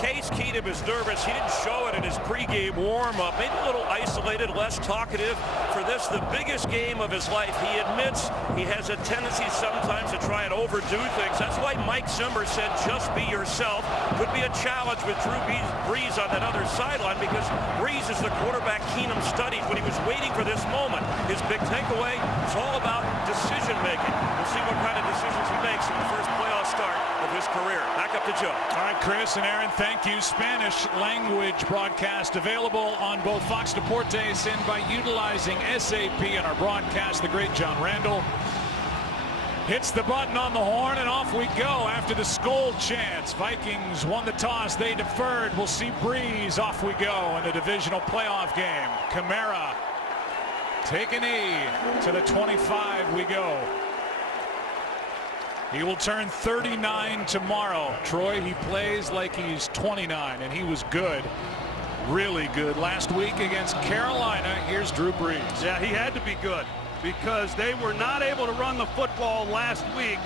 Case Keenum is nervous. He didn't show it in his pregame warm-up. Maybe a little isolated, less talkative. For this, the biggest game of his life, he admits he has a tendency sometimes to try and overdo things. That's why Mike Zimmer said, just be yourself. Could be a challenge with Drew Brees on that other sideline, because Brees is the quarterback Keenum studied when he was waiting for this moment. His big takeaway is all about decision-making. We'll see what kind of decisions he makes in the first playoff start of his career. Back up to Joe. All right, Chris and Aaron, thank you. Spanish language broadcast available on both Fox Deportes and by utilizing SAP in our broadcast. The great John Randall hits the button on the horn, and off we go after the Skol chants. Vikings won the toss. They deferred. We'll see Breeze. Off we go in the divisional playoff game. Kamara take a knee. To the 25 we go. He will turn 39 tomorrow. Troy, he plays like he's 29, and he was good, really good last week against Carolina. Here's Drew Brees. Yeah, he had to be good because they were not able to run the football last week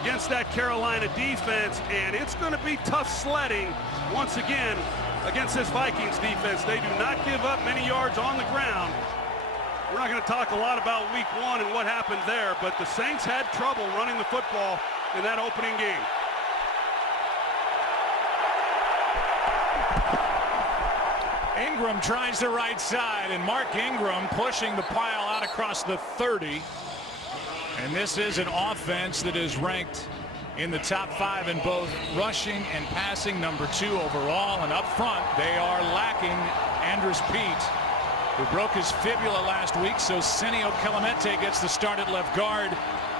against that Carolina defense, and it's going to be tough sledding once again against this Vikings defense. They do not give up many yards on the ground. We're not going to talk a lot about week one and what happened there, but the Saints had trouble running the football in that opening game. Ingram tries the right side, and Mark Ingram pushing the pile out across the 30. And this is an offense that is ranked in the top 5 in both rushing and passing, number 2 overall. And up front, they are lacking Andrus Peat, who broke his fibula last week, so Senio Kelemete gets the start at left guard,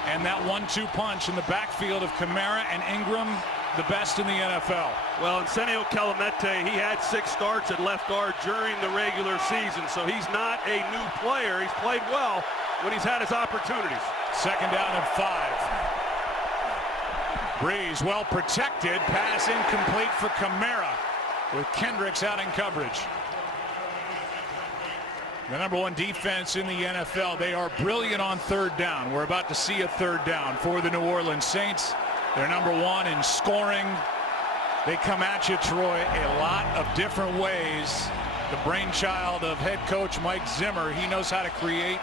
and that 1-2 punch in the backfield of Kamara and Ingram, the best in the NFL. Well, and Senio Kelemete, he had 6 starts at left guard during the regular season, so he's not a new player. He's played well when he's had his opportunities. Second down and 5. Breeze well protected, pass incomplete for Kamara with Kendricks out in coverage. The number 1 defense in the NFL. They are brilliant on third down. We're about to see a third down for the New Orleans Saints. They're number 1 in scoring. They come at you, Troy, a lot of different ways. The brainchild of head coach Mike Zimmer. He knows how to create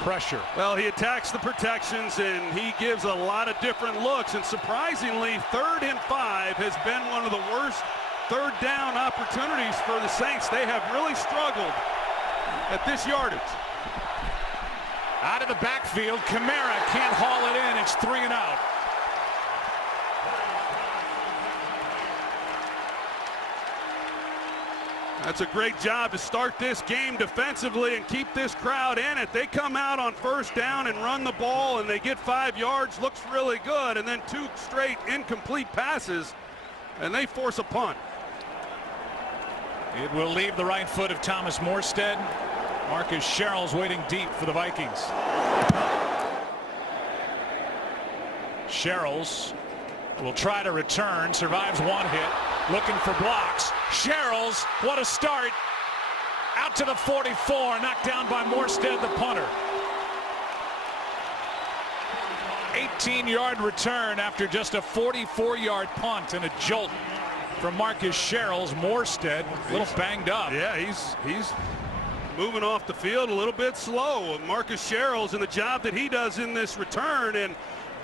pressure. Well, he attacks the protections, and he gives a lot of different looks. And surprisingly, 3rd and 5 has been one of the worst third down opportunities for the Saints. They have really struggled at this yardage. Out of the backfield, Kamara can't haul it in. It's 3 and out. That's a great job to start this game defensively and keep this crowd in it. They come out on first down and run the ball, and they get 5 yards. Looks really good, and then 2 straight incomplete passes, and they force a punt. It will leave the right foot of Thomas Morstead. Marcus Sherrill's waiting deep for the Vikings. Sherrills will try to return, survives 1 hit, looking for blocks. Sherrills, what a start. Out to the 44, knocked down by Morstead, the punter. 18-yard return after just a 44-yard punt and a jolt from Marcus Sherrills. Morstead a little banged up. Yeah, he's moving off the field a little bit slow. Marcus Sherrills and the job that he does in this return, and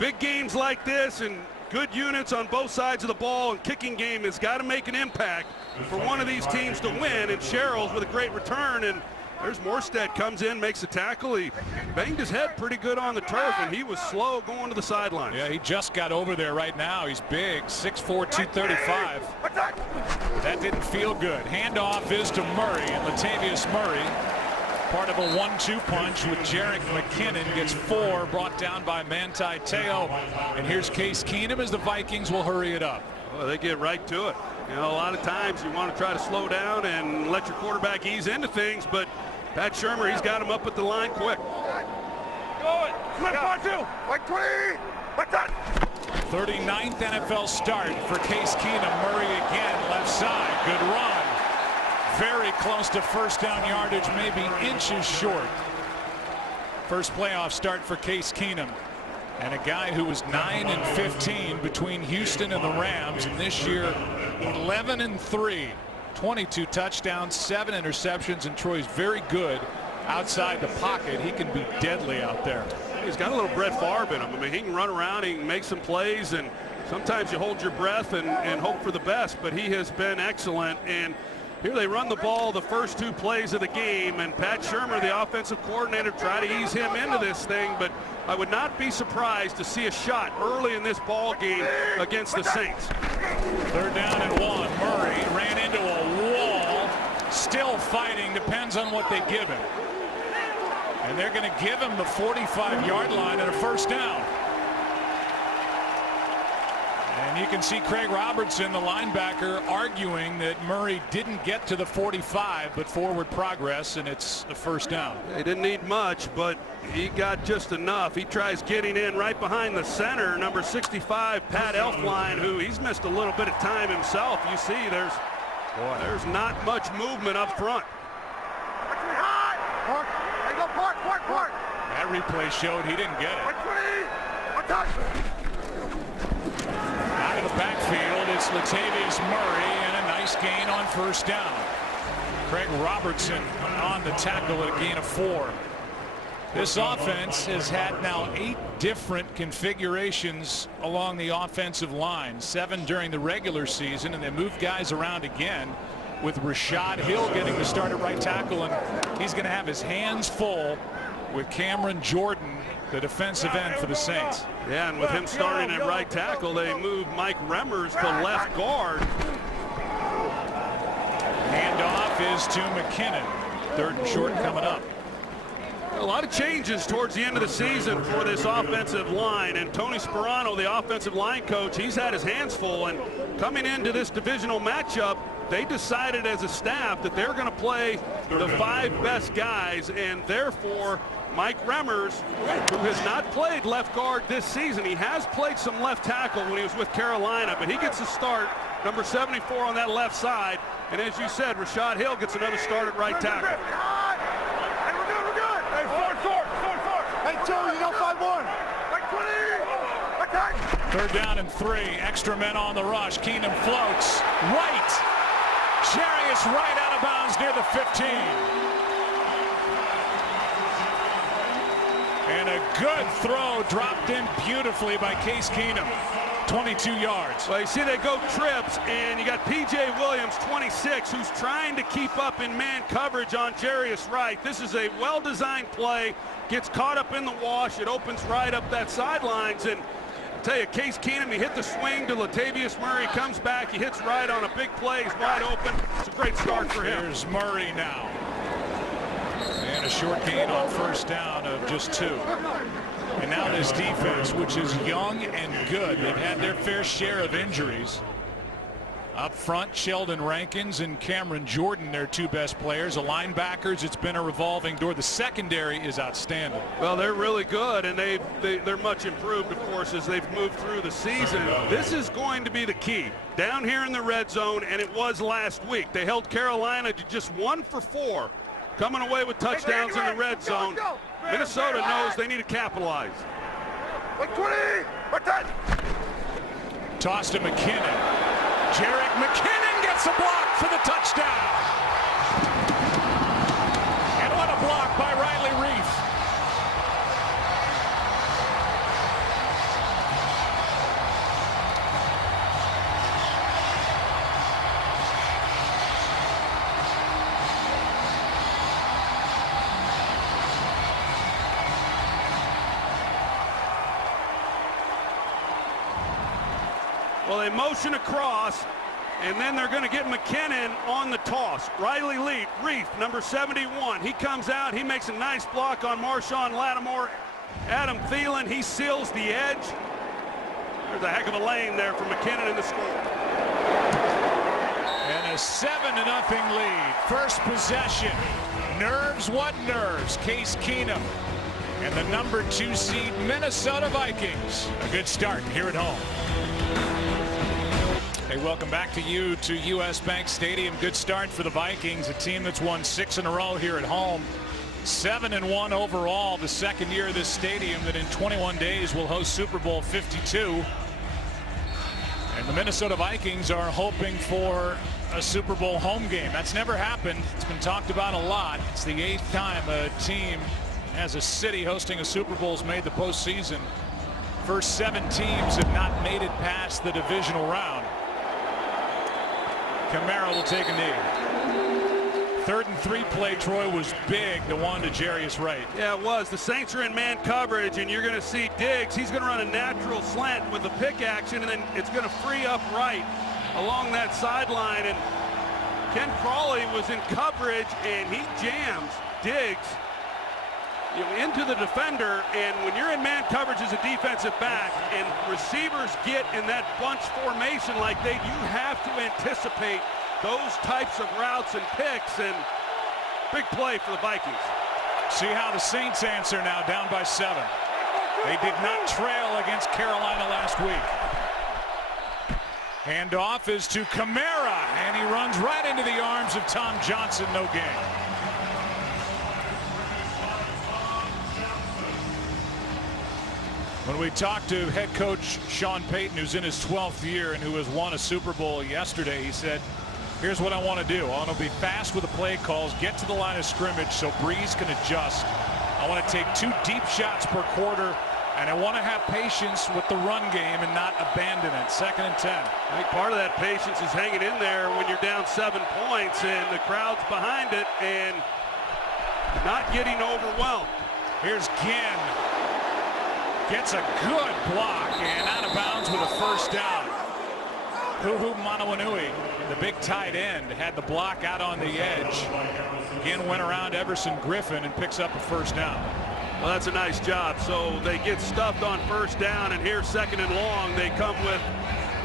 big games like this and good units on both sides of the ball, and kicking game has got to make an impact for one of these teams to win. And Sherrills with a great return, and there's Morstead, comes in, makes a tackle. He banged his head pretty good on the turf, and he was slow going to the sideline. Yeah, he just got over there right now. He's big, 6'4", 235. That didn't feel good. Handoff is to Murray, and Latavius Murray, part of a 1-2 punch with Jerick McKinnon, gets 4, brought down by Manti Te'o. And here's Case Keenum as the Vikings will hurry it up. Well, they get right to it. You know, a lot of times you want to try to slow down and let your quarterback ease into things, but Pat Shurmur, he's got him up at the line quick. Go it. 39th NFL start for Case Keenum. Murray again, left side. Good run. Very close to first down yardage, maybe inches short. First playoff start for Case Keenum. And a guy who was 9-15 between Houston and the Rams, and this year 11-3, 22 touchdowns, 7 interceptions, and Troy's very good outside the pocket. He can be deadly out there. He's got a little Brett Favre in him. I mean, he can run around, he can make some plays, and sometimes you hold your breath and hope for the best, but he has been excellent. And here they run the ball the first 2 plays of the game, and Pat Shurmur, the offensive coordinator, try to ease him into this thing, but I would not be surprised to see a shot early in this ball game against the Saints. 3rd down and 1. Murray ran into a wall, still fighting, depends on what they give him. And they're going to give him the 45-yard line and a 1st down. And you can see Craig Robertson, the linebacker, arguing that Murray didn't get to the 45, but forward progress, and it's a 1st down. He didn't need much, but he got just enough. He tries getting in right behind the center, number 65, Pat Elflein, who he's missed a little bit of time himself. You see there's not much movement up front. That replay showed he didn't get it. Out of the backfield, it's Latavius Murray, and a nice gain on 1st down. Craig Robertson on the tackle at a gain of 4. This offense has had now 8 different configurations along the offensive line, 7 during the regular season, and they moved guys around again, with Rashad Hill getting the start at right tackle, and he's going to have his hands full with Cameron Jordan, the defensive end for the Saints. Yeah, and with him starting at right tackle, they move Mike Remmers to left guard. Handoff is to McKinnon. 3rd and short coming up. A lot of changes towards the end of the season for this offensive line, and Tony Sperano, the offensive line coach, he's had his hands full, and coming into this divisional matchup, they decided as a staff that they're going to play the 5 best guys, and therefore Mike Remmers, who has not played left guard this season, he has played some left tackle when he was with Carolina, but he gets a start, number 74 on that left side, and as you said, Rashad Hill gets another start at right tackle. Hey, we're good. Hey, sword. Hey, Joe, you got 5-1. Like 20. Attack. 3rd down and 3. Extra men on the rush. Keenum floats right. Jarius right out of bounds near the 15. And a good throw dropped in beautifully by Case Keenum. 22 yards. Well, you see they go trips, and you got P.J. Williams, 26, who's trying to keep up in man coverage on Jarius Wright. This is a well-designed play. Gets caught up in the wash. It opens right up that sidelines, and I'll tell you, Case Keenum, he hit the swing to Latavius Murray, comes back, he hits right on a big play, he's wide open. It's a great start for him. Here's Murray now. And a short gain on 1st down of just 2. And now this defense, which is young and good, they've had their fair share of injuries. Up front, Sheldon Rankins and Cameron Jordan, their 2 best players. The linebackers, it's been a revolving door. The secondary is outstanding. Well, they're really good, and they're much improved, of course, as they've moved through the season. This is going to be the key. Down here in the red zone, and it was last week. They held Carolina to just 1 for 4. Coming away with touchdowns in the red zone. Minnesota knows they need to capitalize. 20. Attack. Toss to McKinnon. Jerick McKinnon gets a block for the touchdown. And what a block by Riley Reif. Well, they motion across, and then they're going to get McKinnon on the toss. Riley Reif, number 71. He comes out. He makes a nice block on Marshawn Lattimore. Adam Thielen, he seals the edge. There's a heck of a lane there for McKinnon in the score. And a 7-0 lead. First possession. Nerves what nerves. Case Keenum and the number 2 seed Minnesota Vikings. A good start here at home. Hey, welcome back to you to U.S. Bank Stadium. Good start for the Vikings, a team that's won 6 in a row here at home. 7-1 overall, the second year of this stadium that in 21 days will host Super Bowl 52. And the Minnesota Vikings are hoping for a Super Bowl home game. That's never happened. It's been talked about a lot. It's the 8th time a team as a city hosting a Super Bowl has made the postseason. First 7 teams have not made it past the divisional round. Kamara will take a knee. 3rd and 3 play, Troy, was big, the one to Jarius Wright. Yeah, it was. The Saints are in man coverage, and you're going to see Diggs. He's going to run a natural slant with the pick action, and then it's going to free up Wright along that sideline. And Ken Crawley was in coverage, and he jams Diggs into the defender. And when you're in man coverage as a defensive back and receivers get in that bunch formation like they do, you have to anticipate those types of routes and picks, and big play for the Vikings. See how the Saints answer now, down by 7. They did not trail against Carolina last week. Handoff is to Kamara, and he runs right into the arms of Tom Johnson. No gain. When we talked to head coach Sean Payton, who's in his 12th year and who has won a Super Bowl yesterday, he said, here's what I want to do. I want to be fast with the play calls, get to the line of scrimmage so Breeze can adjust. I want to take 2 deep shots per quarter, and I want to have patience with the run game and not abandon it. 2nd and 10. I think part of that patience is hanging in there when you're down 7 points and the crowd's behind it and not getting overwhelmed. Here's Ginn. Gets a good block and out of bounds with a first down. Huhu Manawanui, the big tight end, had the block out on the edge. Ginn went around Everson Griffin and picks up a first down. Well, that's a nice job. So they get stuffed on first down, and here's 2nd and long. They come with,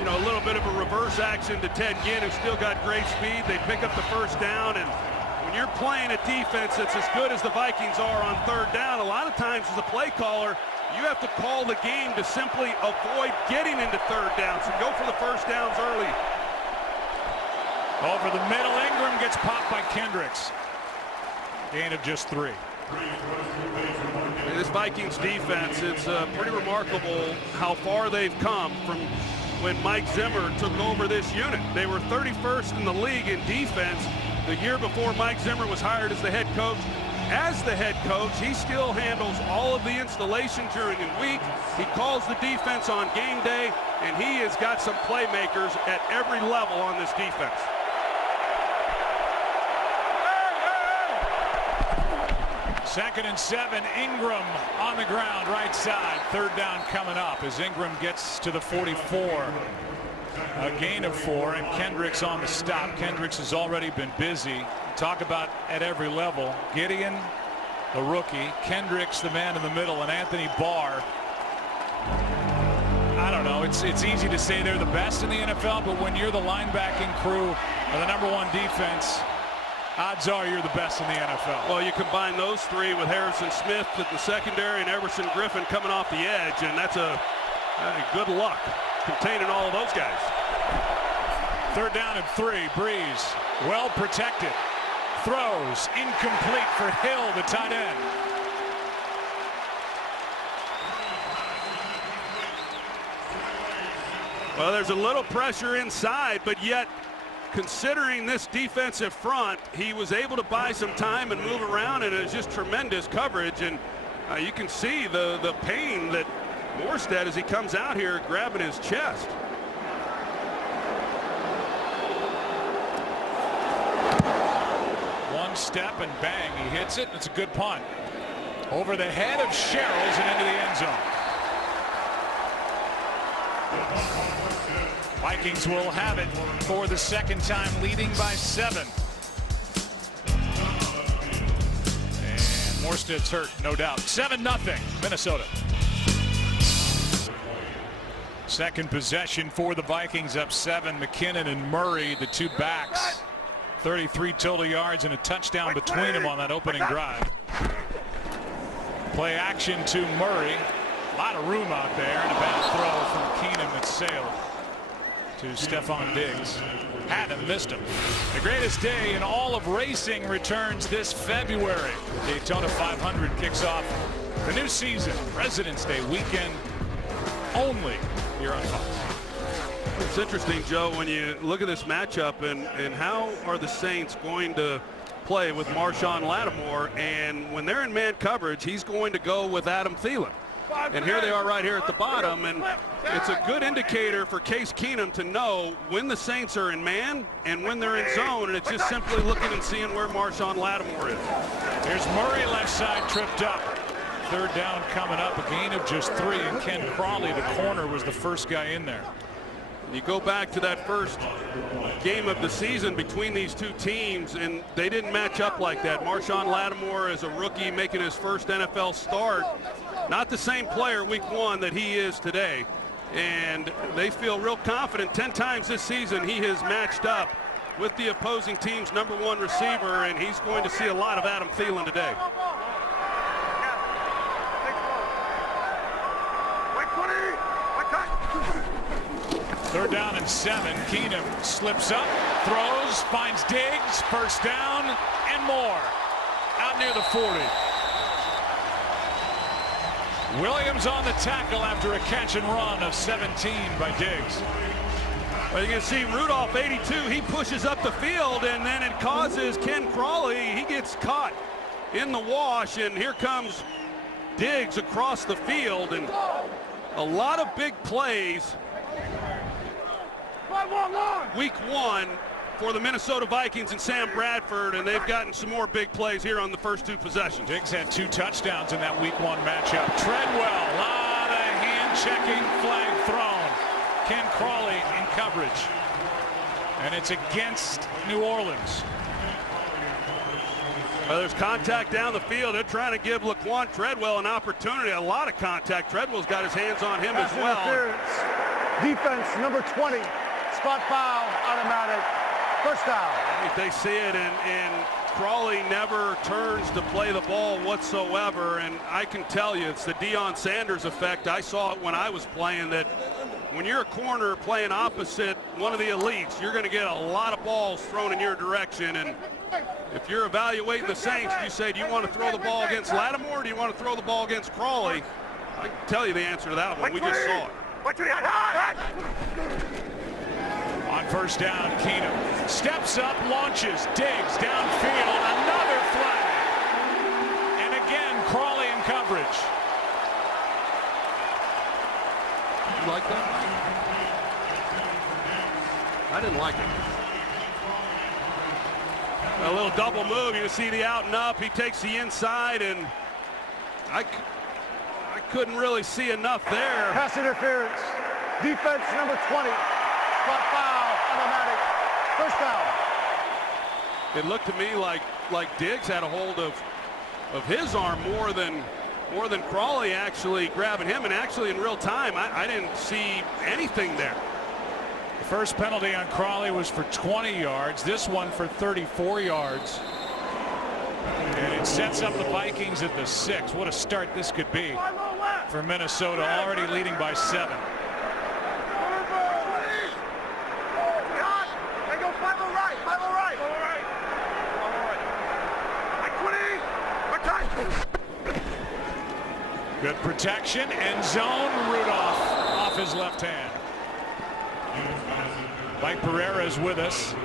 a little bit of a reverse action to Ted Ginn, who's still got great speed. They pick up the first down, and when you're playing a defense that's as good as the Vikings are on 3rd down, a lot of times as a play caller, you have to call the game to simply avoid getting into 3rd down. So go for the first downs early. Over the middle, Ingram gets popped by Kendricks. Gain of just 3. This Vikings defense, it's pretty remarkable how far they've come from when Mike Zimmer took over this unit. They were 31st in the league in defense the year before Mike Zimmer was hired as the head coach. As the head coach, he still handles all of the installation during the week. He calls the defense on game day, and he has got some playmakers at every level on this defense. Second and 7, Ingram on the ground, right side. 3rd down coming up as Ingram gets to the 44. A gain of 4, and Kendricks on the stop. Kendricks has already been busy. Talk about at every level. Gideon, the rookie. Kendricks, the man in the middle, and Anthony Barr. I don't know. It's easy to say they're the best in the NFL, but when you're the linebacking crew or the #1 defense, odds are you're the best in the NFL. Well, you combine those 3 with Harrison Smith at the secondary and Everson Griffin coming off the edge, and that's a good luck containing all of those guys. 3rd down and 3. Breeze, well protected. Throws incomplete for Hill, the tight end. Well, there's a little pressure inside, but yet considering this defensive front, he was able to buy some time and move around, and it's just tremendous coverage. And you can see the pain that Morstead as he comes out here grabbing his chest. One step and bang, he hits it. It's a good punt. Over the head of Sherrills and into the end zone. Vikings will have it for the 2nd time, leading by 7. And Morstead's hurt, no doubt. 7-0 Minnesota. Second possession for the Vikings, up 7. McKinnon and Murray, the 2 backs. 33 total yards and a touchdown between them on that opening drive. Play action to Murray. A lot of room out there, and a bad throw from Keenum that sailed. to Stephon Diggs. Had him, missed him. The greatest day in all of racing returns this February. The Daytona 500 kicks off the new season, President's Day weekend, only here on Fox. It's interesting, Joe, when you look at this matchup and how are the Saints going to play with Marshawn Lattimore, and when they're in man coverage, he's going to go with Adam Thielen. And here they are right here at the bottom, and it's a good indicator for Case Keenum to know when the Saints are in man and when they're in zone, and it's just simply looking and seeing where Marshawn Lattimore is. Here's Murray left side tripped up. Third down coming up, a gain of just 3, and Ken Crawley, the corner, was the first guy in there. You go back to that first game of the season between these two teams, and they didn't match up like that. Marshawn Lattimore as a rookie making his first NFL start. Not the same player week 1 that he is today. And they feel real confident. 10 times this season he has matched up with the opposing team's #1 receiver, and he's going to see a lot of Adam Thielen today. Third down and 7. Keenum slips up, throws, finds Diggs, first down and more. Out near the 40. Williams on the tackle after a catch and run of 17 by Diggs. Well, you can see Rudolph, 82, he pushes up the field, and then it causes Ken Crawley, he gets caught in the wash, and here comes Diggs across the field, and a lot of big plays week 1 for the Minnesota Vikings and Sam Bradford, and they've gotten some more big plays here on the first 2 possessions. Diggs had 2 touchdowns in that week 1 matchup. Treadwell, a lot of hand checking, flag thrown. Ken Crawley in coverage, and it's against New Orleans. Well, there's contact down the field. They're trying to give Laquan Treadwell an opportunity. A lot of contact. Treadwell's got his hands on him as well. Defense number 20. Spot foul, automatic. First down. I think they see it, and Crawley never turns to play the ball whatsoever. And I can tell you, it's the Deion Sanders effect. I saw it when I was playing, that when you're a corner playing opposite one of the elites, you're going to get a lot of balls thrown in your direction. And if you're evaluating the Saints, you say, do you want to throw the ball against Lattimore, or do you want to throw the ball against Crawley? I can tell you the answer to that one. We just saw it. On first down, Keenum steps up, launches, Diggs downfield, another flag. And again, Crawley in coverage. You like that? I didn't like it. A little double move. You see the out and up. He takes the inside, and I couldn't really see enough there. Pass interference. Defense number 20. Spot foul, automatic. First down. It looked to me like Diggs had a hold of his arm more than Crawley actually grabbing him, and actually in real time I didn't see anything there. The first penalty on Crawley was for 20 yards. This one for 34 yards. And it sets up the Vikings at the 6. What a start this could be for Minnesota, already leading by 7. Good protection, end zone. Rudolph off his left hand. Mike Pereira is with us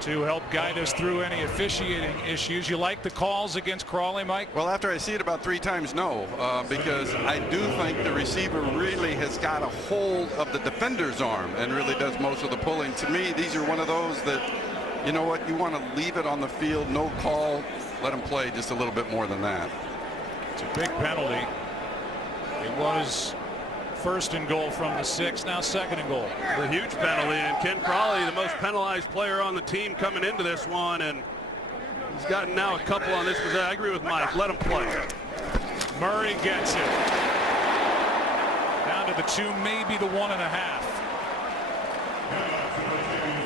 to help guide us through any officiating issues. You like the calls against Crawley, Mike? Well, after I see it about 3 times, no, because I do think the receiver really has got a hold of the defender's arm and really does most of the pulling. To me, these are one of those that, you know what, you want to leave it on the field, no call, let him play just a little bit more than that. It's a big penalty. It was first and goal from the 6, now second and goal. A huge penalty, and Ken Crawley, the most penalized player on the team coming into this one, and he's gotten now a couple on this. I agree with Mike. Let him play. Murray gets it. Down to the 2, maybe the 1.5.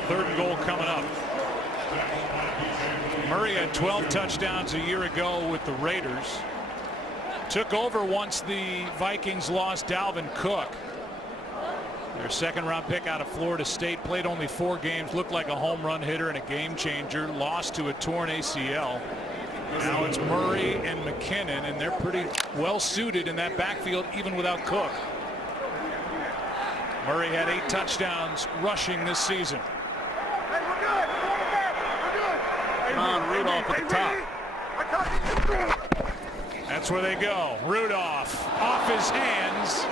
Third and goal coming up. Murray had 12 touchdowns a year ago with the Raiders. Took over once the Vikings lost Dalvin Cook. Their second-round pick out of Florida State, played only 4 games, looked like a home run hitter and a game changer, lost to a torn ACL. Now it's Murray and McKinnon, and they're pretty well suited in that backfield even without Cook. Murray had 8 touchdowns rushing this season. Hey, we're good. We're good. On Rudolph at the top. That's where they go. Rudolph off his hands.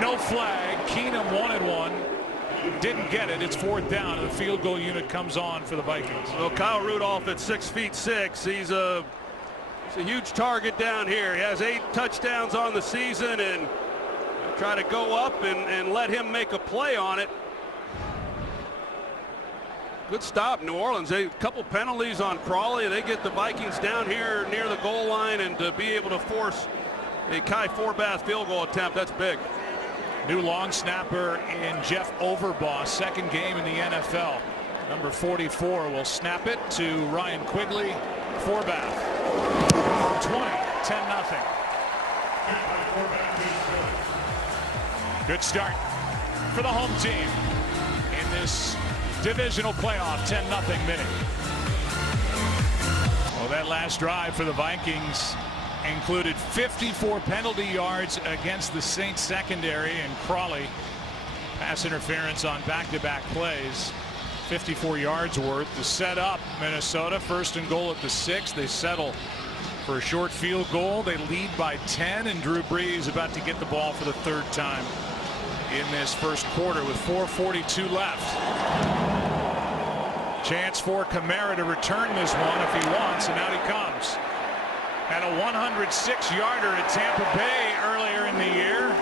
No flag. Keenum wanted one. Didn't get it. It's 4th down, and the field goal unit comes on for the Vikings. Well, Kyle Rudolph at 6'6". He's a huge target down here. He has 8 touchdowns on the season, and try to go up and let him make a play on it. Good stop, New Orleans. A couple penalties on Crawley. They get the Vikings down here near the goal line, and to be able to force a Kai Forbath field goal attempt, that's big. New long snapper in Jeff Overbaugh, second game in the NFL. Number 44 will snap it to Ryan Quigley. Forbath. 20, 10-0. Good start for the home team in this divisional playoff. 10-0 minute. Well, that last drive for the Vikings included 54 penalty yards against the Saints secondary, and Crawley pass interference on back-to-back plays. 54 yards worth to set up Minnesota. 1st and goal at the 6. They settle for a short field goal. They lead by 10, and Drew Brees about to get the ball for the 3rd time in this first quarter with 4:42 left. Chance for Kamara to return this one if he wants, and out he comes. Had a 106-yarder at Tampa Bay earlier in the year.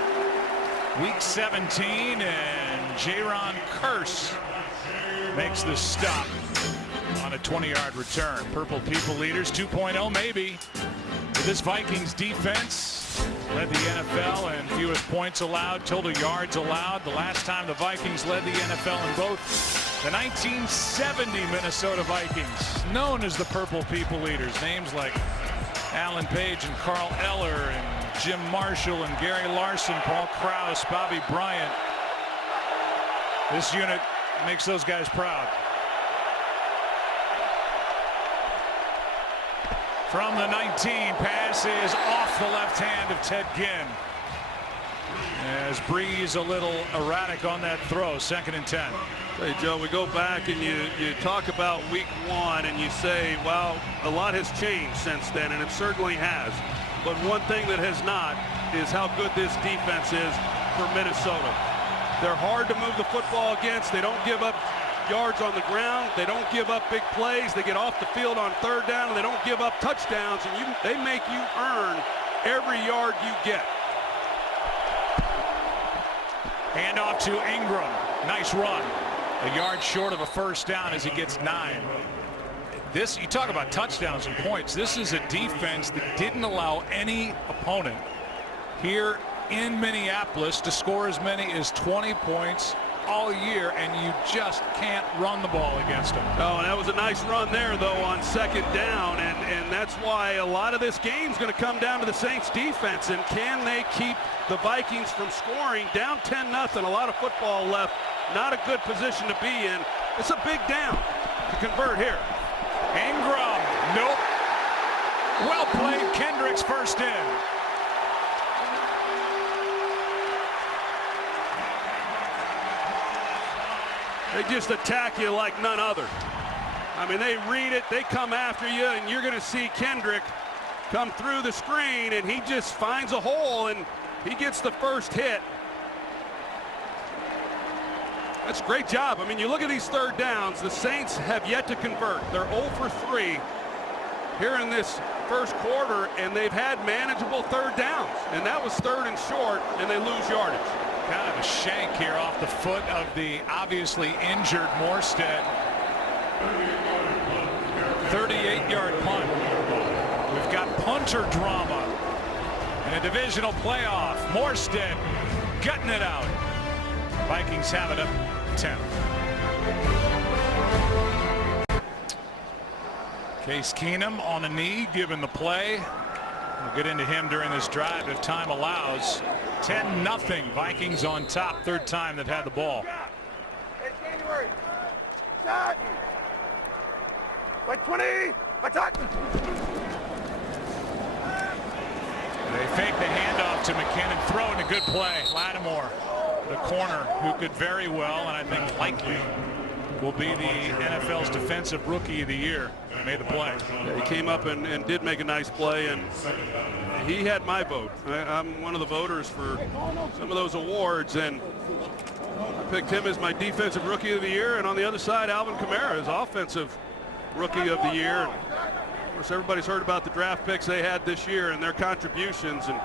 Week 17, and Jaron Kearse makes the stop on a 20-yard return. Purple People leaders 2.0 maybe. But this Vikings defense led the NFL in fewest points allowed, total yards allowed. The last time the Vikings led the NFL in both the 1970 Minnesota Vikings, known as the Purple People leaders. Names like Alan Page and Carl Eller and Jim Marshall and Gary Larson, Paul Krause, Bobby Bryant. This unit makes those guys proud. From the 19, pass is off the left hand of Ted Ginn. As Brees a little erratic on that throw. 2nd and 10. Hey, Joe, we go back and you talk about week 1 and you say, well, a lot has changed since then, and it certainly has. But one thing that has not is how good this defense is for Minnesota. They're hard to move the football against. They don't give up yards on the ground. They don't give up big plays. They get off the field on 3rd down, and they don't give up touchdowns, and they make you earn every yard you get. Handoff to Ingram. Nice run. A yard short of a 1st down as he gets 9. This, you talk about touchdowns and points. This is a defense that didn't allow any opponent here in Minneapolis to score as many as 20 points all year, and you just can't run the ball against them. Oh, and that was a nice run there, though, on 2nd down, and that's why a lot of this game's going to come down to the Saints defense, and can they keep the Vikings from scoring? Down 10-0, a lot of football left. Not a good position to be in. It's a big down to convert here. Ingram, nope. Well played. Kendrick's 1st in. They just attack you like none other. I mean, they read it, they come after you, and you're going to see Kendrick come through the screen, and he just finds a hole, and he gets the first hit. That's a great job. I mean, you look at these 3rd downs, the Saints have yet to convert. They're 0 for 3 here in this first quarter, and they've had manageable 3rd downs, and that was 3rd and short, and they lose yardage. Kind of a shank here off the foot of the obviously injured Morstead. 38-yard punt. We've got punter drama in a divisional playoff. Morstead gutting it out. Vikings have it up 10. Case Keenum on a knee, given the play. We'll get into him during this drive if time allows. 10-0. Vikings on top. Third time they've had the ball. Hey, January. Shot. Like 20. Attack. They fake the handoff to McKinnon. Throw in a good play. Lattimore, the corner, who could very well, and I think likely, will be the NFL's Defensive Rookie of the Year. He made the play. Yeah, he came up and did make a nice play, and he had my vote. I'm one of the voters for some of those awards, and I picked him as my Defensive Rookie of the Year, and on the other side, Alvin Kamara is Offensive Rookie of the Year. And of course, everybody's heard about the draft picks they had this year and their contributions, and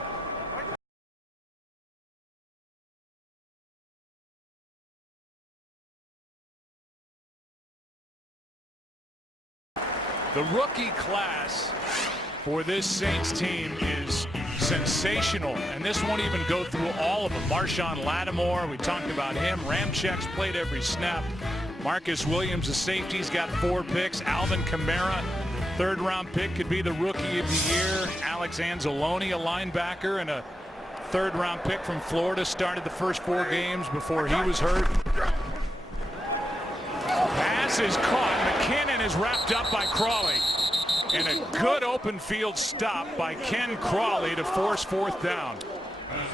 the rookie class for this Saints team is sensational, and this won't even go through all of them. Marshawn Lattimore, we talked about him. Ramczak's played every snap. Marcus Williams, the safety's got 4 picks. Alvin Kamara, third-round pick, could be the Rookie of the Year. Alex Anzalone, a linebacker, and a third-round pick from Florida, started the first 4 games before he was hurt. Pass is caught. McKinnon is wrapped up by Crawley. And a good open field stop by Ken Crawley to force 4th down.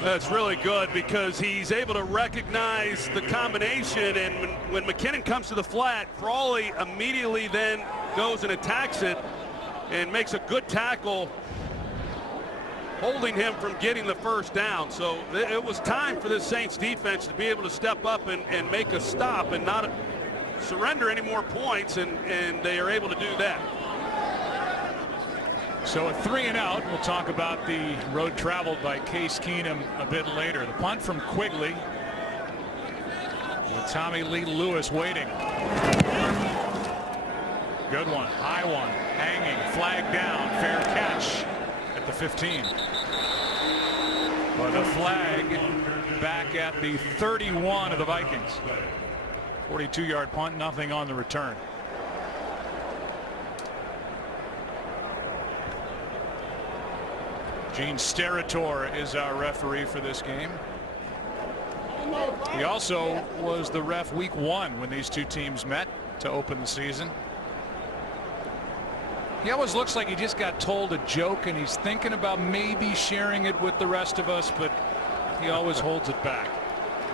that's really good because he's able to recognize the combination, and when McKinnon comes to the flat, Crawley immediately then goes and attacks it and makes a good tackle, holding him from getting the first down. So it was time for this Saints defense to be able to step up and make a stop and not surrender any more points, and they are able to do that. So a 3-and-out. We'll talk about the road traveled by Case Keenum a bit later. The punt from Quigley with Tommy Lee Lewis waiting. Good one, high one, hanging, flag down, fair catch at the 15. But a flag back at the 31 of the Vikings. 42-yard punt, nothing on the return. Gene Steratore is our referee for this game. He also was the ref week 1 when these two teams met to open the season. He always looks like he just got told a joke and he's thinking about maybe sharing it with the rest of us, but he always holds it back.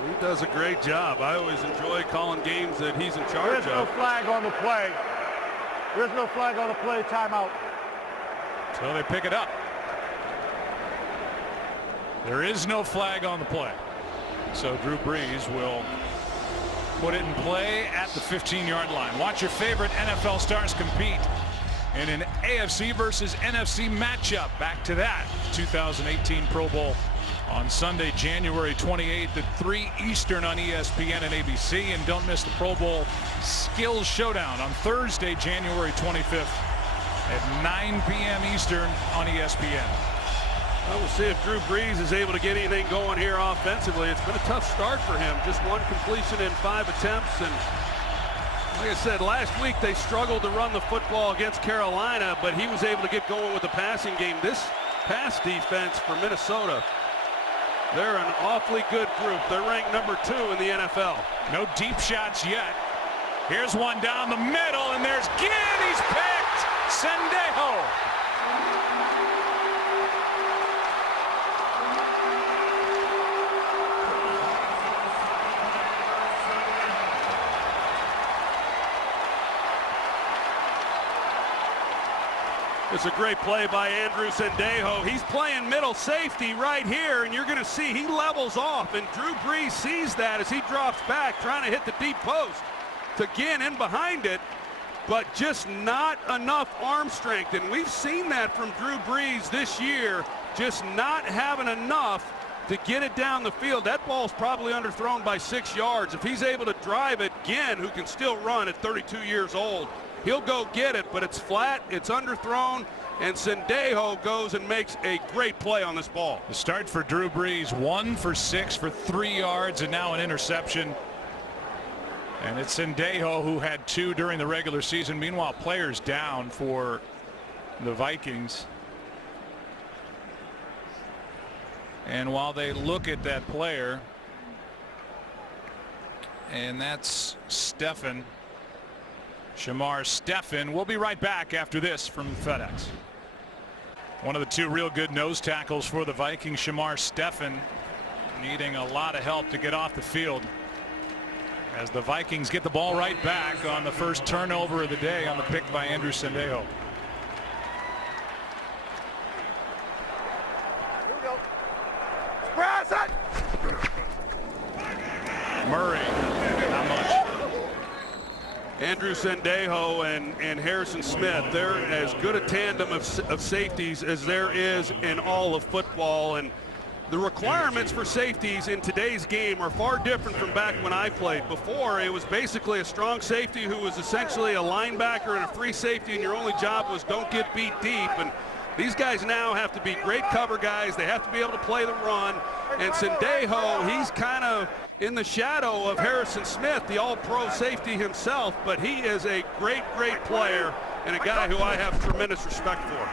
He does a great job. I always enjoy calling games that he's in charge of. There's no flag on the play. There's no flag on the play. Timeout. So they pick it up. There is no flag on the play. So Drew Brees will put it in play at the 15-yard line. Watch your favorite NFL stars compete in an AFC versus NFC matchup. Back to that 2018 Pro Bowl on Sunday, January 28th at 3 Eastern on ESPN and ABC. And don't miss the Pro Bowl Skills Showdown on Thursday, January 25th at 9 p.m. Eastern on ESPN. Well, we'll see if Drew Brees is able to get anything going here offensively. It's been a tough start for him. Just 1 completion in 5 attempts. And like I said, last week they struggled to run the football against Carolina, but he was able to get going with the passing game. This pass defense for Minnesota, they're an awfully good group. They're ranked number 2 in the NFL. No deep shots yet. Here's one down the middle, and there's Ginn. He's picked. Sendejo. It's a great play by Andrew Sendejo. He's playing middle safety right here, and you're going to see he levels off, and Drew Brees sees that as he drops back, trying to hit the deep post to Ginn in behind it, but just not enough arm strength. And we've seen that from Drew Brees this year, just not having enough to get it down the field. That ball's probably underthrown by 6 yards. If he's able to drive it, Ginn, who can still run at 32 years old, he'll go get it, but it's flat, it's underthrown, and Sendejo goes and makes a great play on this ball. The start for Drew Brees, 1 for 6 for 3 yards, and now an interception. And it's Sendejo who had 2 during the regular season. Meanwhile, players down for the Vikings. And while they look at that player, and that's Shamar Stephen. We'll be right back after this from FedEx. One of the two real good nose tackles for the Vikings, Shamar Stephen, needing a lot of help to get off the field as the Vikings get the ball right back on the first turnover of the day on the pick by Andrew Sendejo. Here we go. Press it. Murray, not much. Andrew Sendejo and Harrison Smith, they're as good a tandem of safeties as there is in all of football, and the requirements for safeties in today's game are far different from back when I played. Before, it was basically a strong safety who was essentially a linebacker and a free safety, and your only job was don't get beat deep. And these guys now have to be great cover guys. They have to be able to play the run. And Sendejo, he's kind of in the shadow of Harrison Smith, the all-pro safety himself, but he is a great, great player and a guy who I have tremendous respect for.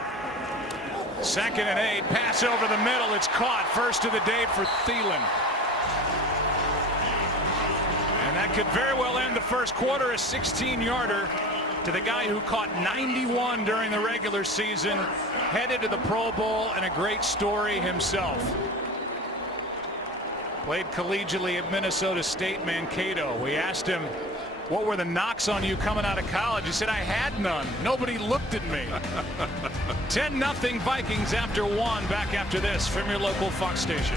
2nd and 8, pass over the middle. It's caught. First of the day for Thielen. And that could very well end the first quarter. A 16-yarder to the guy who caught 91 during the regular season, headed to the Pro Bowl, and a great story himself. Played collegiately at Minnesota State Mankato. We asked him, what were the knocks on you coming out of college? He said, I had none. Nobody looked at me. 10-0 Vikings after 1. Back after this from your local Fox station.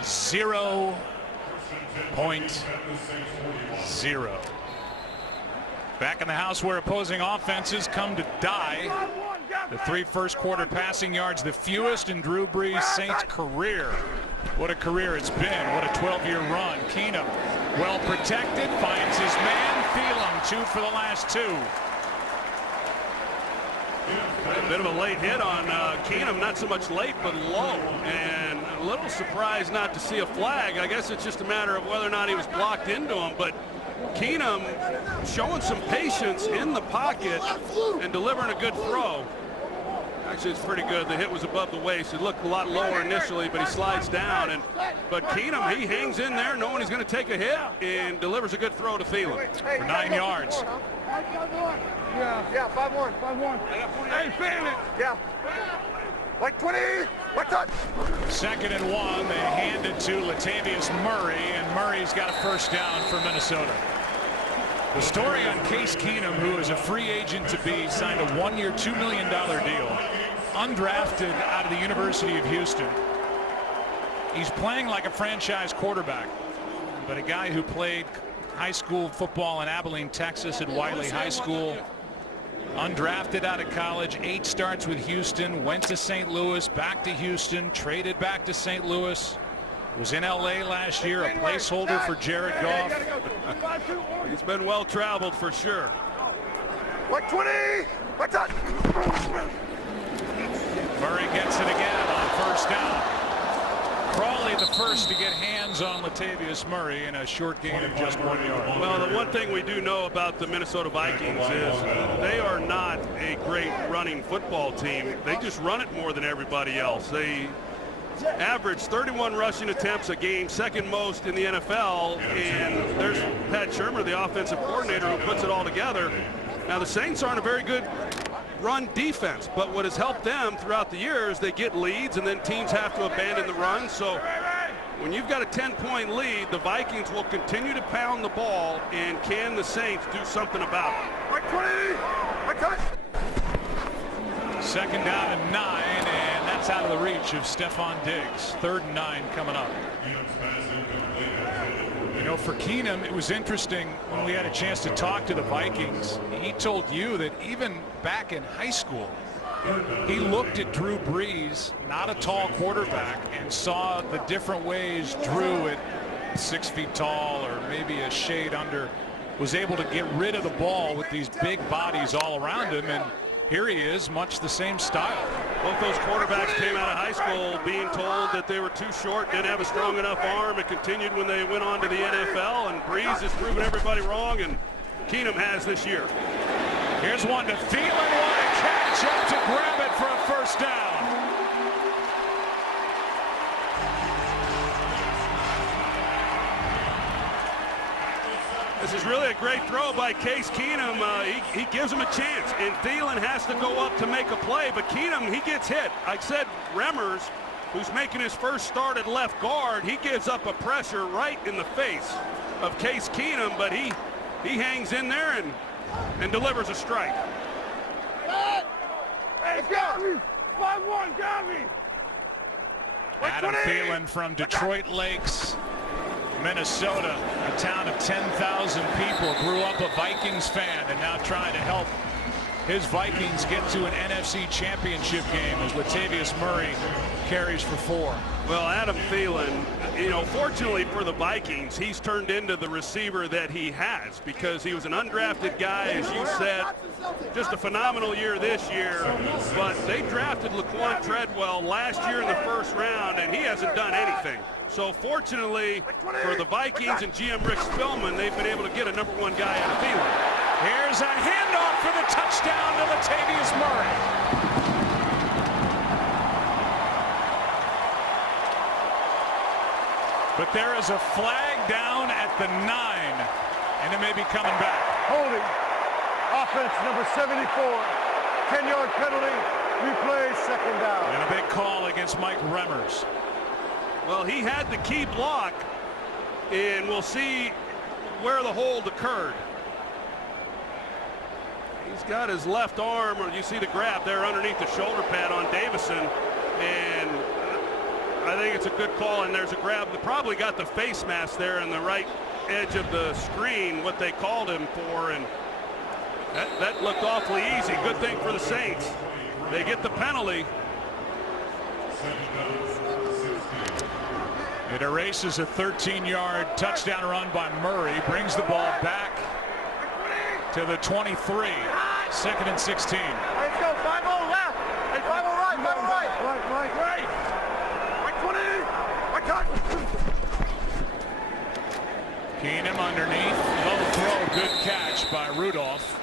0.0. Back in the house where opposing offenses come to die. The 3 first quarter passing yards, the fewest in Drew Brees' Saints career. What a career it's been. What a 12-year run. Keenum, well protected, finds his man. Thielen, 2 for the last 2. A bit of a late hit on Keenum, not so much late, but low. And a little surprised not to see a flag. I guess it's just a matter of whether or not he was blocked into him. But Keenum showing some patience in the pocket and delivering a good throw. Actually, it's pretty good. The hit was above the waist. It looked a lot lower initially, but he slides down. But Keenum, he hangs in there knowing he's going to take a hit and delivers a good throw to Thielen. For 9 yards. Yeah, 5-1. 5-1. Hey, fan it. Yeah. Like 20. Like touch. 2nd and 1. They hand it to Latavius Murray, and Murray's got a first down for Minnesota. The story on Case Keenum, who is a free agent to be, signed a 1-year, $2 million deal, undrafted out of the University of Houston. He's playing like a franchise quarterback, but a guy who played high school football in Abilene, Texas at Wiley High School, undrafted out of college, 8 starts with Houston, went to St. Louis, back to Houston, traded back to St. Louis. Was in LA last year, a placeholder for Jared Goff. He's been well traveled for sure. Like 20. Like touch. Murray gets it again on first down. Crawley the first to get hands on Latavius Murray in a short gain of just 1 yard. Well, the one thing we do know about the Minnesota Vikings is they are not a great running football team. They just run it more than everybody else. They average 31 rushing attempts a game, 2nd most in the NFL, and there's Pat Shurmur, the offensive coordinator, who puts it all together. Now, the Saints aren't a very good run defense, but what has helped them throughout the years, they get leads and then teams have to abandon the run. So when you've got a 10-point lead, the Vikings will continue to pound the ball, and can the Saints do something about it? Like 20. Like touch. 2nd down and 9, and that's out of the reach of Stephon Diggs. 3rd and 9 coming up. You know, for Keenum, it was interesting when we had a chance to talk to the Vikings. He told you that even back in high school, he looked at Drew Brees, not a tall quarterback, and saw the different ways Drew at 6 feet tall or maybe a shade under was able to get rid of the ball with these big bodies all around him. And here he is, much the same style. Both those quarterbacks came out of high school being told that they were too short, didn't have a strong enough arm. It continued when they went on to the NFL, and Brees has proven everybody wrong, and Keenum has this year. Here's one to Thielen. What a catch up to grab it for a first down. This is really a great throw by Case Keenum. He gives him a chance, and Thielen has to go up to make a play, but Keenum, he gets hit. Like I said, Remmers, who's making his first start at left guard, he gives up a pressure right in the face of Case Keenum, but he hangs in there and delivers a strike. Hey, got me! 5-1, got me! Adam Thielen from Detroit Lakes, Minnesota, a town of 10,000 people, grew up a Vikings fan and now trying to help his Vikings get to an NFC championship game as Latavius Murray carries for 4. Well, Adam Thielen, you know, fortunately for the Vikings, he's turned into the receiver that he has because he was an undrafted guy, as you said. Just a phenomenal year this year, but they drafted Laquan Treadwell last year in the first round, and he hasn't done anything. So fortunately for the Vikings and GM Rick Spillman, they've been able to get a #1 guy out of Thielen. Here's a handoff for the touchdown to Latavius Murray. But there is a flag down at the 9, and it may be coming back. Holding. Offense number 74. 10-yard penalty. Replay, second down. And a big call against Mike Remmers. Well, he had the key block, and we'll see where the hold occurred. He's got his left arm, or you see the grab there underneath the shoulder pad on Davison, and I think it's a good call, and there's a grab that probably got the face mask there on the right edge of the screen, what they called him for, and that looked awfully easy. Good thing for the Saints. They get the penalty. It erases a 13-yard touchdown run by Murray, brings the ball back to the 23, 2nd and 16. Let's go, 5-0 left. Hey, 5-0 right, 5-0 right. Right. 20. I got Keenum underneath, low throw, good catch by Rudolph.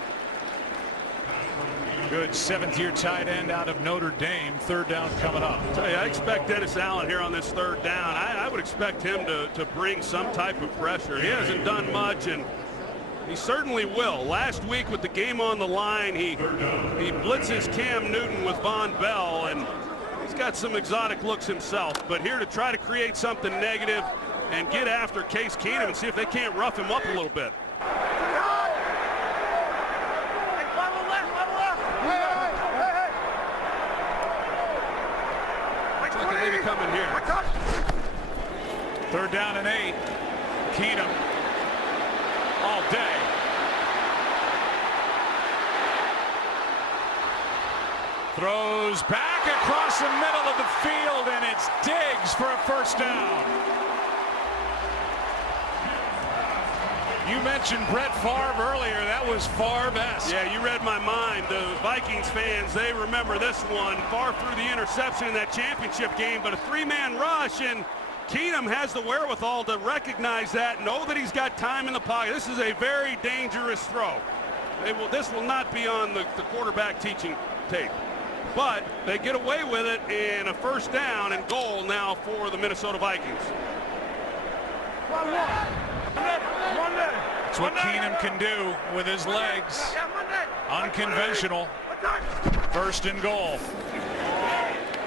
Good 7th-year tight end out of Notre Dame. 3rd down coming up. I expect Dennis Allen here on this 3rd down. I would expect him to bring some type of pressure. He hasn't done much, and he certainly will. Last week with the game on the line, he blitzes Cam Newton with Von Bell, and he's got some exotic looks himself. But here to try to create something negative and get after Case Keenum and see if they can't rough him up a little bit. Maybe coming here. 3rd down and 8. Keenum all day. Throws back across the middle of the field, and it's Diggs for a 1st down. You mentioned Brett Favre earlier. That was Favre-esque. Yeah, you read my mind. The Vikings fans, they remember this one. Favre threw the interception in that championship game, but a 3-man rush, and Keenum has the wherewithal to recognize that, know that he's got time in the pocket. This is a very dangerous throw. This will not be on the quarterback teaching tape. But they get away with it in a 1st down and goal now for the Minnesota Vikings. That's what Keenum can do with his legs. Unconventional. 1st and goal.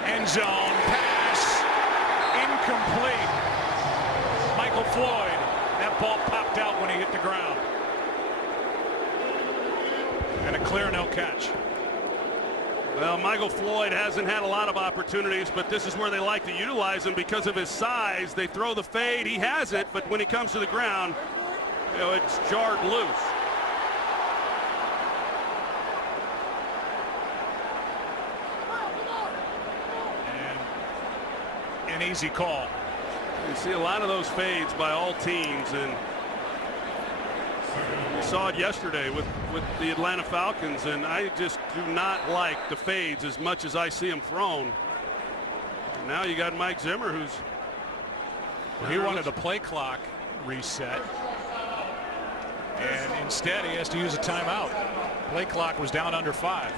End zone pass. Incomplete. Michael Floyd. That ball popped out when he hit the ground. And a clear no catch. Well, Michael Floyd hasn't had a lot of opportunities, but this is where they like to utilize him because of his size. They throw the fade. He has it, but when he comes to the ground, you know, it's jarred loose. And an easy call. You see a lot of those fades by all teams, and we saw it yesterday with the Atlanta Falcons, and I just do not like the fades as much as I see them thrown. And now you got Mike Zimmer, who's... Well, he wanted a play clock reset, and instead he has to use a timeout. Play clock was down under 5.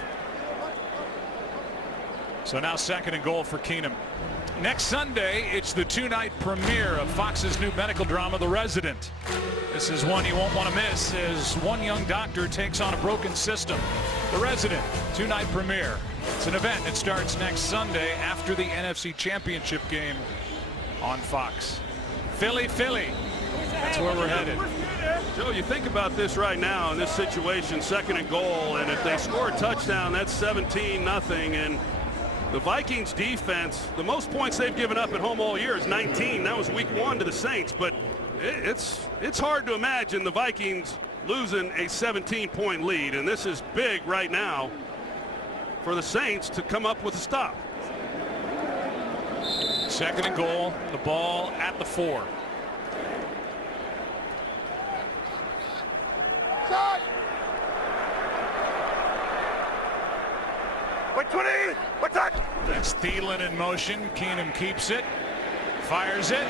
So now 2nd and goal for Keenum. Next Sunday, it's the 2-night premiere of Fox's new medical drama, The Resident. This is one you won't want to miss as one young doctor takes on a broken system. The Resident, 2-night premiere. It's an event that starts next Sunday after the NFC Championship game on Fox. Philly. That's where we're headed. Joe, you think about this right now in this situation, 2nd and goal, and if they score a touchdown, that's 17-0. And the Vikings defense, the most points they've given up at home all year is 19. That was week 1 to the Saints, but it's hard to imagine the Vikings losing a 17-point lead, and this is big right now for the Saints to come up with a stop. 2nd and goal, the ball at the 4. Shot! Wait, 20! What's that? That's Thielen in motion. Keenum keeps it, fires it.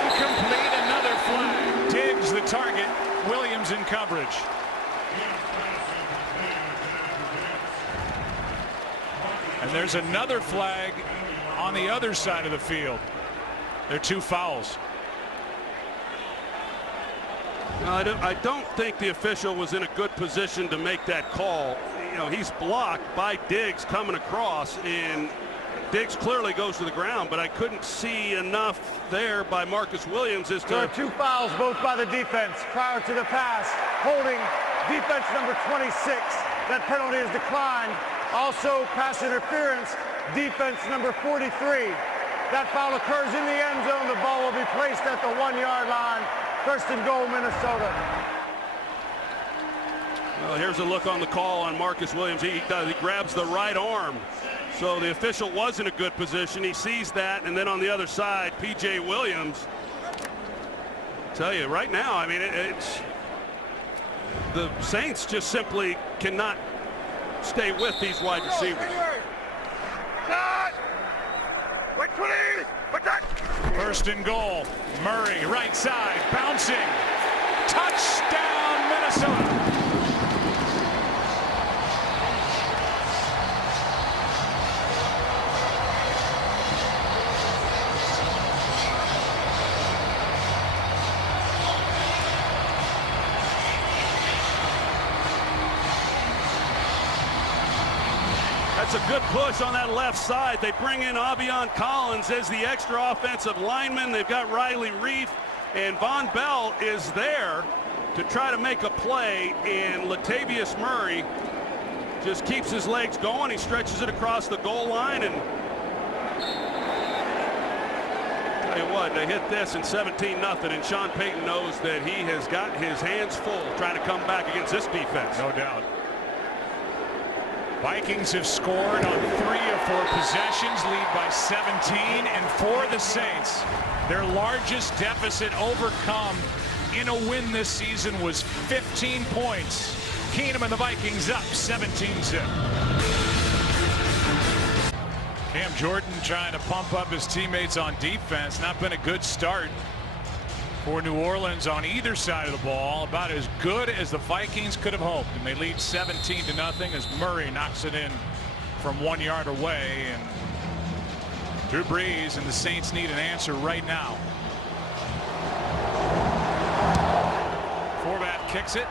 Incomplete, another flag. Diggs the target. Williams in coverage. And there's another flag on the other side of the field. There are 2 fouls. No, I don't think the official was in a good position to make that call. You know, he's blocked by Diggs coming across, and Diggs clearly goes to the ground, but I couldn't see enough there by Marcus Williams as to... There are 2 fouls, both by the defense. Prior to the pass, holding defense number 26. That penalty is declined. Also, pass interference, defense number 43. That foul occurs in the end zone. The ball will be placed at the 1-yard line. 1st and goal, Minnesota. Well, here's a look on the call on Marcus Williams. He grabs the right arm. So the official was in a good position. He sees that, and then on the other side, P.J. Williams. I tell you, right now, I mean, it's the Saints just simply cannot stay with these wide receivers. Shot! Wait, 20! What's that? 1st and goal. Murray, right side, bouncing. Touchdown, Minnesota. That's a good push on that left side. They bring in Avion Collins as the extra offensive lineman. They've got Riley Reef, and Von Bell is there to try to make a play, and Latavius Murray just keeps his legs going. He stretches it across the goal line, and tell you what, they hit this in 17-0, and Sean Payton knows that he has got his hands full trying to come back against this defense. No doubt. Vikings have scored on 3 of 4 possessions, lead by 17, and for the Saints, their largest deficit overcome in a win this season was 15 points. Keenum and the Vikings up 17-0. Cam Jordan trying to pump up his teammates on defense. Not been a good start for New Orleans on either side of the ball. About as good as the Vikings could have hoped, and they lead 17-0 as Murray knocks it in from 1 yard away. And Drew Brees and the Saints need an answer right now. Forbat kicks it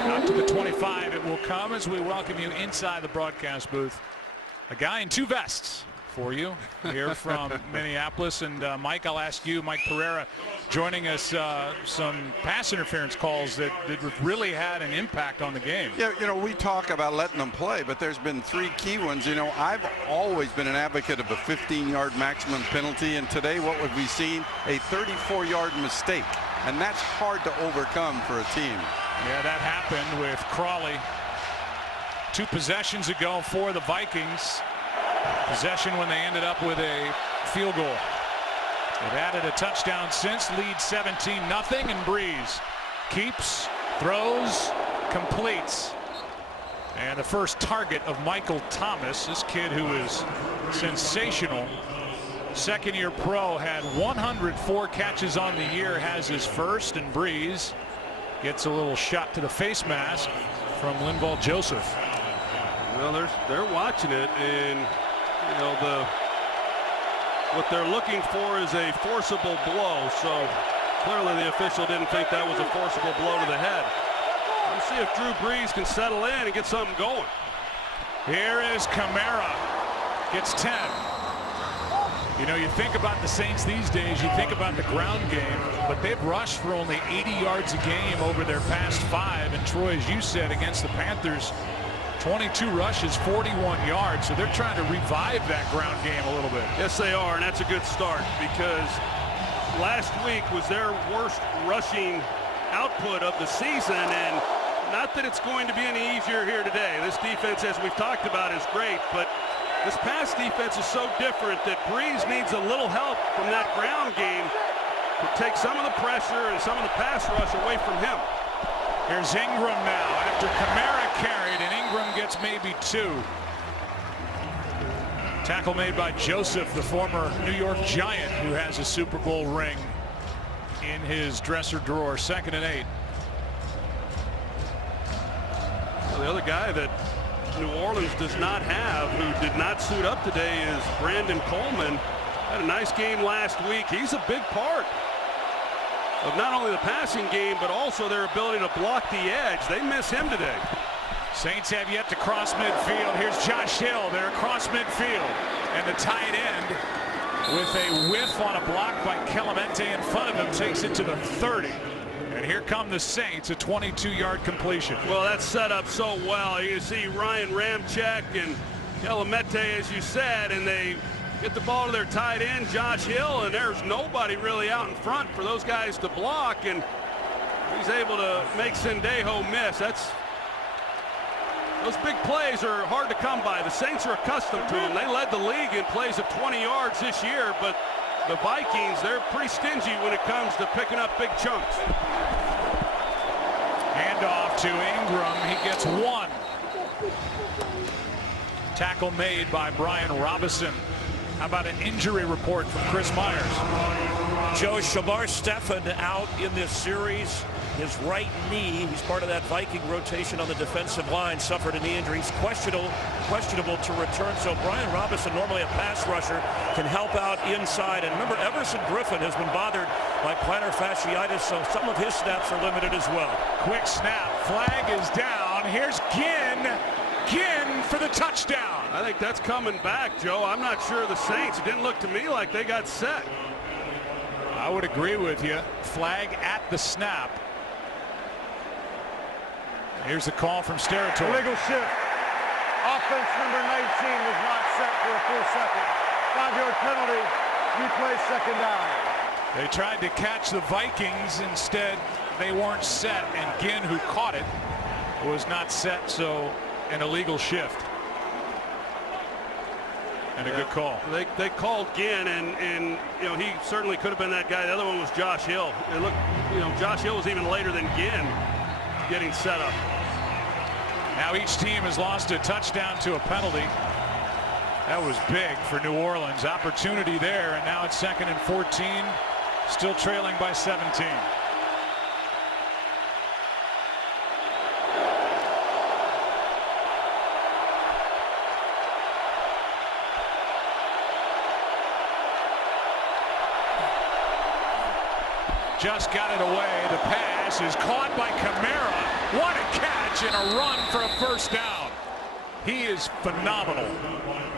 out to the 25. It will come as we welcome you inside the broadcast booth. A guy in 2 vests for you here from Minneapolis. And Mike, I'll ask you, Mike Pereira, joining us, some pass interference calls that really had an impact on the game. Yeah, you know, we talk about letting them play, but there's been 3 key ones. You know, I've always been an advocate of a 15-yard maximum penalty, and today what would we seen? A 34-yard mistake, and that's hard to overcome for a team. Yeah, that happened with Crawley 2 possessions ago for the Vikings. Possession when they ended up with a field goal. They've added a touchdown since, lead 17-0, and Brees keeps, throws, completes. And the first target of Michael Thomas, this kid who is sensational. 2nd-year pro, had 104 catches on the year, has his first, and Brees gets a little shot to the face mask from Linval Joseph. Well, they're watching it, and you know what they're looking for is a forcible blow. So clearly the official didn't think that was a forcible blow to the head. We'll see if Drew Brees can settle in and get something going. Here is Kamara. Gets 10. You know, you think about the Saints these days, you think about the ground game, but they've rushed for only 80 yards a game over their past 5. And Troy, as you said, against the Panthers, 22 rushes, 41 yards. So they're trying to revive that ground game a little bit. Yes, they are, and that's a good start because last week was their worst rushing output of the season, and not that it's going to be any easier here today. This defense, as we've talked about, is great, but this pass defense is so different that Brees needs a little help from that ground game to take some of the pressure and some of the pass rush away from him. Here's Ingram now after Kamara carried, and Ingram gets maybe 2. Tackle made by Joseph, the former New York Giant, who has a Super Bowl ring in his dresser drawer. 2nd and 8. Well, the other guy that New Orleans does not have, who did not suit up today, is Brandon Coleman. Had a nice game last week. He's a big part of not only the passing game, but also their ability to block the edge. They miss him today. Saints have yet to cross midfield. Here's Josh Hill. They're across midfield. And the tight end, with a whiff on a block by Clemente in front of him, takes it to the 30. And here come the Saints, a 22-yard completion. Well, that's set up so well. You see Ryan Ramczyk and Clemente, as you said, and they get the ball to their tight end, Josh Hill, and there's nobody really out in front for those guys to block, and he's able to make Sendejo miss. Those big plays are hard to come by. The Saints are accustomed to them. They led the league in plays of 20 yards this year, but the Vikings, they're pretty stingy when it comes to picking up big chunks. Handoff to Ingram. He gets 1. Tackle made by Brian Robinson. How about an injury report from Chris Myers? Joe, Shamar Stephen out in this series. His right knee, he's part of that Viking rotation on the defensive line, suffered a knee injury. He's questionable to return. So Brian Robinson, normally a pass rusher, can help out inside. And remember, Everson Griffin has been bothered by plantar fasciitis, so some of his snaps are limited as well. Quick snap. Flag is down. Here's Ginn for the touchdown. I think that's coming back, Joe. I'm not sure the Saints. It didn't look to me like they got set. I would agree with you. Flag at the snap. Here's the call from Sterator. Illegal shift. Offense number 19 was not set for a full second. 5-yard penalty. Replay 2nd down. They tried to catch the Vikings. Instead, they weren't set. And Ginn, who caught it, was not set. So an illegal shift. And a good call. They called Ginn, and you know, he certainly could have been that guy. The other one was Josh Hill. It looked, you know, Josh Hill was even later than Ginn getting set up. Now each team has lost a touchdown to a penalty. That was big for New Orleans. Opportunity there, and now it's 2nd and 14, still trailing by 17. Just got it away. The pass is caught by Kamara. What a catch and a run for a 1st down. He is phenomenal.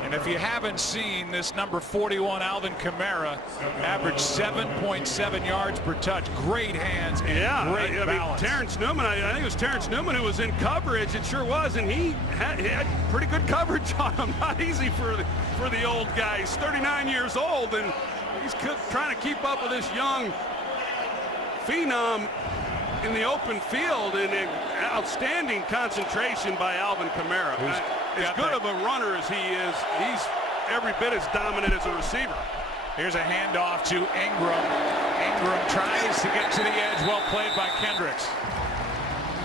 And if you haven't seen this number 41, Alvin Kamara, averaged 7.7 yards per touch. Great hands and great balance. Mean, Terrence Newman, I think it was Terrence Newman who was in coverage. It sure was, and he had pretty good coverage on him. Not easy for the old guy. He's 39 years old, and he's trying to keep up with this young phenom in the open field, and an outstanding concentration by Alvin Kamara. As good of a runner as he is, he's every bit as dominant as a receiver. Here's a handoff to Ingram. Ingram tries to get to the edge. Well played by Kendricks.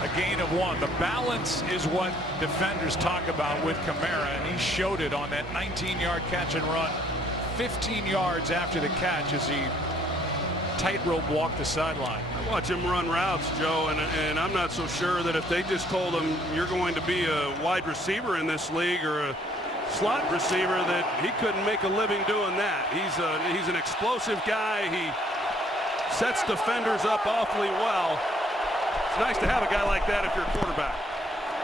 A gain of 1. The balance is what defenders talk about with Kamara, and he showed it on that 19-yard catch and run. 15 yards after the catch as he tightrope walk the sideline. I watch him run routes, Joe, and I'm not so sure that if they just told him you're going to be a wide receiver in this league or a slot receiver, that he couldn't make a living doing that. He's an explosive guy. He sets defenders up awfully well. It's nice to have a guy like that if you're a quarterback.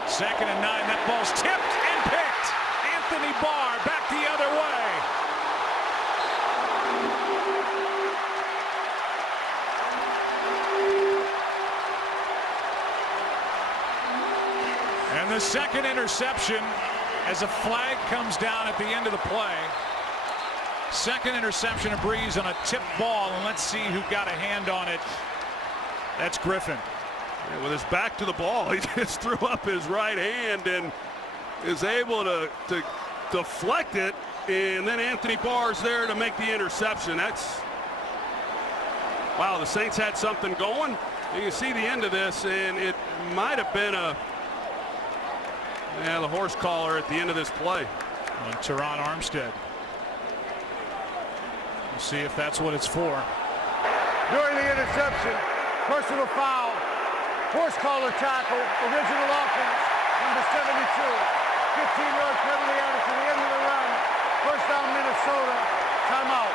2nd and 9. That ball's tipped and picked. Anthony Barr back the other way. And the 2nd interception as a flag comes down at the end of the play. 2nd interception of Breeze on a tipped ball, and let's see who got a hand on it. That's Griffin. Yeah, with his back to the ball, he just threw up his right hand and is able to deflect it, and then Anthony Barr's there to make the interception. That's, wow, the Saints had something going. You can see the end of this, and it might have been the horse collar at the end of this play. On Teron Armstead. We'll see if that's what it's for. During the interception, personal foul, horse collar tackle, original offense, number 72. 15-yard penalty added to the end of the run. First down, Minnesota. Timeout.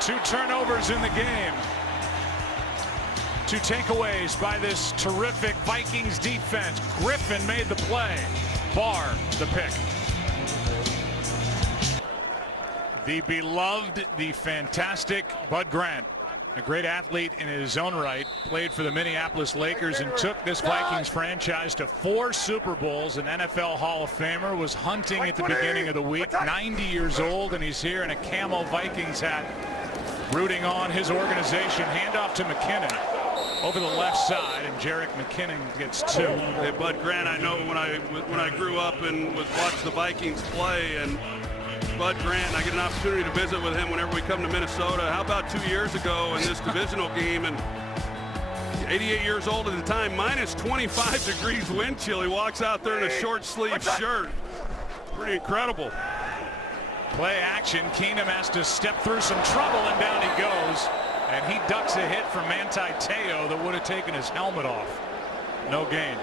2 turnovers in the game. 2 takeaways by this terrific Vikings defense. Griffin made the play. Barr the pick. The beloved, the fantastic Bud Grant, a great athlete in his own right, played for the Minneapolis Lakers and took this Vikings franchise to 4 Super Bowls. An NFL Hall of Famer, was hunting at the beginning of the week, 90 years old, and he's here in a camo Vikings hat, rooting on his organization. Handoff to McKinnon over the left side, and Jerick McKinnon gets 2. Hey, Bud Grant, I know when I grew up and watched the Vikings play, and Bud Grant, I get an opportunity to visit with him whenever we come to Minnesota. How about 2 years ago in this divisional game, and 88 years old at the time, minus 25 degrees wind chill. He walks out there in a short sleeve shirt. Pretty incredible. Play action. Keenum has to step through some trouble, and down he goes. And he ducks a hit from Manti Te'o that would have taken his helmet off. No gain.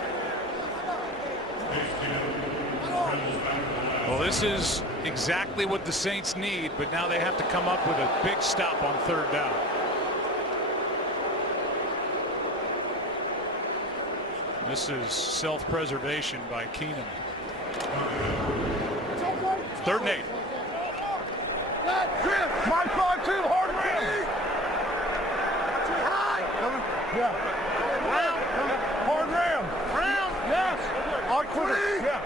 Well, this is exactly what the Saints need, but now they have to come up with a big stop on 3rd down. This is self-preservation by Keenum. 3rd and 8. My 5-2, hard rim. Yeah. Hard rim. Yes. On quicker. Yeah.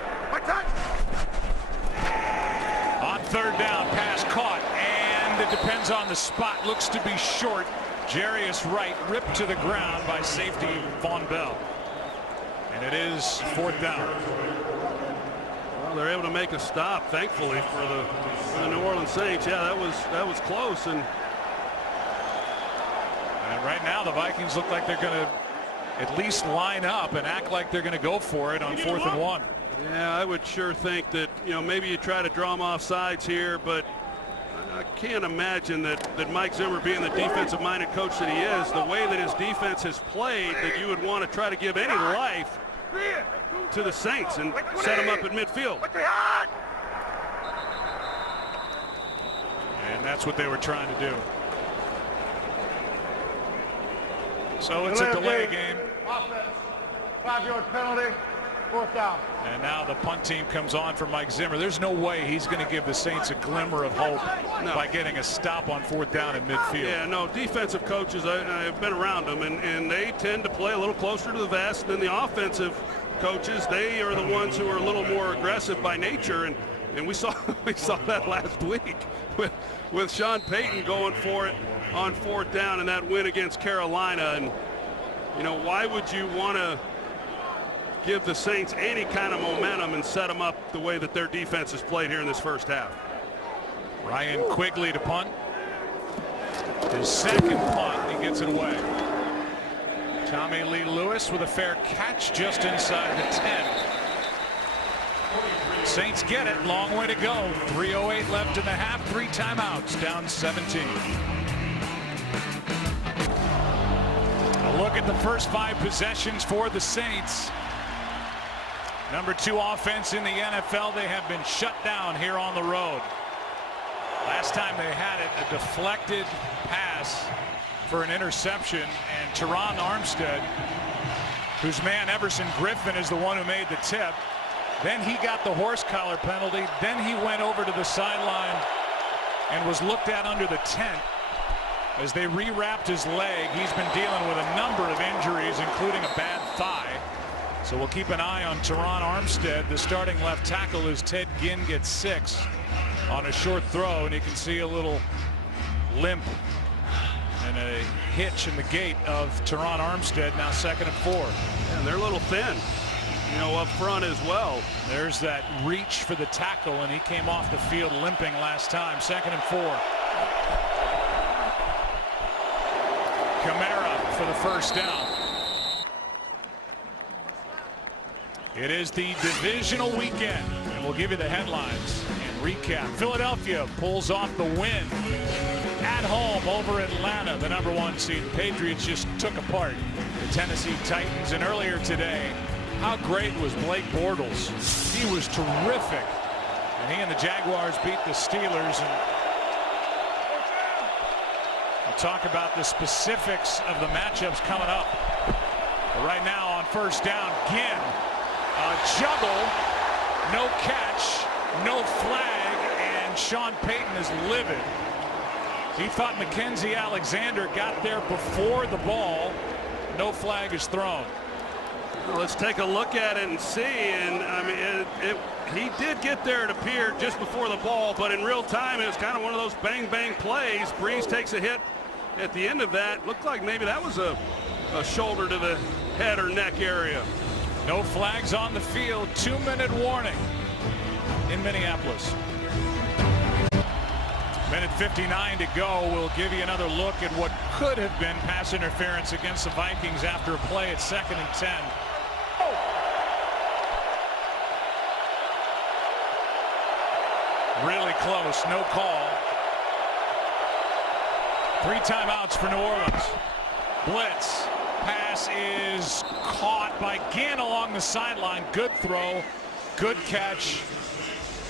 On 3rd down, pass caught, and it depends on the spot. Looks to be short. Jarius Wright ripped to the ground by safety Von Bell. And it is 4th down. Well, they're able to make a stop, thankfully, for the New Orleans Saints. Yeah, that was close. And right now the Vikings look like they're going to at least line up and act like they're going to go for it on 4th and 1. Yeah, I would sure think that, maybe you try to draw them off sides here, but I can't imagine that Mike Zimmer, being the defensive-minded coach that he is, the way that his defense has played, that you would want to try to give any life to the Saints and set them up at midfield. And that's what they were trying to do. So it's a delay game. Offense. 5-yard penalty. 4th down. And now the punt team comes on for Mike Zimmer. There's no way he's going to give the Saints a glimmer of hope by getting a stop on 4th down in midfield. Yeah, no, defensive coaches, I've been around them, and they tend to play a little closer to the vest than the offensive coaches. They are the ones who are a little more aggressive by nature, and we saw that last week with Sean Payton going for it on 4th down in that win against Carolina. And why would you want to give the Saints any kind of momentum and set them up the way that their defense has played here in this first half? Ryan Quigley to punt. His 2nd punt, he gets it away. Tommy Lee Lewis with a fair catch just inside the 10. Saints get it. Long way to go. 3:08 left in the half. 3 timeouts. Down 17. A look at the first 5 possessions for the Saints. Number 2 offense in the NFL. They have been shut down here on the road. Last time they had it, a deflected pass for an interception, and Teron Armstead, whose man Everson Griffin is the one who made the tip. Then he got the horse collar penalty. Then he went over to the sideline and was looked at under the tent as they rewrapped his leg. He's been dealing with a number of injuries, including a bad thigh. So we'll keep an eye on Teron Armstead, the starting left tackle, as Ted Ginn gets 6 on a short throw, and you can see a little limp and a hitch in the gait of Teron Armstead, now 2nd and 4. And they're a little thin, you know, up front as well. There's that reach for the tackle, and he came off the field limping last time. 2nd and 4. Kamara for the first down. It is the divisional weekend, and we'll give you the headlines and recap. Philadelphia pulls off the win at home over Atlanta, the number 1 seed. Patriots just took apart the Tennessee Titans. And earlier today, how great was Blake Bortles? He was terrific. And he and the Jaguars beat the Steelers. And we'll talk about the specifics of the matchups coming up. But right now on first down, Ginn. A juggle, no catch, no flag, and Sean Payton is livid. He thought Mackenzie Alexander got there before the ball. No flag is thrown. Well, let's take a look at it and see. And I mean, he did get there, it appeared, just before the ball, but in real time it was kind of one of those bang plays. Breeze takes a hit at the end of that. Looked like maybe that was a shoulder to the head or neck area. No flags on the field. 2-minute warning in Minneapolis. Minute 59 to go. We'll give you another look at what could have been pass interference against the Vikings after a play at 2nd and 10. Really close. No call. 3 timeouts for New Orleans. Blitz. Pass is caught by Ginn along the sideline. Good throw, good catch.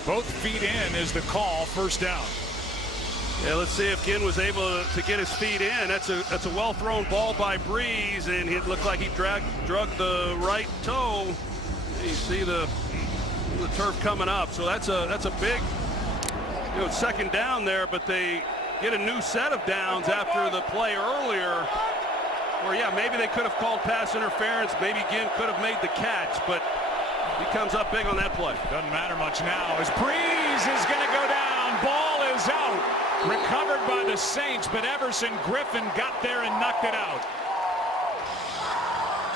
Both feet in is the call. First down. Yeah, let's see if Ginn was able to get his feet in. That's a well thrown ball by Breeze, and it looked like he drug the right toe. You see the turf coming up, so that's a big, you know, 2nd down there. But they get a new set of downs after the play earlier. Or yeah, maybe they could have called pass interference. Maybe Ginn could have made the catch, but he comes up big on that play. Doesn't matter much now as Breeze is going to go down. Ball is out. Recovered by the Saints, but Everson Griffin got there and knocked it out.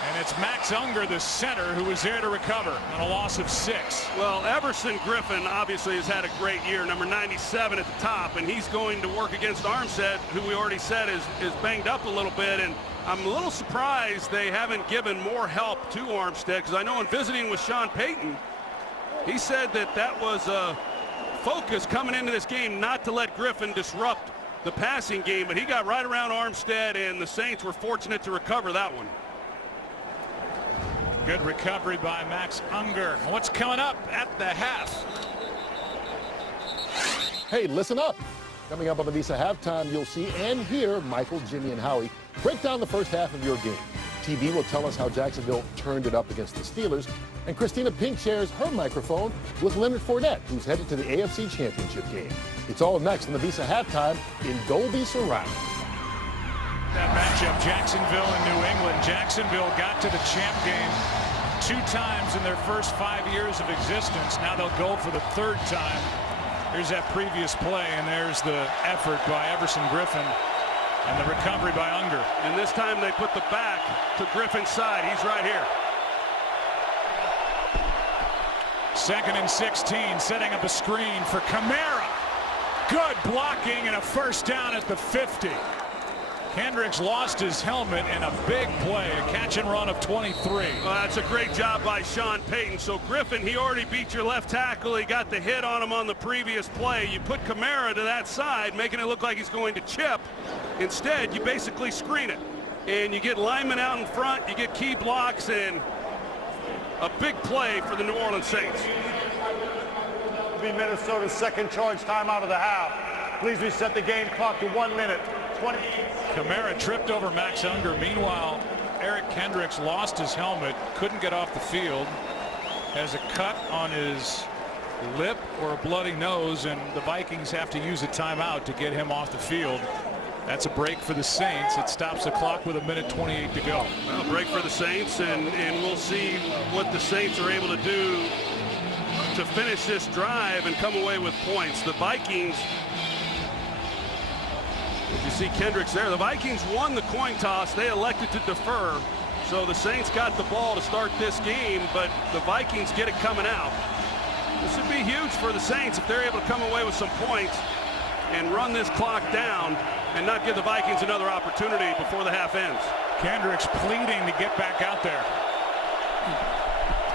And it's Max Unger, the center, who was there to recover on a loss of 6. Well, Everson Griffin obviously has had a great year, number 97 at the top, and he's going to work against Armstead, who we already said is banged up a little bit. And I'm a little surprised they haven't given more help to Armstead, because I know in visiting with Sean Payton, he said that was a focus coming into this game not to let Griffin disrupt the passing game, but he got right around Armstead, and the Saints were fortunate to recover that one. Good recovery by Max Unger. What's coming up at the half? Hey, listen up. Coming up on the Visa Halftime, you'll see and hear Michael, Jimmy, and Howie break down the first half of your game. TV will tell us how Jacksonville turned it up against the Steelers. And Christina Pink shares her microphone with Leonard Fournette, who's headed to the AFC Championship game. It's all next on the Visa Halftime in Dolby Surround. That matchup, Jacksonville and New England. Jacksonville got to the champ game 2 times in their first 5 years of existence. Now they'll go for the 3rd time. Here's that previous play, and there's the effort by Everson Griffin and the recovery by Unger. And this time they put the back to Griffin's side. He's right here. 2nd and 16, setting up a screen for Kamara. Good blocking and a first down at the 50. Kendricks lost his helmet in a big play, a catch and run of 23. Well, that's a great job by Sean Payton. So Griffin, he already beat your left tackle. He got the hit on him on the previous play. You put Kamara to that side, making it look like he's going to chip. Instead, you basically screen it. And you get linemen out in front, you get key blocks, and a big play for the New Orleans Saints. Will be Minnesota's second charge timeout of the half. Please reset the game clock to 1 minute. 20. Kamara tripped over Max Unger. Meanwhile, Eric Kendricks lost his helmet, couldn't get off the field, has a cut on his lip or a bloody nose, and the Vikings have to use a timeout to get him off the field. That's a break for the Saints. It stops the clock with 1:28 to go. Well, break for the Saints, and we'll see what the Saints are able to do to finish this drive and come away with points. The Vikings, if you see Kendricks there, the Vikings won the coin toss. They elected to defer. So the Saints got the ball to start this game, but the Vikings get it coming out. This would be huge for the Saints if they're able to come away with some points and run this clock down and not give the Vikings another opportunity before the half ends. Kendricks pleading to get back out there.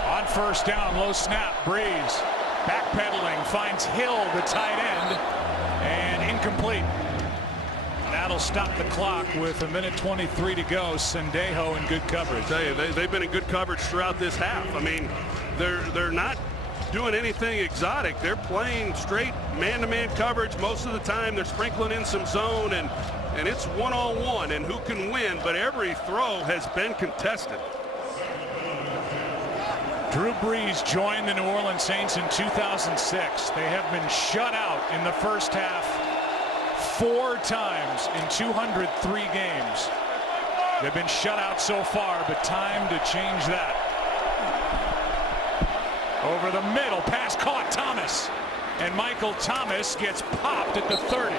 On first down, low snap, Breeze backpedaling, finds Hill, the tight end, and incomplete. That'll stop the clock with 1:23 to go. Sendejo in good coverage. I tell you, they've been in good coverage throughout this half. I mean, they're not doing anything exotic. They're playing straight man-to-man coverage most of the time. They're sprinkling in some zone, and it's one-on-one, and who can win, but every throw has been contested. Drew Brees joined the New Orleans Saints in 2006. They have been shut out in the first half 4 times in 203 games. They've been shut out so far, but time to change that. Over the middle, pass caught, Thomas. And Michael Thomas gets popped at the 30.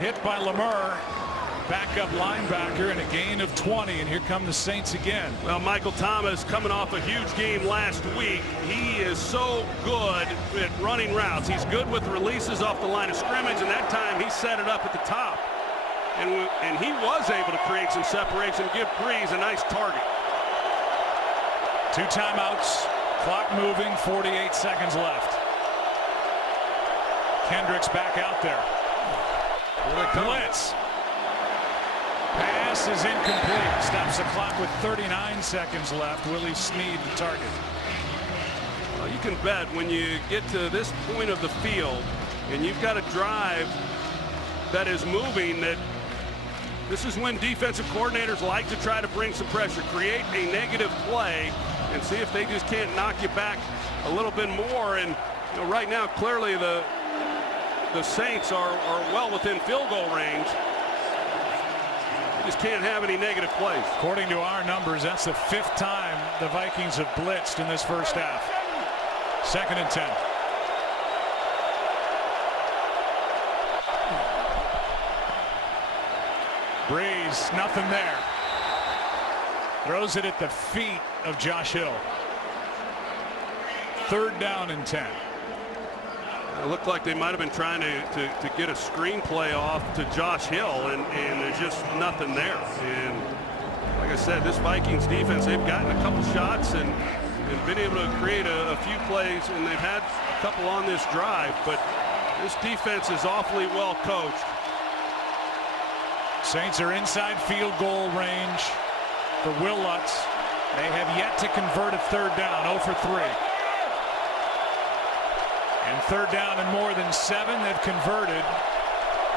Hit by Lemur, backup linebacker, and a gain of 20. And here come the Saints again. Well, Michael Thomas coming off a huge game last week. He is so good at running routes. He's good with releases off the line of scrimmage, and that time he set it up at the top. And he was able to create some separation, give Breeze a nice target. 2 timeouts, clock moving, 48 seconds left. Kendricks back out there. Blitz. Pass is incomplete. Stops the clock with 39 seconds left. Willie Snead, the target. Well, you can bet when you get to this point of the field and you've got a drive that is moving, that this is when defensive coordinators like to try to bring some pressure, create a negative play, and see if they just can't knock you back a little bit more. And you know, right now, clearly the Saints are well within field goal range. You just can't have any negative plays. According to our numbers, that's the 5th time the Vikings have blitzed in this first half. 2nd and 10. Breeze, nothing there. Throws it at the feet of Josh Hill. 3rd down and 10. It looked like they might have been trying to get a screenplay off to Josh Hill, and there's just nothing there. And like I said, this Vikings defense, they've gotten a couple shots and been able to create a few plays, and they've had a couple on this drive, but this defense is awfully well coached. Saints are inside field goal range for Will Lutz. They have yet to convert a 3rd down, 0 for 3. And 3rd down and more than 7, they've converted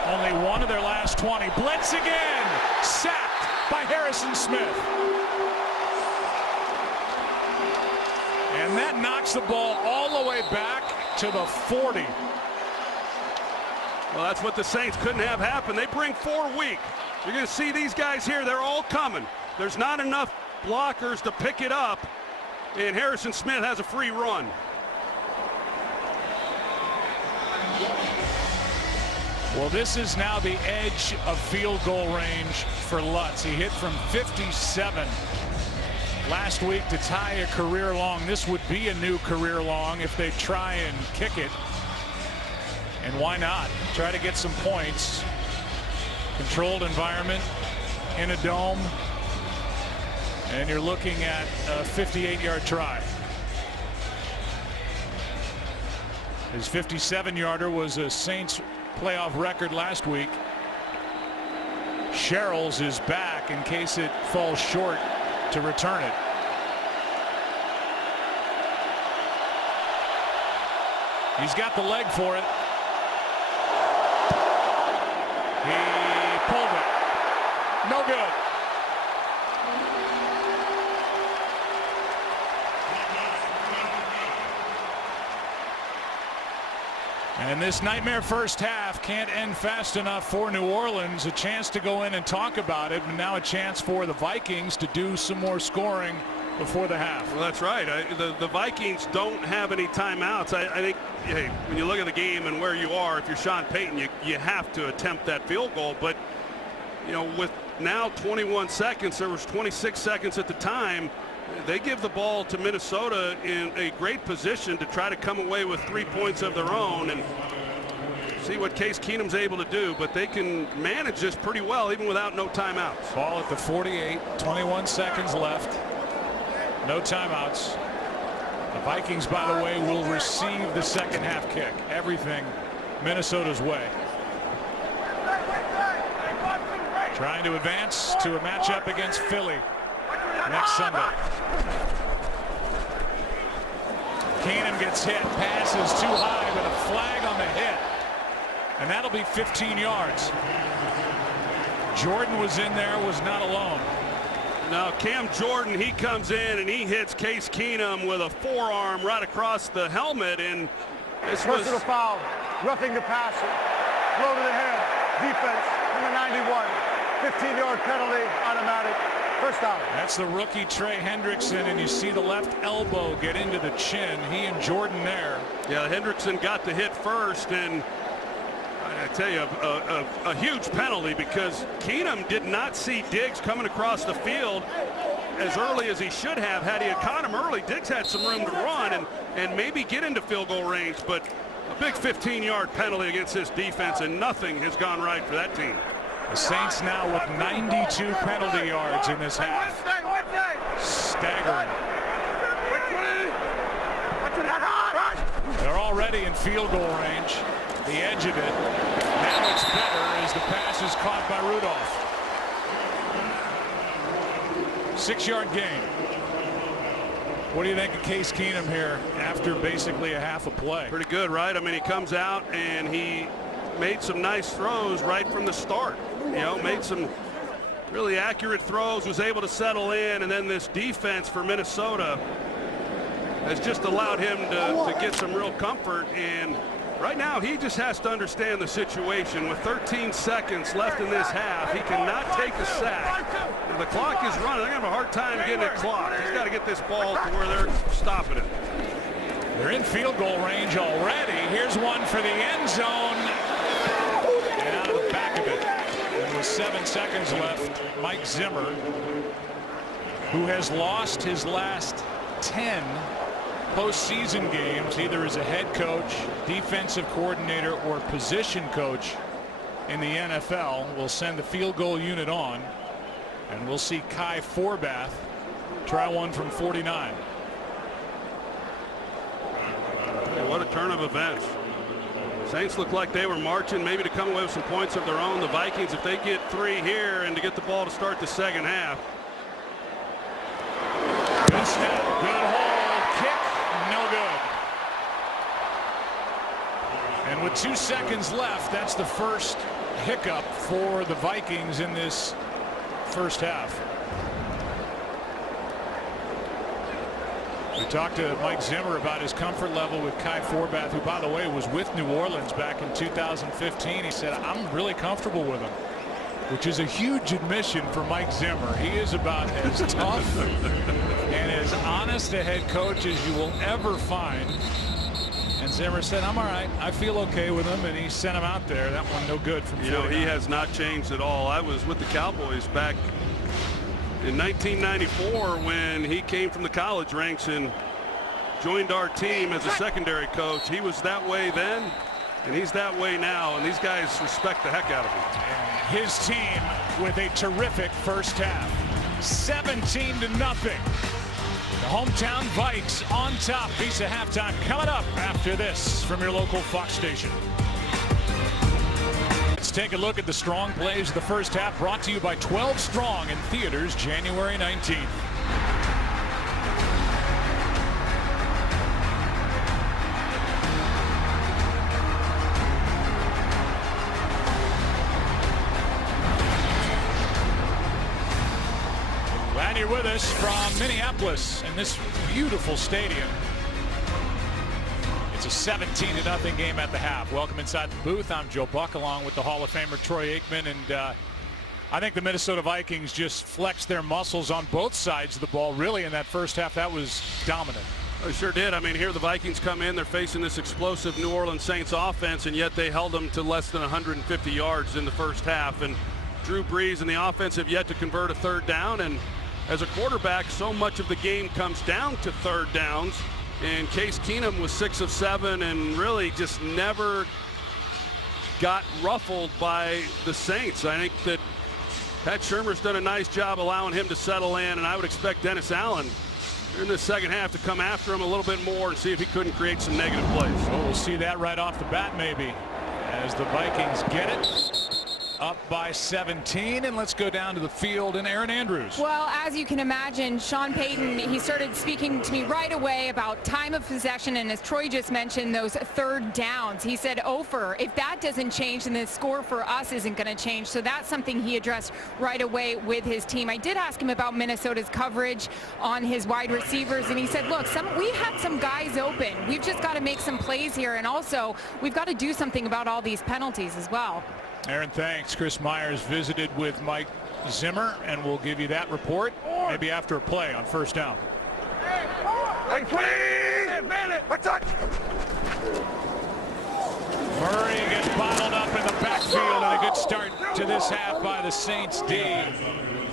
only 1 of their last 20. Blitz again, sacked by Harrison Smith. And that knocks the ball all the way back to the 40. Well, that's what the Saints couldn't have happen. They bring 4 weak. You're going to see these guys here. They're all coming. There's not enough blockers to pick it up, and Harrison Smith has a free run. Well, this is now the edge of field goal range for Lutz. He hit from 57 last week to tie a career long. This would be a new career long if they try and kick it. And why not? Try to get some points. Controlled environment in a dome. And you're looking at a 58-yard try. His 57-yarder was a Saints playoff record last week. Sherrills is back in case it falls short to return it. He's got the leg for it. He pulled it. No good. And this nightmare first half can't end fast enough for New Orleans. A chance to go in and talk about it, and now a chance for the Vikings to do some more scoring before the half. Well, that's right. The Vikings don't have any timeouts. I think, hey, when you look at the game and where you are, if you're Sean Payton, you have to attempt that field goal. But, you know, with now 21 seconds, there was 26 seconds at the time. They give the ball to Minnesota in a great position to try to come away with 3 points of their own and see what Case Keenum's able to do. But they can manage this pretty well even without no timeouts. Ball at the 48, 21 seconds left. No timeouts. The Vikings, by the way, will receive the second half kick. Everything Minnesota's way. Trying to advance to a matchup against Philly next Sunday. Keenum gets hit. Pass is too high, but a flag on the hit. And that'll be 15 yards. Jordan was in there, was not alone. Now Cam Jordan, he comes in and he hits Case Keenum with a forearm right across the helmet, and this was personal foul, roughing the passer, blow to the head, defense number 91, 15-yard penalty, automatic, first down. That's the rookie Trey Hendrickson, and you see the left elbow get into the chin. He and Jordan there. Yeah, Hendrickson got the hit first, and I tell you, a huge penalty because Keenum did not see Diggs coming across the field as early as he should have. Had he caught him early, Diggs had some room to run and maybe get into field goal range, but a big 15-yard penalty against this defense, and nothing has gone right for that team. The Saints now with 92 penalty yards in this half. Staggering. They're already in field goal range. The edge of it. Now it's better as the pass is caught by Rudolph. 6-yard gain. What do you think of Case Keenum here after basically a half a play? Pretty good, right? I mean, he comes out and he made some nice throws right from the start. You know, made some really accurate throws, was able to settle in, and then this defense for Minnesota has just allowed him to get some real comfort. And right now, he just has to understand the situation. With 13 seconds left in this half, he cannot take a sack. Now, the clock is running. They're going to have a hard time getting it clocked. He's got to get this ball to where they're stopping it. They're in field goal range already. Here's one for the end zone. And out of the back of it. And with 7 seconds left, Mike Zimmer, who has lost his last 10 postseason games, either as a head coach, defensive coordinator, or position coach in the NFL, will send the field goal unit on, and we'll see Kai Forbath try one from 49. What a turn of events. Saints look like they were marching maybe to come away with some points of their own. The Vikings, if they get 3 here and to get the ball to start the second half. Good snap, good hold, kick, no good. And with 2 seconds left, that's the first hiccup for the Vikings in this first half. We talked to Mike Zimmer about his comfort level with Kai Forbath, who, by the way, was with New Orleans back in 2015. He said, I'm really comfortable with him, which is a huge admission for Mike Zimmer. He is about as tough and as honest a head coach as you will ever find. And Zimmer said, I'm all right. I feel okay with him, and he sent him out there. That one no good from 49. You know, he has not changed at all. I was with the Cowboys back in 1994 when he came from the college ranks and joined our team as a secondary coach. He was that way then, and he's that way now, and these guys respect the heck out of him. his team with a terrific first half. 17-0. The hometown Vikes on top. Visa halftime coming up after this from your local Fox station. Let's take a look at the strong plays of the first half, brought to you by 12 Strong in theaters January 19th. Glad you're with us from Minneapolis in this beautiful stadium. It's a 17-0 game at the half. Welcome inside the booth. I'm Joe Buck along with the Hall of Famer Troy Aikman, and I think the Minnesota Vikings just flexed their muscles on both sides of the ball. Really, in that first half, that was dominant. They sure did. I mean, here the Vikings come in. They're facing this explosive New Orleans Saints offense, and yet they held them to less than 150 yards in the first half. And Drew Brees and the offense have yet to convert a third down. And as a quarterback, so much of the game comes down to third downs. And Case Keenum was 6 of 7 and really just never got ruffled by the Saints. I think that Pat Shurmur's done a nice job allowing him to settle in, and I would expect Dennis Allen in the second half to come after him a little bit more and see if he couldn't create some negative plays. Well, we'll see that right off the bat maybe as the Vikings get it. Up by 17, and let's go down to the field and Aaron Andrews. Well, as you can imagine, Sean Payton, he started speaking to me right away about time of possession, and as Troy just mentioned, those third downs. He said, Ofer, if that doesn't change, then the score for us isn't going to change. So that's something he addressed right away with his team. I did ask him about Minnesota's coverage on his wide receivers, and he said, look, we had some guys open. We've just got to make some plays here, and also we've got to do something about all these penalties as well. Aaron, thanks. Chris Myers visited with Mike Zimmer, and we'll give you that report maybe after a play on first down. Murray gets bottled up in the backfield, and a good start to this half by the Saints D.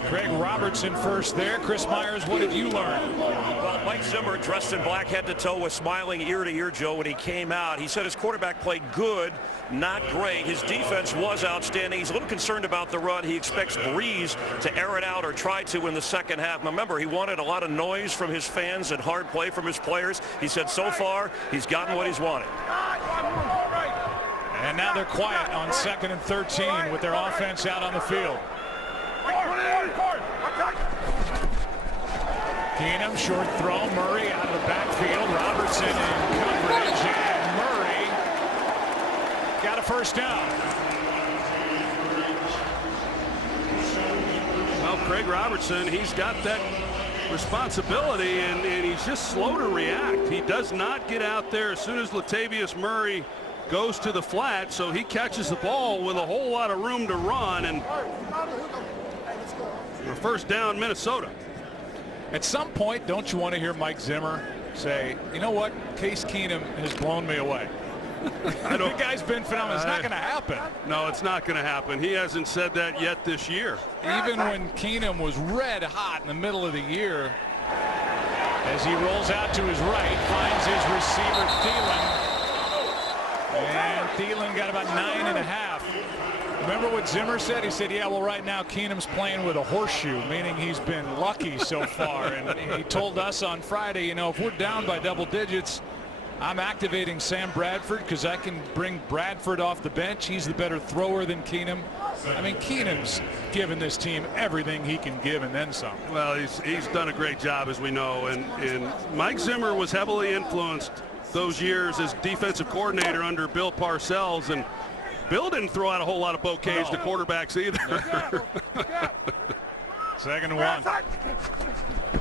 Craig Robertson first there. Chris Myers, what have you learned? Well, Mike Zimmer, dressed in black head to toe, was smiling ear to ear, Joe, when he came out. He said his quarterback played good, not great. His defense was outstanding. He's a little concerned about the run. He expects Brees to air it out or try to in the second half. Remember, he wanted a lot of noise from his fans and hard play from his players. He said so far he's gotten what he's wanted. And now they're quiet on 2nd and 13 with their offense out on the field. Keenum, short throw. Murray out of the backfield. Robertson in coverage, and Murray got a first down. Well, Craig Robertson, he's got that responsibility, and he's just slow to react. He does not get out there as soon as Latavius Murray goes to the flat, so he catches the ball with a whole lot of room to run, and first down, Minnesota. At some point, don't you want to hear Mike Zimmer say, you know what, Case Keenum has blown me away? The guy's been phenomenal. It's not going to happen. No, it's not going to happen. He hasn't said that yet this year. Even when Keenum was red hot in the middle of the year, as he rolls out to his right, finds his receiver Thielen. And Thielen got about 9.5. Remember what Zimmer said? He said, yeah, well, right now Keenum's playing with a horseshoe, meaning he's been lucky so far. And he told us on Friday, you know, if we're down by double digits, I'm activating Sam Bradford because I can bring Bradford off the bench. He's the better thrower than Keenum. I mean, Keenum's given this team everything he can give and then some. Well, he's done a great job, as we know. And Mike Zimmer was heavily influenced those years as defensive coordinator under Bill Parcells, and Bill didn't throw out a whole lot of bouquets to quarterbacks either. 2nd and 1.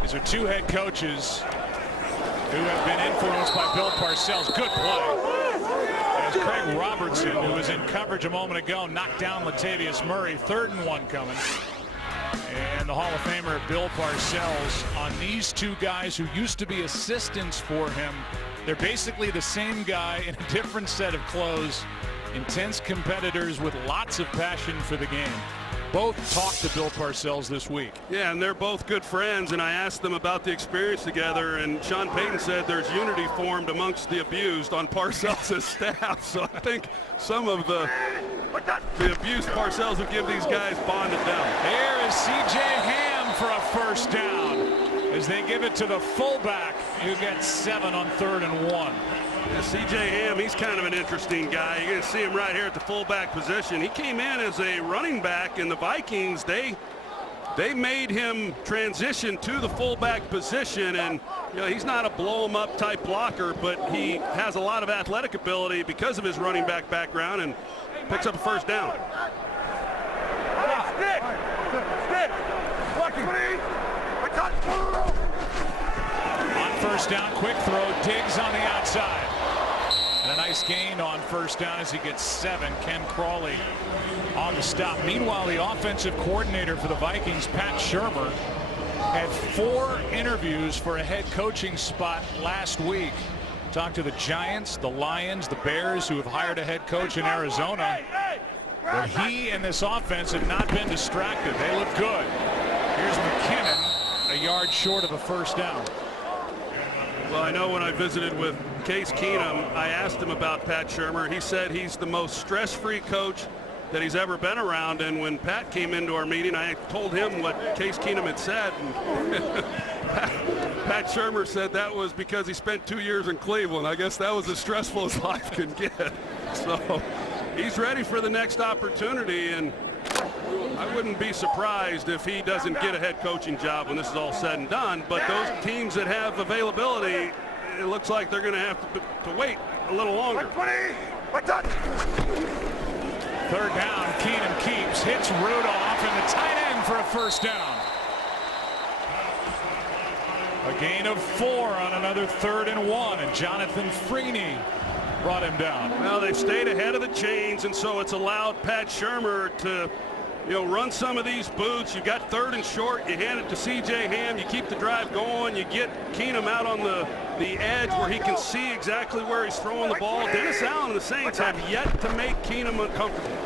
These are two head coaches who have been influenced by Bill Parcells. Good play. As Craig Robertson, who was in coverage a moment ago, knocked down Latavius Murray. 3rd and 1 coming. And the Hall of Famer Bill Parcells on these two guys who used to be assistants for him. They're basically the same guy in a different set of clothes. Intense competitors with lots of passion for the game. both talked to Bill Parcells this week. Yeah, and they're both good friends, and I asked them about the experience together, and Sean Payton said there's unity formed amongst the abused on Parcells' staff. So I think some of the abuse Parcells would give these guys bonded down. Here is C.J. Ham for a first down as they give it to the fullback, who gets 7 on 3rd and 1. Yeah, C.J. Ham, he's kind of an interesting guy. You're going to see him right here at the fullback position. He came in as a running back, and the Vikings, they made him transition to the fullback position, and you know, he's not a blow-him-up type blocker, but he has a lot of athletic ability because of his running back background, and picks up a first down. Stick! On first down, quick throw, Diggs on the outside. And a nice gain on first down as he gets 7. Ken Crawley on the stop. Meanwhile, the offensive coordinator for the Vikings, Pat Shurmur, had 4 interviews for a head coaching spot last week. Talked to the Giants, the Lions, the Bears, who have hired a head coach in Arizona. But he and this offense have not been distracted. They look good. Here's McKinnon, a yard short of a first down. Well, I know when I visited with Case Keenum, I asked him about Pat Shurmur. He said he's the most stress-free coach that he's ever been around. And when Pat came into our meeting, I told him what Case Keenum had said. And Pat Shurmur said that was because he spent 2 years in Cleveland. I guess that was as stressful as life can get. So he's ready for the next opportunity, and I wouldn't be surprised if he doesn't get a head coaching job when this is all said and done. But those teams that have availability, it looks like they're going to have to wait a little longer. 3rd down, Keenum keeps, hits Rudolph, and the tight end for a first down. A gain of 4 on another 3rd and 1, and Jonathan Freeney brought him down. Well, they've stayed ahead of the chains, and so it's allowed Pat Shurmur to, you know, run some of these boots. You got 3rd and short, you hand it to C.J. Ham, you keep the drive going, you get Keenum out on the edge where he can see exactly where he's throwing the ball. Dennis Allen and the Saints have yet to make Keenum uncomfortable.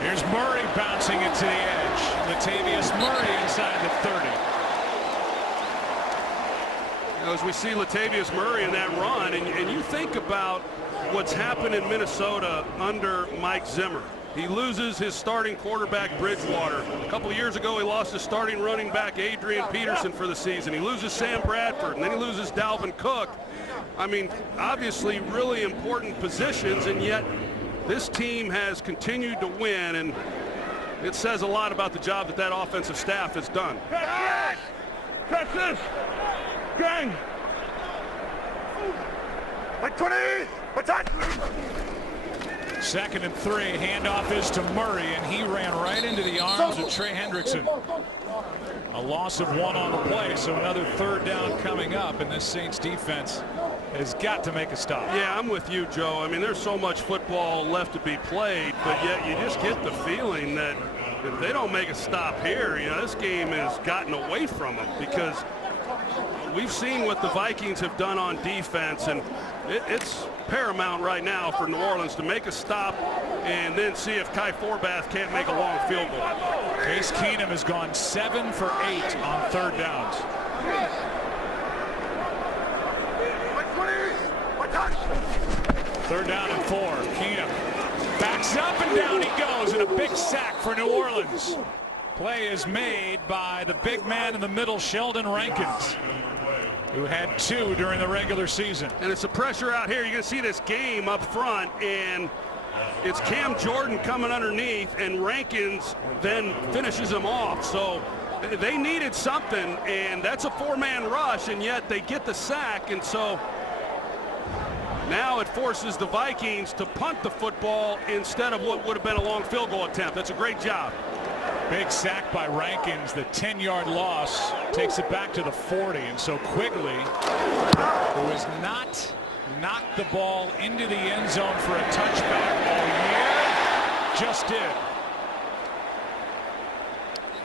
Here's Murray bouncing it to the edge. Latavius Murray inside the 30. As we see Latavius Murray in that run, and you think about what's happened in Minnesota under Mike Zimmer. He loses his starting quarterback Bridgewater. A couple of years ago, he lost his starting running back Adrian Peterson for the season. He loses Sam Bradford, and then he loses Dalvin Cook. I mean, obviously really important positions, and yet this team has continued to win, and it says a lot about the job that offensive staff has done. Catch this! Gang! Like 20! Attack! 2nd and 3, handoff is to Murray, and he ran right into the arms of Trey Hendrickson. A loss of 1 on the play, so another 3rd down coming up, and this Saints defense has got to make a stop. Yeah, I'm with you, Joe. I mean, there's so much football left to be played, but yet you just get the feeling that if they don't make a stop here, you know, this game has gotten away from them, because we've seen what the Vikings have done on defense, and it's paramount right now for New Orleans to make a stop and then see if Kai Forbath can't make a long field goal. Case Keenum has gone 7 for 8 on 3rd downs. Third down and 4. Keenum backs up and down he goes, and a big sack for New Orleans. Play is made by the big man in the middle, Sheldon Rankins, who had 2 during the regular season. And it's the pressure out here. You're going to see this game up front, and it's Cam Jordan coming underneath, and Rankins then finishes him off. So they needed something, and that's a 4-man rush, and yet they get the sack, and so now it forces the Vikings to punt the football instead of what would have been a long field goal attempt. That's a great job. Big sack by Rankins. The 10-yard loss takes it back to the 40, and so Quigley, who has not knocked the ball into the end zone for a touchback all year, just did.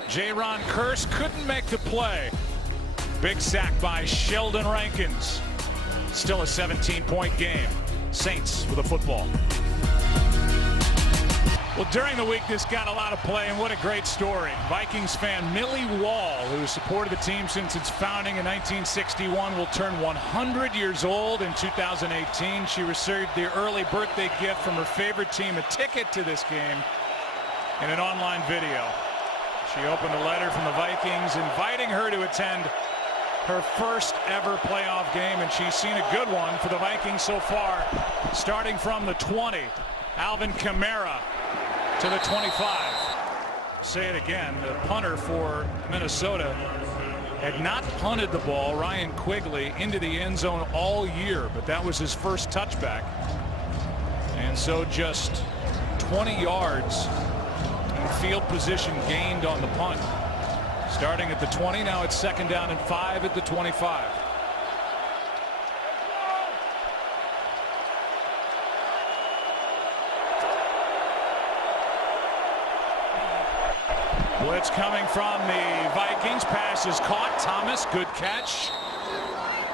Jaron Kearse couldn't make the play. Big sack by Sheldon Rankins. Still a 17-point game. Saints with a football. Well, during the week, this got a lot of play, and what a great story. Vikings fan Millie Wall, who supported the team since its founding in 1961, will turn 100 years old in 2018. She received the early birthday gift from her favorite team, a ticket to this game, in an online video. She opened a letter from the Vikings inviting her to attend her first ever playoff game, and she's seen a good one for the Vikings so far, starting from the 20. Alvin Kamara to the 25. Say it again, the punter for Minnesota had not punted the ball, Ryan Quigley, into the end zone all year, but that was his first touchback. And so just 20 yards in field position gained on the punt. Starting at the 20, now it's 2nd down and 5 at the 25. Blitz coming from the Vikings. Pass is caught. Thomas, good catch.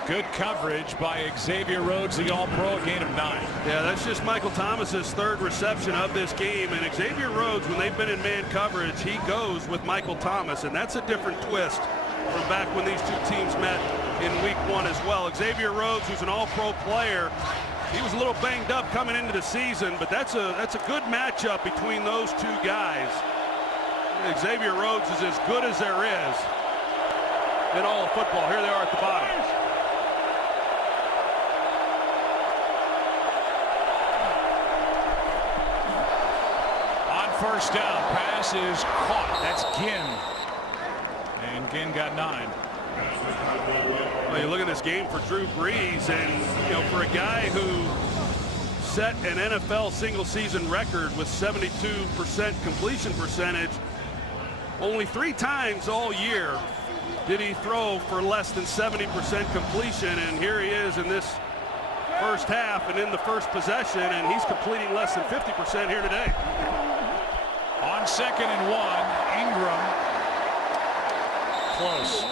Good coverage by Xavier Rhodes, the All-Pro, a gain of 9. Yeah, that's just Michael Thomas's 3rd reception of this game. And Xavier Rhodes, when they've been in man coverage, he goes with Michael Thomas. And that's a different twist from back when these two teams met in week 1 as well. Xavier Rhodes, who's an All-Pro player, he was a little banged up coming into the season, but that's a good matchup between those two guys. Xavier Rhodes is as good as there is in all of football. Here they are at the bottom. On 1st down, pass is caught. That's Ginn. And Ginn got 9. Well, you look at this game for Drew Brees, and for a guy who set an NFL single season record with 72% completion percentage, only 3 times all year did he throw for less than 70% completion, and here he is in this first half and in the first possession, and he's completing less than 50% here today. On 2nd and 1, Ingram. Close.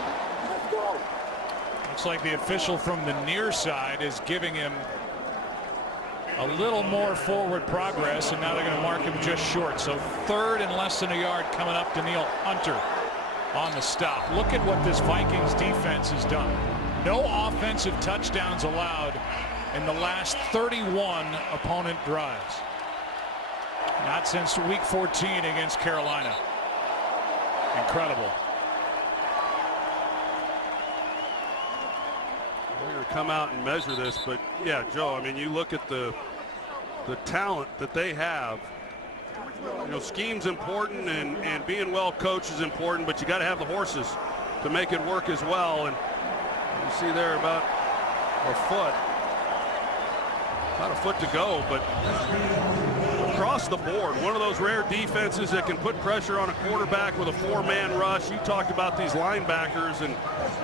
Looks like the official from the near side is giving him a little more forward progress, and now they're going to mark him just short. So 3rd and less than a yard coming up to Neil Hunter on the stop. Look at what this Vikings defense has done. No offensive touchdowns allowed in the last 31 opponent drives. Not since week 14 against Carolina. Incredible. We're going to come out and measure this, but yeah, Joe, I mean, you look at the talent that they have. Scheme's important, and being well coached is important, but you got to have the horses to make it work as well. And you see there about a foot to go, but across the board, one of those rare defenses that can put pressure on a quarterback with a 4-man rush. You talked about these linebackers and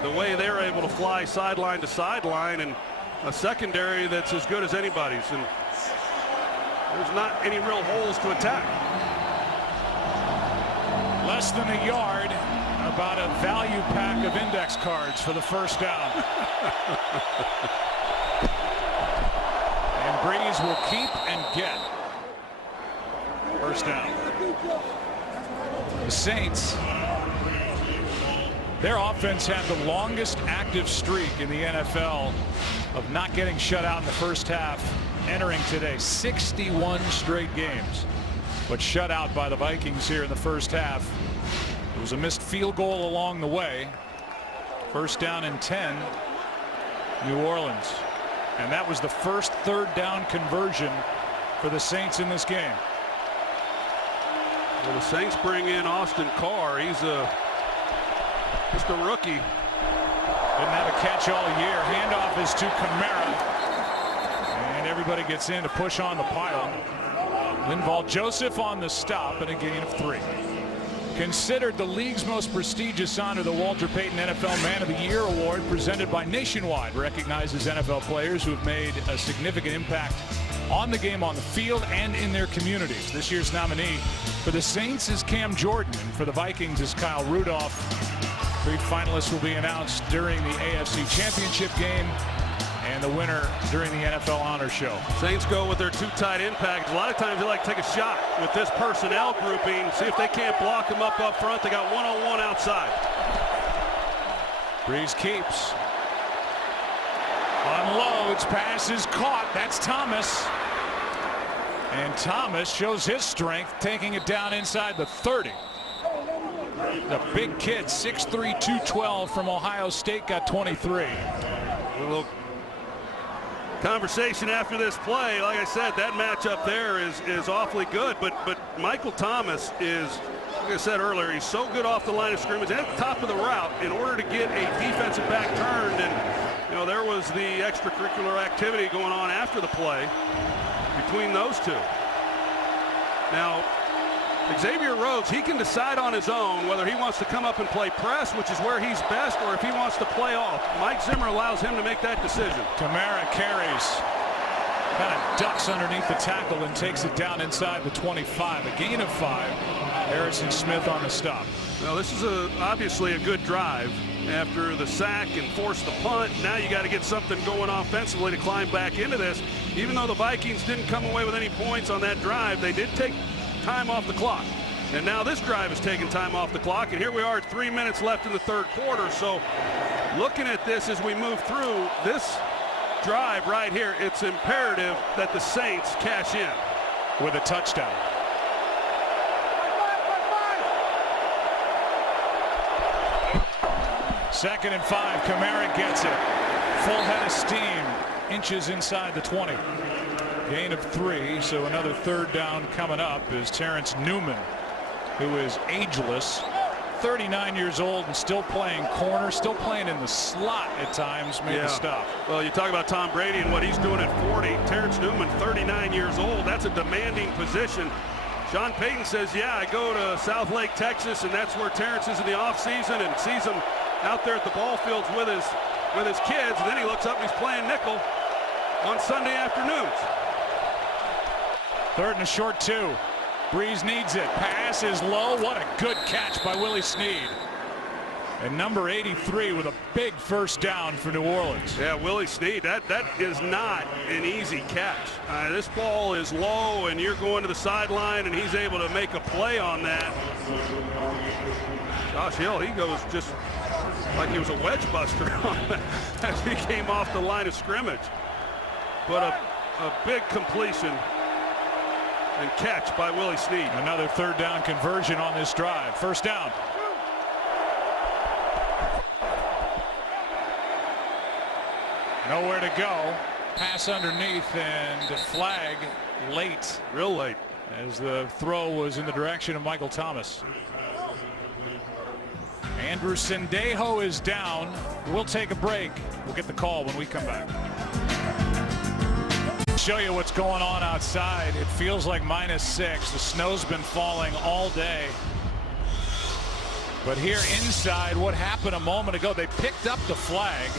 the way they're able to fly sideline to sideline, and a secondary that's as good as anybody's, and there's not any real holes to attack. Less than a yard, about a value pack of index cards for the 1st down. And Breeze will keep and get 1st down. The Saints, their offense had the longest active streak in the NFL of not getting shut out in the first half entering today. 61 straight games, but shut out by the Vikings here in the first half. It was a missed field goal along the way. 1st down and 10, New Orleans. And that was the first 3rd down conversion for the Saints in this game. Well, the Saints bring in Austin Carr. He's just a rookie. Didn't have a catch all year. Handoff is to Kamara. And everybody gets in to push on the pile. Linval Joseph on the stop, and a gain of 3. Considered the league's most prestigious honor, the Walter Payton NFL Man of the Year Award, presented by Nationwide, recognizes NFL players who have made a significant impact on the game, on the field, and in their communities. This year's nominee for the Saints is Cam Jordan, and for the Vikings is Kyle Rudolph. 3 finalists will be announced during the AFC Championship game and the winner during the NFL Honor Show. Saints go with their 2 tight end package. A lot of times they like to take a shot with this personnel grouping, see if they can't block them up front. They got one-on-one outside. Breeze keeps. Unloads, pass is caught. That's Thomas. And Thomas shows his strength, taking it down inside the 30. The big kid, 6'3", 212 from Ohio State, got 23. A little conversation after this play. Like I said, that matchup there is awfully good. But Michael Thomas is, like I said earlier, he's so good off the line of scrimmage at the top of the route in order to get a defensive back turned. And, you know, there was the extracurricular activity going on after the play between those two. Now, Xavier Rhodes, he can decide on his own whether he wants to come up and play press, which is where he's best, or if he wants to play off. Mike Zimmer allows him to make that decision. Kamara carries, kind of ducks underneath the tackle and takes it down inside the 25. A gain of 5. Harrison Smith on the stop. Well, this is obviously a good drive after the sack and force the punt. Now you got to get something going offensively to climb back into this. Even though the Vikings didn't come away with any points on that drive, they did take time off the clock. And now this drive is taking time off the clock. And here we are at 3 minutes left in the third quarter. So looking at this as we move through this drive right here, it's imperative that the Saints cash in with a touchdown. Second and 5. Kamara gets it. Full head of steam. Inches inside the 20. Gain of 3. So another third down coming up is Terrence Newman, who is ageless. 39 years old and still playing corner, still playing in the slot at times, made the stop. Well, you talk about Tom Brady and what he's doing at 40. Terrence Newman, 39 years old. That's a demanding position. Sean Payton says, yeah, I go to South Lake, Texas, and that's where Terrence is in the offseason, and sees him out there at the ball fields with his kids. And then he looks up and he's playing nickel on Sunday afternoons. Third and a short 2. Breeze needs it. Pass is low. What a good catch by Willie Snead. And number 83 with a big first down for New Orleans. Yeah, Willie Snead, that is not an easy catch. This ball is low and you're going to the sideline and he's able to make a play on that. Josh Hill, he goes just like he was a wedge buster as he came off the line of scrimmage. But a big completion and catch by Willie Snead. Another third down conversion on this drive. First down. Nowhere to go. Pass underneath and a flag late. Real late. As the throw was in the direction of Michael Thomas. Andrew Sendejo is down. We'll take a break. We'll get the call when we come back. Show you what's going on outside. It feels like -6. The snow's been falling all day. But here inside, what happened a moment ago, they picked up the flag.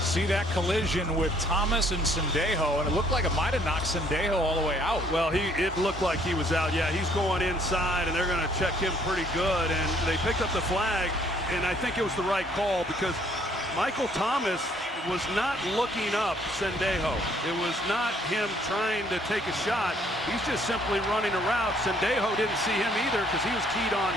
See that collision with Thomas and Sendejo, and it looked like it might have knocked Sendejo all the way out. Well, it looked like he was out. Yeah, he's going inside, and they're going to check him pretty good. And they picked up the flag, and I think it was the right call because Michael Thomas was not looking up Sendejo. It was not him trying to take a shot. He's just simply running a route. Sendejo didn't see him either because he was keyed on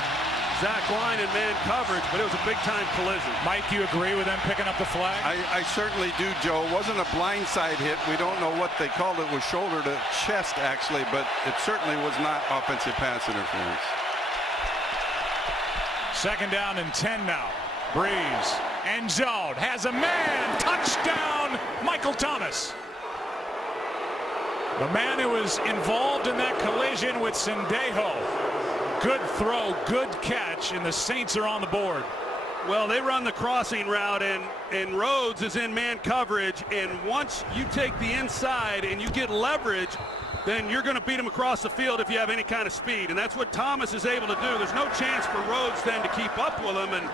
Zach Line and man coverage, but it was a big-time collision. Mike, you agree with them picking up the flag? I certainly do, Joe. It wasn't a blindside hit. We don't know what they called it. It was shoulder to chest, actually, but it certainly was not offensive pass interference. Second down and 10 now. Breeze. End zone. Has a man. Touchdown, Michael Thomas. The man who was involved in that collision with Sendejo. Good throw, good catch, and the Saints are on the board. Well, they run the crossing route, and Rhodes is in man coverage, and once you take the inside and you get leverage, then you're going to beat him across the field if you have any kind of speed, and that's what Thomas is able to do. There's no chance for Rhodes then to keep up with him, and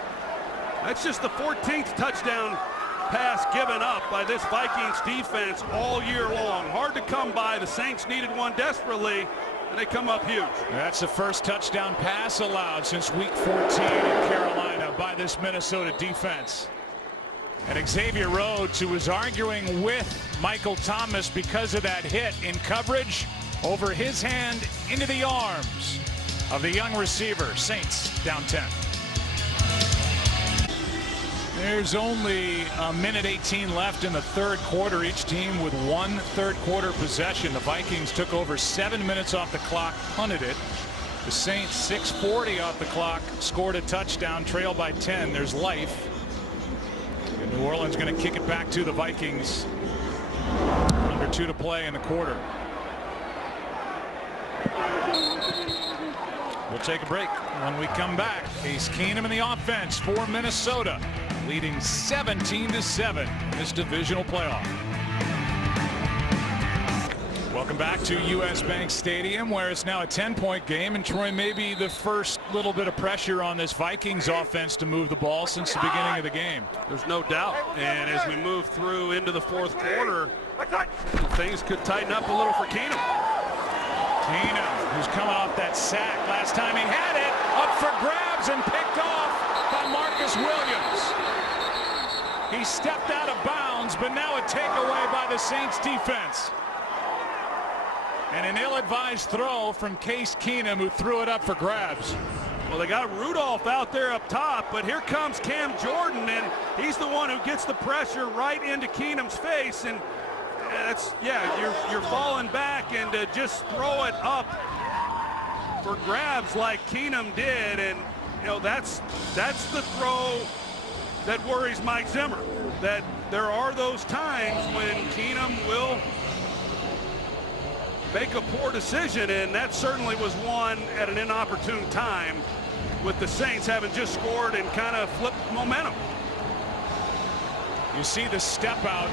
that's just the 14th touchdown pass given up by this Vikings defense all year long. Hard to come by. The Saints needed one desperately, and they come up huge. That's the first touchdown pass allowed since week 14 in Carolina by this Minnesota defense. And Xavier Rhodes, who was arguing with Michael Thomas because of that hit in coverage, over his hand into the arms of the young receiver. Saints down 10. There's only a minute 18 left in the third quarter. Each team with one third quarter possession. The Vikings took over 7 minutes off the clock, punted it. The Saints 6:40 off the clock, scored a touchdown, trailed by 10. There's life. And New Orleans going to kick it back to the Vikings. Under 2 to play in the quarter. We'll take a break. When we come back, Case Keenum in the offense for Minnesota, leading 17-7 in this divisional playoff. Welcome back to U.S. Bank Stadium, where it's now a 10-point game, and Troy, maybe the first little bit of pressure on this Vikings offense to move the ball since the beginning of the game. There's no doubt, and as we move through into the fourth quarter, things could tighten up a little for Keenum. Keenum, who's coming off that sack. Last time he had it, up for grabs and picked off by Marcus Williams. He stepped out of bounds, but now a takeaway by the Saints defense. And an ill-advised throw from Case Keenum, who threw it up for grabs. Well, they got Rudolph out there up top, but here comes Cam Jordan, and he's the one who gets the pressure right into Keenum's face. And that's, yeah, you're falling back, and to just throw it up for grabs like Keenum did, and you know that's the throw that worries Mike Zimmer. That there are those times when Keenum will make a poor decision, and that certainly was one at an inopportune time, with the Saints having just scored and kind of flipped momentum. You see the step out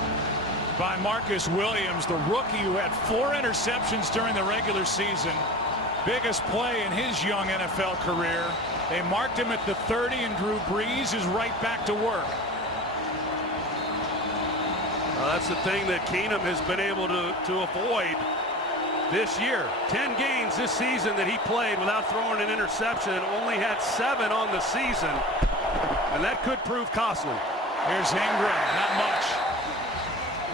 by Marcus Williams, the rookie who had 4 interceptions during the regular season. Biggest play in his young NFL career. They marked him at the 30, and Drew Brees is right back to work. Well, that's the thing that Keenum has been able to avoid this year. 10 games this season that he played without throwing an interception, and only had 7 on the season, and that could prove costly. Here's Ingram, not much.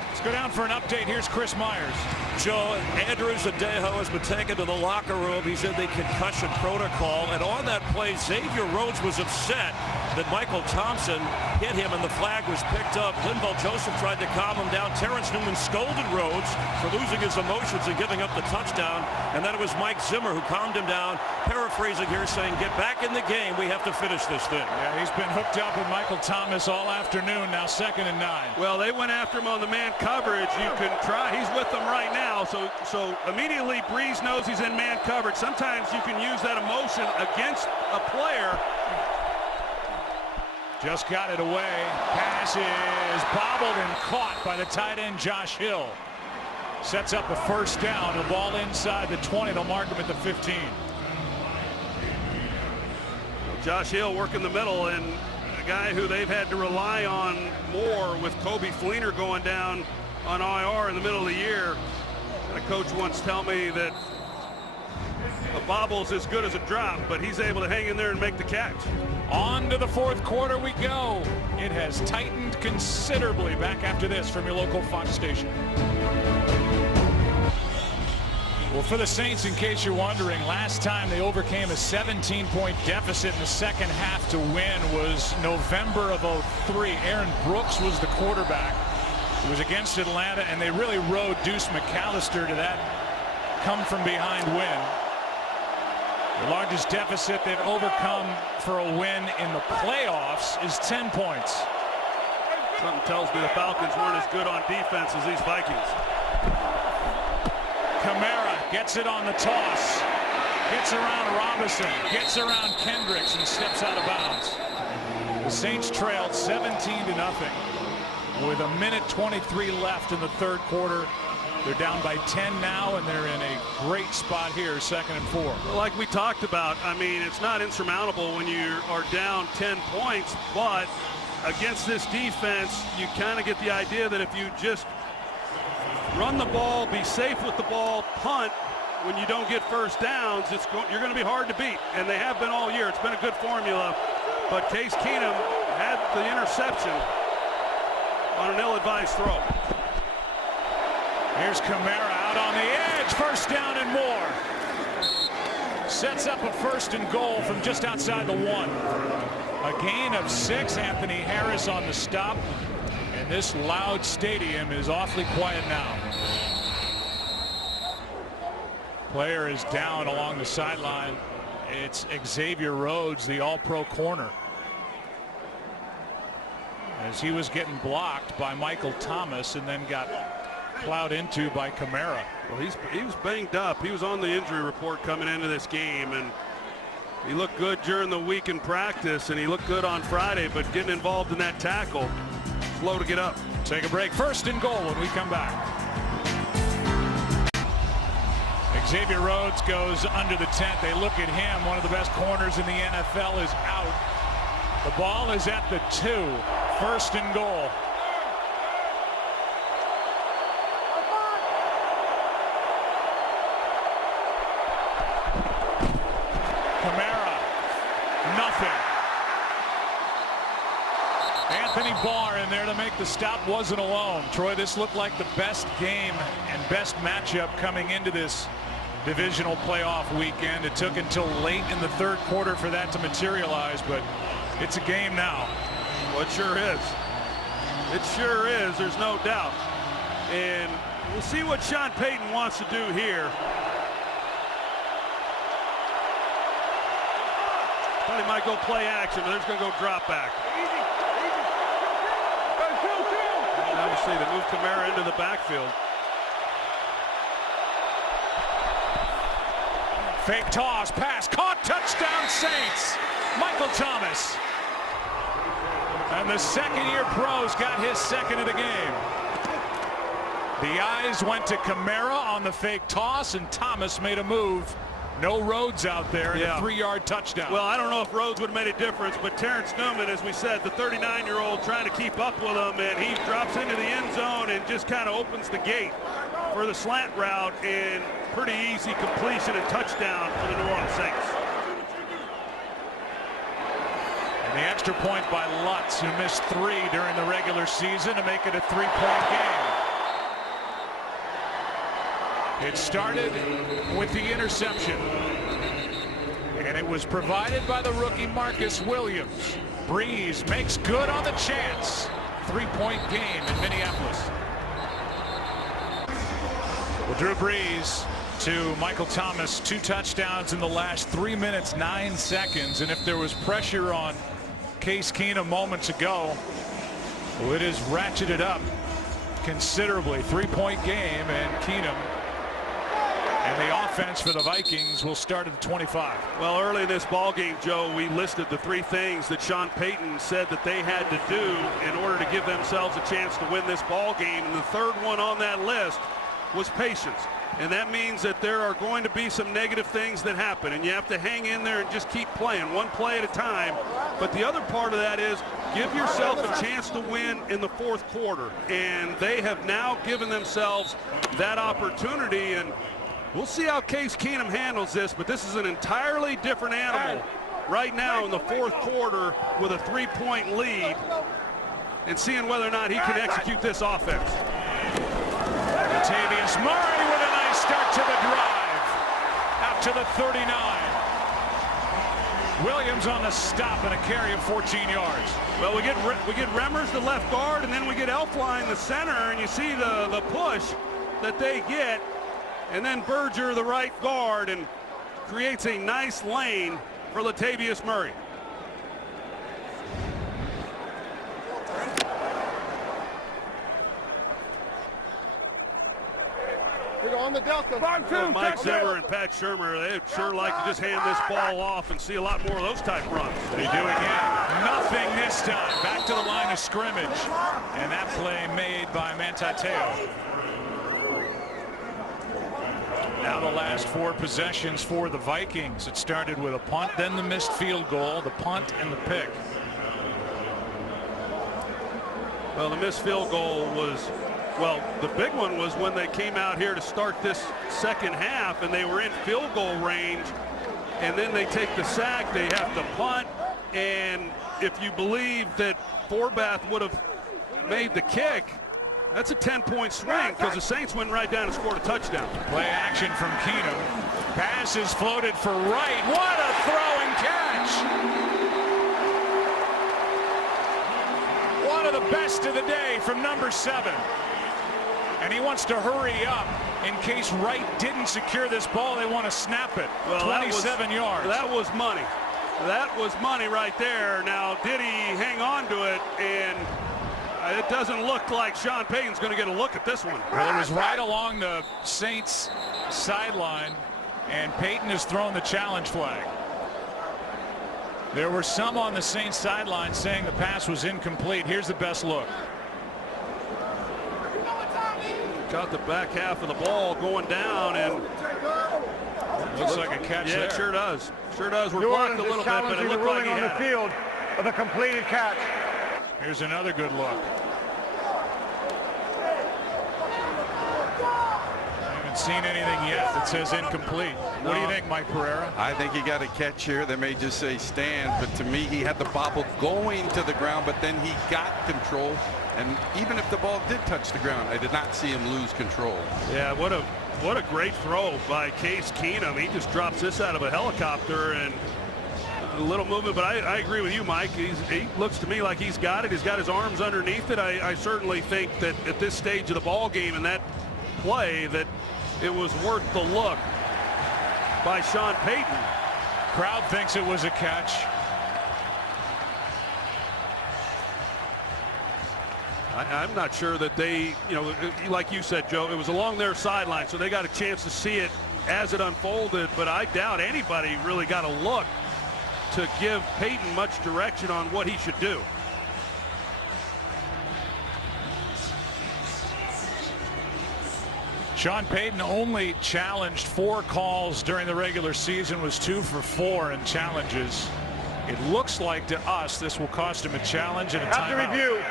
Let's go down for an update. Here's Chris Myers. Joe, Andrews Adejo has been taken to the locker room. He's in the concussion protocol, and on that play, Xavier Rhodes was upset that Michael Thompson hit him and the flag was picked up. Linval Joseph tried to calm him down. Terrence Newman scolded Rhodes for losing his emotions and giving up the touchdown, and then it was Mike Zimmer who calmed him down, paraphrasing here, saying, get back in the game, we have to finish this thing. Yeah, he's been hooked up with Michael Thomas all afternoon, now 2nd and 9. Well, they went after him on the man coverage. You can try, he's with them right now, so immediately Brees knows he's in man coverage. Sometimes you can use that emotion against a player. Just got it away. Pass is bobbled and caught by the tight end Josh Hill. Sets up a first down. The ball inside the 20. They'll mark him at the 15. Josh Hill working the middle, and a guy who they've had to rely on more with Kobe Fleener going down on IR in the middle of the year. A coach once told me that a bobble's as good as a drop, but he's able to hang in there and make the catch. On to the fourth quarter we go. It has tightened considerably. Back after this from your local Fox station. Well, for the Saints, in case you're wondering, last time they overcame a 17-point deficit in the second half to win was November of '03. Aaron Brooks was the quarterback. It was against Atlanta, and they really rode Deuce McAllister to that come-from-behind win. The largest deficit they've overcome for a win in the playoffs is 10 points. Something tells me the Falcons weren't as good on defense as these Vikings. Kamara gets it on the toss. Gets around Robinson. Gets around Kendricks and steps out of bounds. The Saints trailed 17-0 with a minute 23 left in the third quarter. They're down by 10 now, and they're in a great spot here, 2nd and 4. Like we talked about, I mean, it's not insurmountable when you are down 10 points, but against this defense, you kind of get the idea that if you just run the ball, be safe with the ball, punt when you don't get first downs, you're going to be hard to beat, and they have been all year. It's been a good formula, but Case Keenum had the interception on an ill-advised throw. Here's Kamara out on the edge. First down and more. Sets up a 1st and goal from just outside the 1. A gain of 6. Anthony Harris on the stop. And this loud stadium is awfully quiet now. Player is down along the sideline. It's Xavier Rhodes, the all-pro corner, as he was getting blocked by Michael Thomas and then got plowed into by Kamara. Well, he was banged up. He was on the injury report coming into this game, and he looked good during the week in practice, and he looked good on Friday, but getting involved in that tackle, slow to get up. Take a break. 1st and goal when we come back. Xavier Rhodes goes under the tent. They look at him. One of the best corners in the NFL is out. The ball is at the 2. 1st and goal. Kamara, nothing. Anthony Barr in there to make the stop. Wasn't alone. Troy, this looked like the best game and best matchup coming into this divisional playoff weekend. It took until late in the 3rd quarter for that to materialize, but it's a game now. Well, it sure is. It sure is. There's no doubt. And we'll see what Sean Payton wants to do here. Thought he might go play action, but there's going to go drop back. Now we see they move Kamara into the backfield. Fake toss, pass, caught, touchdown Saints. Michael Thomas. And the second-year pro's got his 2nd of the game. The eyes went to Kamara on the fake toss, and Thomas made a move. No Rhodes out there, and a 3-yard touchdown. Well, I don't know if Rhodes would have made a difference, but Terrence Newman, as we said, the 39-year-old trying to keep up with him, and he drops into the end zone and just kind of opens the gate for the slant route, and pretty easy completion and touchdown for the New Orleans Saints. And the extra point by Lutz, who missed 3 during the regular season, to make it a 3-point game. It started with the interception, and it was provided by the rookie Marcus Williams. Breeze makes good on the chance. 3-point game in Minneapolis. Well, Drew Brees to Michael Thomas, 2 touchdowns in the last 3 minutes, 9 seconds. And if there was pressure on Case Keenum moments ago, well, it is ratcheted up considerably. 3-point game, and Keenum and the offense for the Vikings will start at the 25. Well, early in this ball game, Joe, we listed the 3 things that Sean Payton said that they had to do in order to give themselves a chance to win this ball game. And the 3rd one on that list was patience. And that means that there are going to be some negative things that happen, and you have to hang in there and just keep playing, one play at a time. But the other part of that is give yourself a chance to win in the 4th quarter. And they have now given themselves that opportunity, and we'll see how Case Keenum handles this, but this is an entirely different animal right now in the 4th quarter with a 3-point lead, and seeing whether or not he can execute this offense. Latavius Murray with a nice start to the drive. Out to the 39. Williams on the stop and a carry of 14 yards. Well, we get Remmers, the left guard, and then we get Elflein, the center, and you see the push that they get. And then Berger, the right guard, and creates a nice lane for Latavius Murray. On the Delta. Well, Mike Zimmer and Pat Shurmur, they'd sure like to just hand this ball off and see a lot more of those type runs. They do again. Nothing this time. Back to the line of scrimmage. And that play made by Mantateo. Now the last 4 possessions for the Vikings. It started with a punt, then the missed field goal, the punt, and the pick. Well, the missed field goal was, well, the big one was when they came out here to start this second half and they were in field goal range, and then they take the sack, they have to punt, and if you believe that Forbath would have made the kick, that's a 10-point swing because the Saints went right down and scored a touchdown. Play action from Keenum. Pass is floated for Wright. What a throw and catch! One of the best of the day from number 7. And he wants to hurry up in case Wright didn't secure this ball. They want to snap it. Well, 27 yards. That was money. That was money right there. Now, did he hang on to it? And it doesn't look like Sean Payton's going to get a look at this one. Well, it was right along the Saints sideline, and Payton has thrown the challenge flag. There were some on the Saints sideline saying the pass was incomplete. Here's the best look. Got the back half of the ball going down, and looks like a catch there. Yeah, it sure does. Sure does. We're blocked a little bit, but it looked like he on the had field of a completed catch. Here's another good look. I haven't seen anything yet that says incomplete. No. What do you think, Mike Pereira? I think he got a catch here. They may just say stand, but to me, he had the bobble going to the ground, but then he got control. And even if the ball did touch the ground, I did not see him lose control. Yeah, what a great throw by Case Keenum. He just drops this out of a helicopter and a little movement. But I agree with you, Mike. He looks to me like he's got it. He's got his arms underneath it. I certainly think that at this stage of the ball game and that play that it was worth the look by Sean Payton. Crowd thinks it was a catch. I'm not sure that they, like you said, Joe, it was along their sideline, so they got a chance to see it as it unfolded, but I doubt anybody really got a look to give Payton much direction on what he should do. Sean Payton only challenged 4 calls during the regular season, was 2 for 4 in challenges. It looks like to us this will cost him a challenge and a timeout. After review,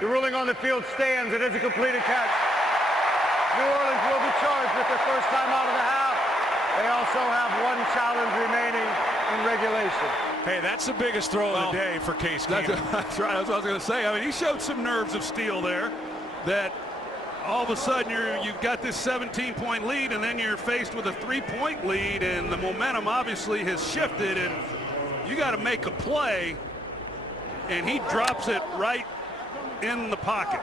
the ruling on the field stands. It is a completed catch. New Orleans will be charged with their first time out of the half. They also have 1 challenge remaining in regulation. Hey, that's the biggest throw of the day for Case Keenum. That's right. That's what I was going to say. I mean, he showed some nerves of steel there. That all of a sudden you've got this 17-point lead, and then you're faced with a 3-point lead, and the momentum obviously has shifted, and you got to make a play, and he drops it right in the pocket.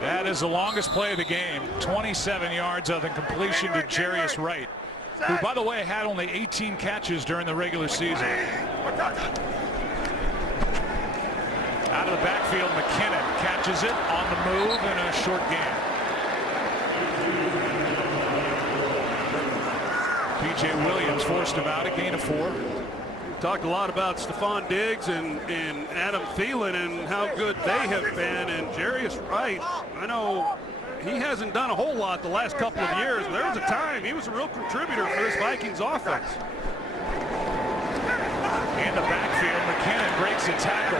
That is the longest play of the game. 27 yards of the completion to Jarius Wright, who, by the way, had only 18 catches during the regular season. Out of the backfield, McKinnon catches it on the move in a short game. P.J. Williams forced him out, a gain of 4. Talked a lot about Stephon Diggs and Adam Thielen and how good they have been, and Jarius Wright, I know he hasn't done a whole lot the last couple of years, but there was a time he was a real contributor for this Vikings offense. In the backfield, McKinnon breaks a tackle.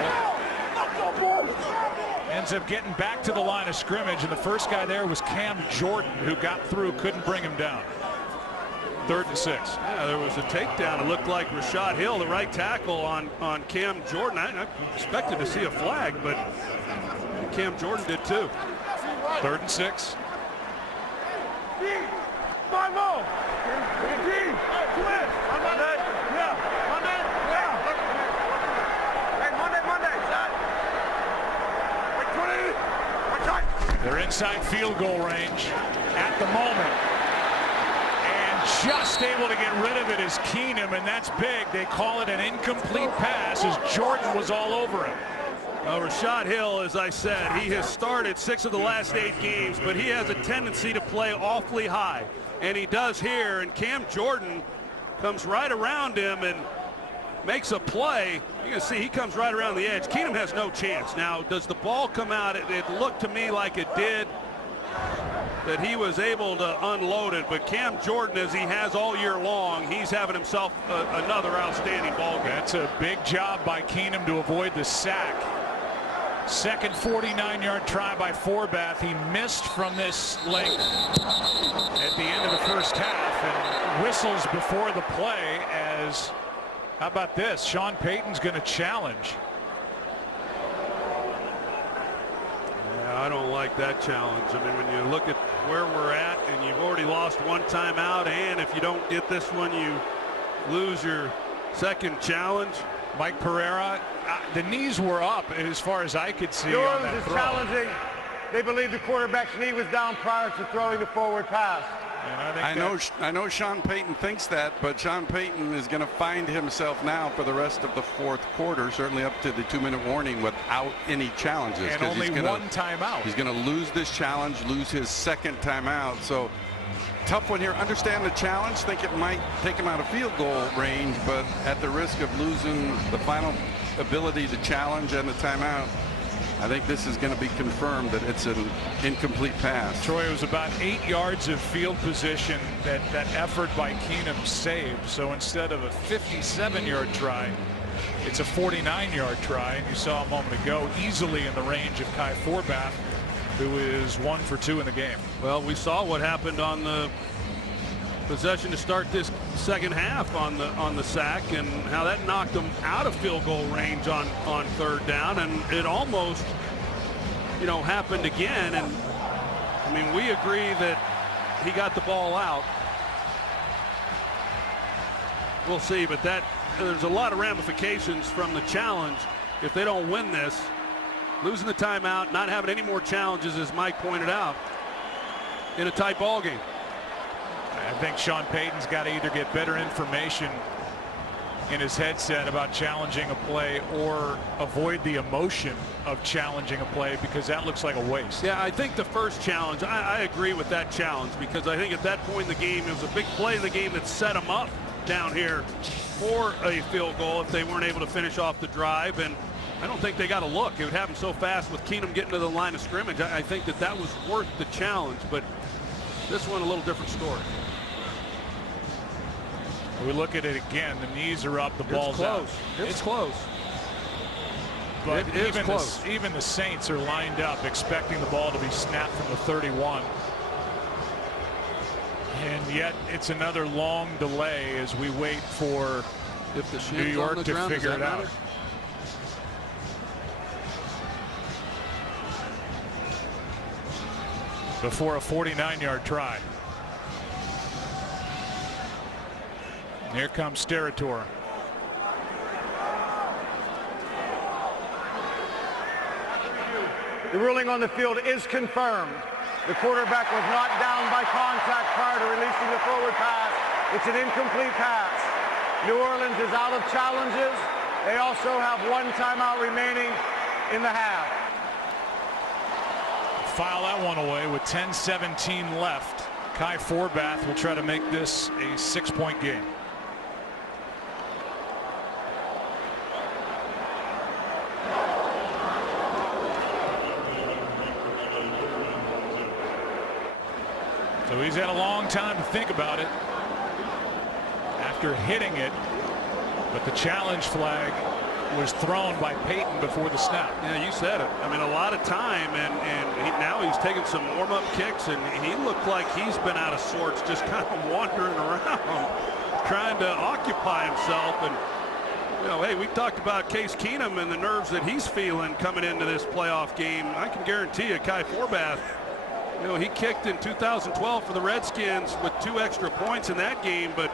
Ends up getting back to the line of scrimmage, and the first guy there was Cam Jordan, who got through, couldn't bring him down. 3rd and 6. Yeah, there was a takedown. It looked like Rashad Hill, the right tackle on Cam Jordan. I expected to see a flag, but Cam Jordan did too. 3rd and 6. They're inside field goal range at the moment. Just able to get rid of it is Keenum, and that's big. They call it an incomplete pass as Jordan was all over him. Rashad Hill, as I said, he has started 6 of the last 8 games, but he has a tendency to play awfully high, and he does here, and Cam Jordan comes right around him and makes a play. You can see he comes right around the edge. Keenum has no chance. Now, does the ball come out? It looked to me like it did, that he was able to unload it, but Cam Jordan, as he has all year long, he's having himself another outstanding ball game. That's a big job by Keenum to avoid the sack. Second 49-yard try by Forbath. He missed from this length at the end of the first half, and whistles before the play as, how about this, Sean Payton's going to challenge. I that challenge. I mean, when you look at where we're at and you've already lost one timeout, and if you don't get this one, you lose your second challenge. Mike Pereira, the knees were up as far as I could see. New on Orleans that is throw. challenging. They believe the quarterback's knee was down prior to throwing the forward pass. And I know Sean Payton thinks that, but Sean Payton is going to find himself now for the rest of the fourth quarter, certainly up to the 2-minute warning, without any challenges. And only one timeout. He's going to lose this challenge, lose his second timeout. So tough one here. Understand the challenge. Think it might take him out of field goal range, but at the risk of losing the final ability to challenge and the timeout, I think this is going to be confirmed that it's an incomplete pass. Troy, it was about 8 yards of field position that effort by Keenum saved. So instead of a 57-yard try, it's a 49-yard try. And you saw a moment ago, easily in the range of Kai Forbath, who is 1 for 2 in the game. Well, we saw what happened on the possession to start this second half on the sack, and how that knocked them out of field goal range on third down, and it almost, you know, happened again. And I mean, we agree that he got the ball out. We'll see, but there's a lot of ramifications from the challenge if they don't win this. Losing the timeout, not having any more challenges, as Mike pointed out, in a tight ball game. I think Sean Payton's got to either get better information in his headset about challenging a play, or avoid the emotion of challenging a play, because that looks like a waste. Yeah, I think the first challenge, I agree with that challenge, because I think at that point in the game, it was a big play in the game that set them up down here for a field goal if they weren't able to finish off the drive. And I don't think they got a look. It would happen so fast with Keenum getting to the line of scrimmage. I think that was worth the challenge, but this one a little different story. We look at it again. The knees are up. The ball's close. out. It's close. But it is close. Even the Saints are lined up expecting the ball to be snapped from the 31. And yet it's another long delay as we wait for New York to figure it out. Before a 49-yard try. And here comes Steratore. The ruling on the field is confirmed. The quarterback was not down by contact prior to releasing the forward pass. It's an incomplete pass. New Orleans is out of challenges. They also have one timeout remaining in the half. File that one away with 10:17 left. Kai Forbath will try to make this a 6-point game. So he's had a long time to think about it after hitting it, but the challenge flag was thrown by Payton before the snap. Yeah, you said it. I mean, a lot of time, and now he's taking some warm-up kicks, and he looked like he's been out of sorts, just kind of wandering around, trying to occupy himself. And, you know, hey, we talked about Case Keenum and the nerves that he's feeling coming into this playoff game. I can guarantee you, Kai Forbath, you know, he kicked in 2012 for the Redskins with 2 extra points in that game, but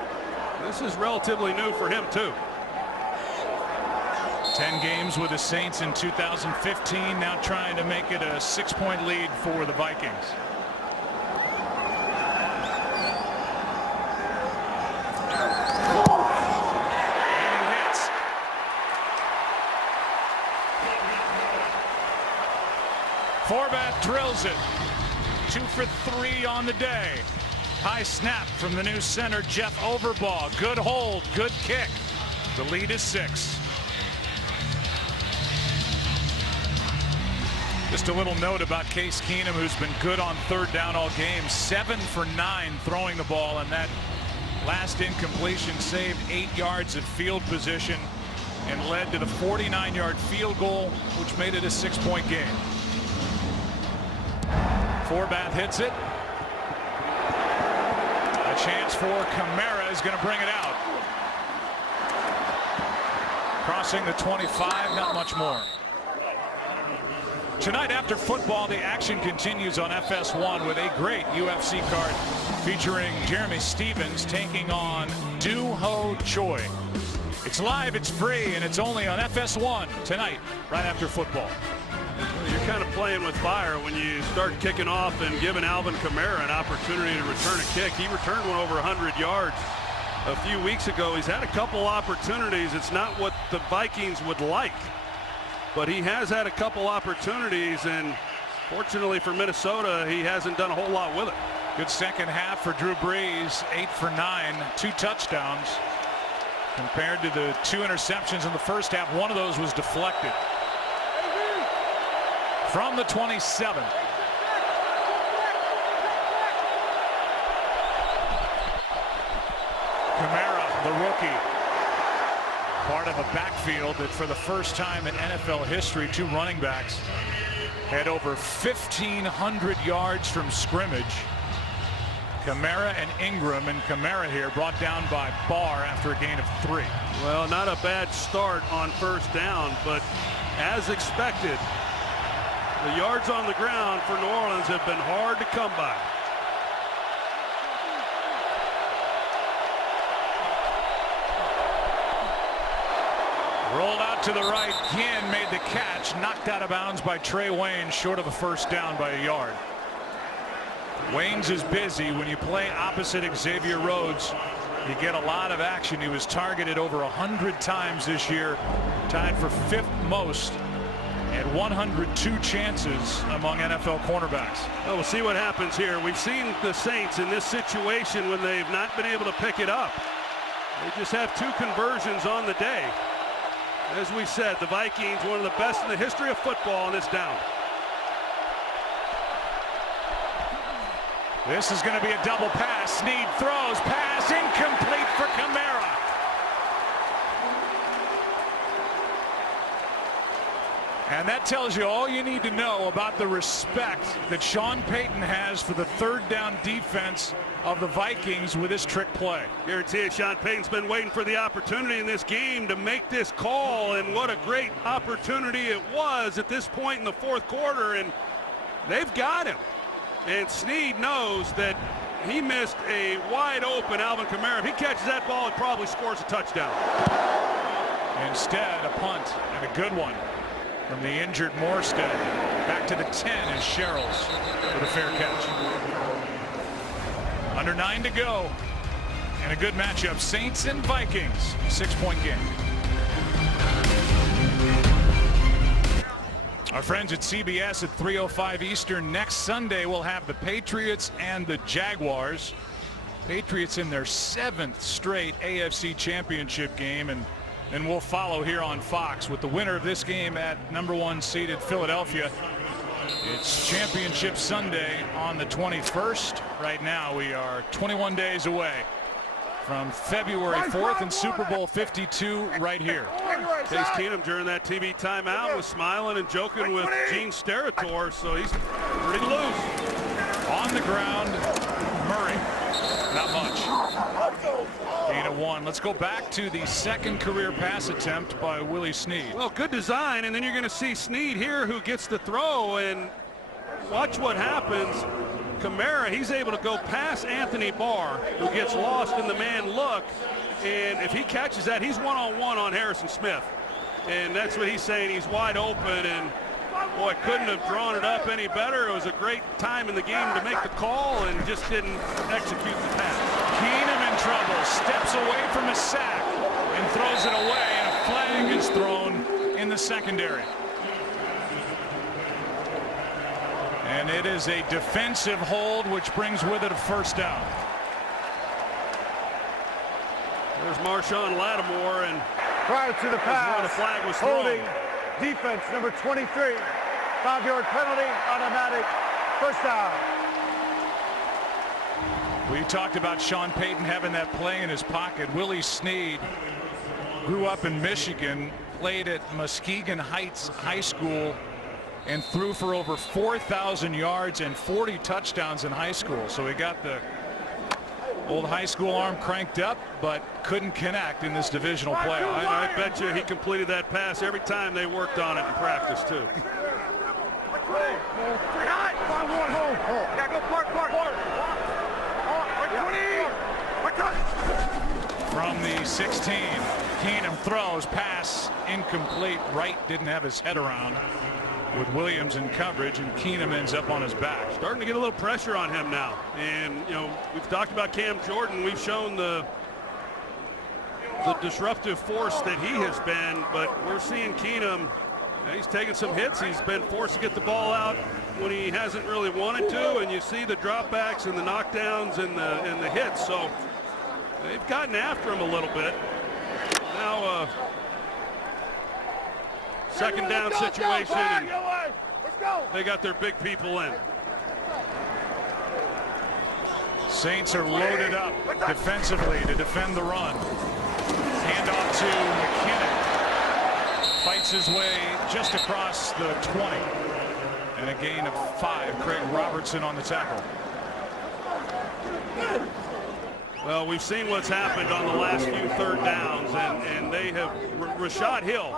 this is relatively new for him, too. 10 games with the Saints in 2015, now trying to make it a 6-point lead for the Vikings. And he hits. Forbath drills it. 2 for 3 on the day. High snap from the new center, Jeff Overbaugh. Good hold, good kick. The lead is 6. Just a little note about Case Keenum, who's been good on third down all game. 7 for 9 throwing the ball, and that last incompletion saved 8 yards of field position and led to the 49-yard field goal, which made it a 6-point game. Forbath hits it. A chance for Kamara is going to bring it out. Crossing the 25, not much more. Tonight after football, the action continues on FS1 with a great UFC card featuring Jeremy Stevens taking on Do-Ho Choi. It's live, it's free, and it's only on FS1 tonight, right after football. You're kind of playing with fire when you start kicking off and giving Alvin Kamara an opportunity to return a kick. He returned one over 100 yards a few weeks ago. He's had a couple opportunities. It's not what the Vikings would like, but he has had a couple opportunities, and fortunately for Minnesota, he hasn't done a whole lot with it. Good second half for Drew Brees, 8 for 9, 2 touchdowns. Compared to the 2 interceptions in the first half, one of those was deflected. From the 27. Kamara, the rookie, part of a backfield that for the first time in NFL history, 2 running backs had over 1,500 yards from scrimmage. Kamara and Ingram, and Kamara here brought down by Barr after a gain of 3. Well, not a bad start on first down, but as expected, the yards on the ground for New Orleans have been hard to come by. Rolled out to the right. Ginn made the catch, knocked out of bounds by Trey Waynes, short of a first down by a yard. Waynes is busy. When you play opposite Xavier Rhodes, you get a lot of action. He was targeted over 100 times this year, tied for 5th most at 102 chances among NFL cornerbacks. Well, we'll see what happens here. We've seen the Saints in this situation when they've not been able to pick it up. They just have 2 conversions on the day. As we said, the Vikings, one of the best in the history of football, on this down. This is going to be a double pass. Snead throws, pass incomplete for Kamara. And that tells you all you need to know about the respect that Sean Payton has for the 3rd down defense of the Vikings with this trick play. Guarantee you, Sean Payton's been waiting for the opportunity in this game to make this call, and what a great opportunity it was at this point in the 4th quarter, and they've got him. And Snead knows that he missed a wide open Alvin Kamara. If he catches that ball, it probably scores a touchdown. Instead, a punt, and a good one from the injured Morstead. Back to the 10 is Sherrills with a fair catch. Under 9 to go, and a good matchup. Saints and Vikings, 6-point game. Our friends at CBS at 3:05 Eastern next Sunday will have the Patriots and the Jaguars. Patriots in their 7th straight AFC Championship game, and then we'll follow here on Fox with the winner of this game at #1 seeded Philadelphia. It's Championship Sunday on the 21st. Right now we are 21 days away from February 4th and Super Bowl 52 right here. Case Keenum during that TV timeout was smiling and joking with Gene Steratore, so he's pretty loose. On the ground, Murray, not much. Gain of 1. Let's go back to the 2nd career pass attempt by Willie Snead. Well, good design, and then you're going to see Snead here who gets the throw, and watch what happens. Kamara, he's able to go past Anthony Barr, who gets lost in the man look, and if he catches that, he's one-on-one on Harrison Smith, and that's what he's saying. He's wide open, and boy, couldn't have drawn it up any better. It was a great time in the game to make the call and just didn't execute the pass. Keenum in trouble, steps away from his sack and throws it away, and a flag is thrown in the secondary. And it is a defensive hold, which brings with it a first down. There's Marshawn Lattimore, and prior to the pass, the flag was thrown. holding defense number 23, 5-yard penalty, automatic first down. We talked about Sean Payton having that play in his pocket. Willie Snead grew up in Michigan, played at Muskegon Heights High School, and threw for over 4,000 yards and 40 touchdowns in high school. So he got the old high school arm cranked up, but couldn't connect in this divisional playoff. I bet you he completed that pass every time they worked on it in practice, too. From the 16, Keenum throws, pass incomplete. Wright didn't have his head around with Williams in coverage, and Keenum ends up on his back. Starting to get a little pressure on him now. And, you know, we've talked about Cam Jordan. We've shown the disruptive force that he has been, but we're seeing Keenum, he's taking some hits. He's been forced to get the ball out when he hasn't really wanted to, and you see the dropbacks and the knockdowns and the hits. So they've gotten after him a little bit. Now second down situation, and they got their big people in. Saints are loaded up defensively to defend the run. Handoff to McKinnon. Fights his way just across the 20. And a gain of 5. Craig Robertson on the tackle. Well, we've seen what's happened on the last few third downs, and they have Rashad Hill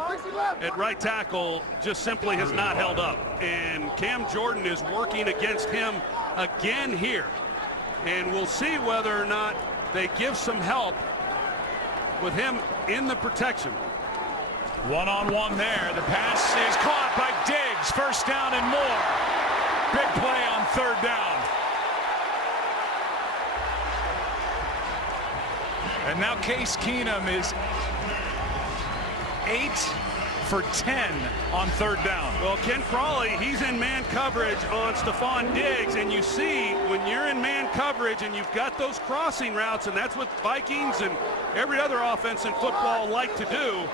at right tackle just simply has not held up, and Cam Jordan is working against him again here, and we'll see whether or not they give some help with him in the protection. One-on-one there. The pass is caught by Diggs. First down and more. Big play on third down. And now Case Keenum is 8 for 10 on third down. Well, Ken Crawley, he's in man coverage on Stephon Diggs, and you see when you're in man coverage and you've got those crossing routes, and that's what Vikings and every other offense in football like to do,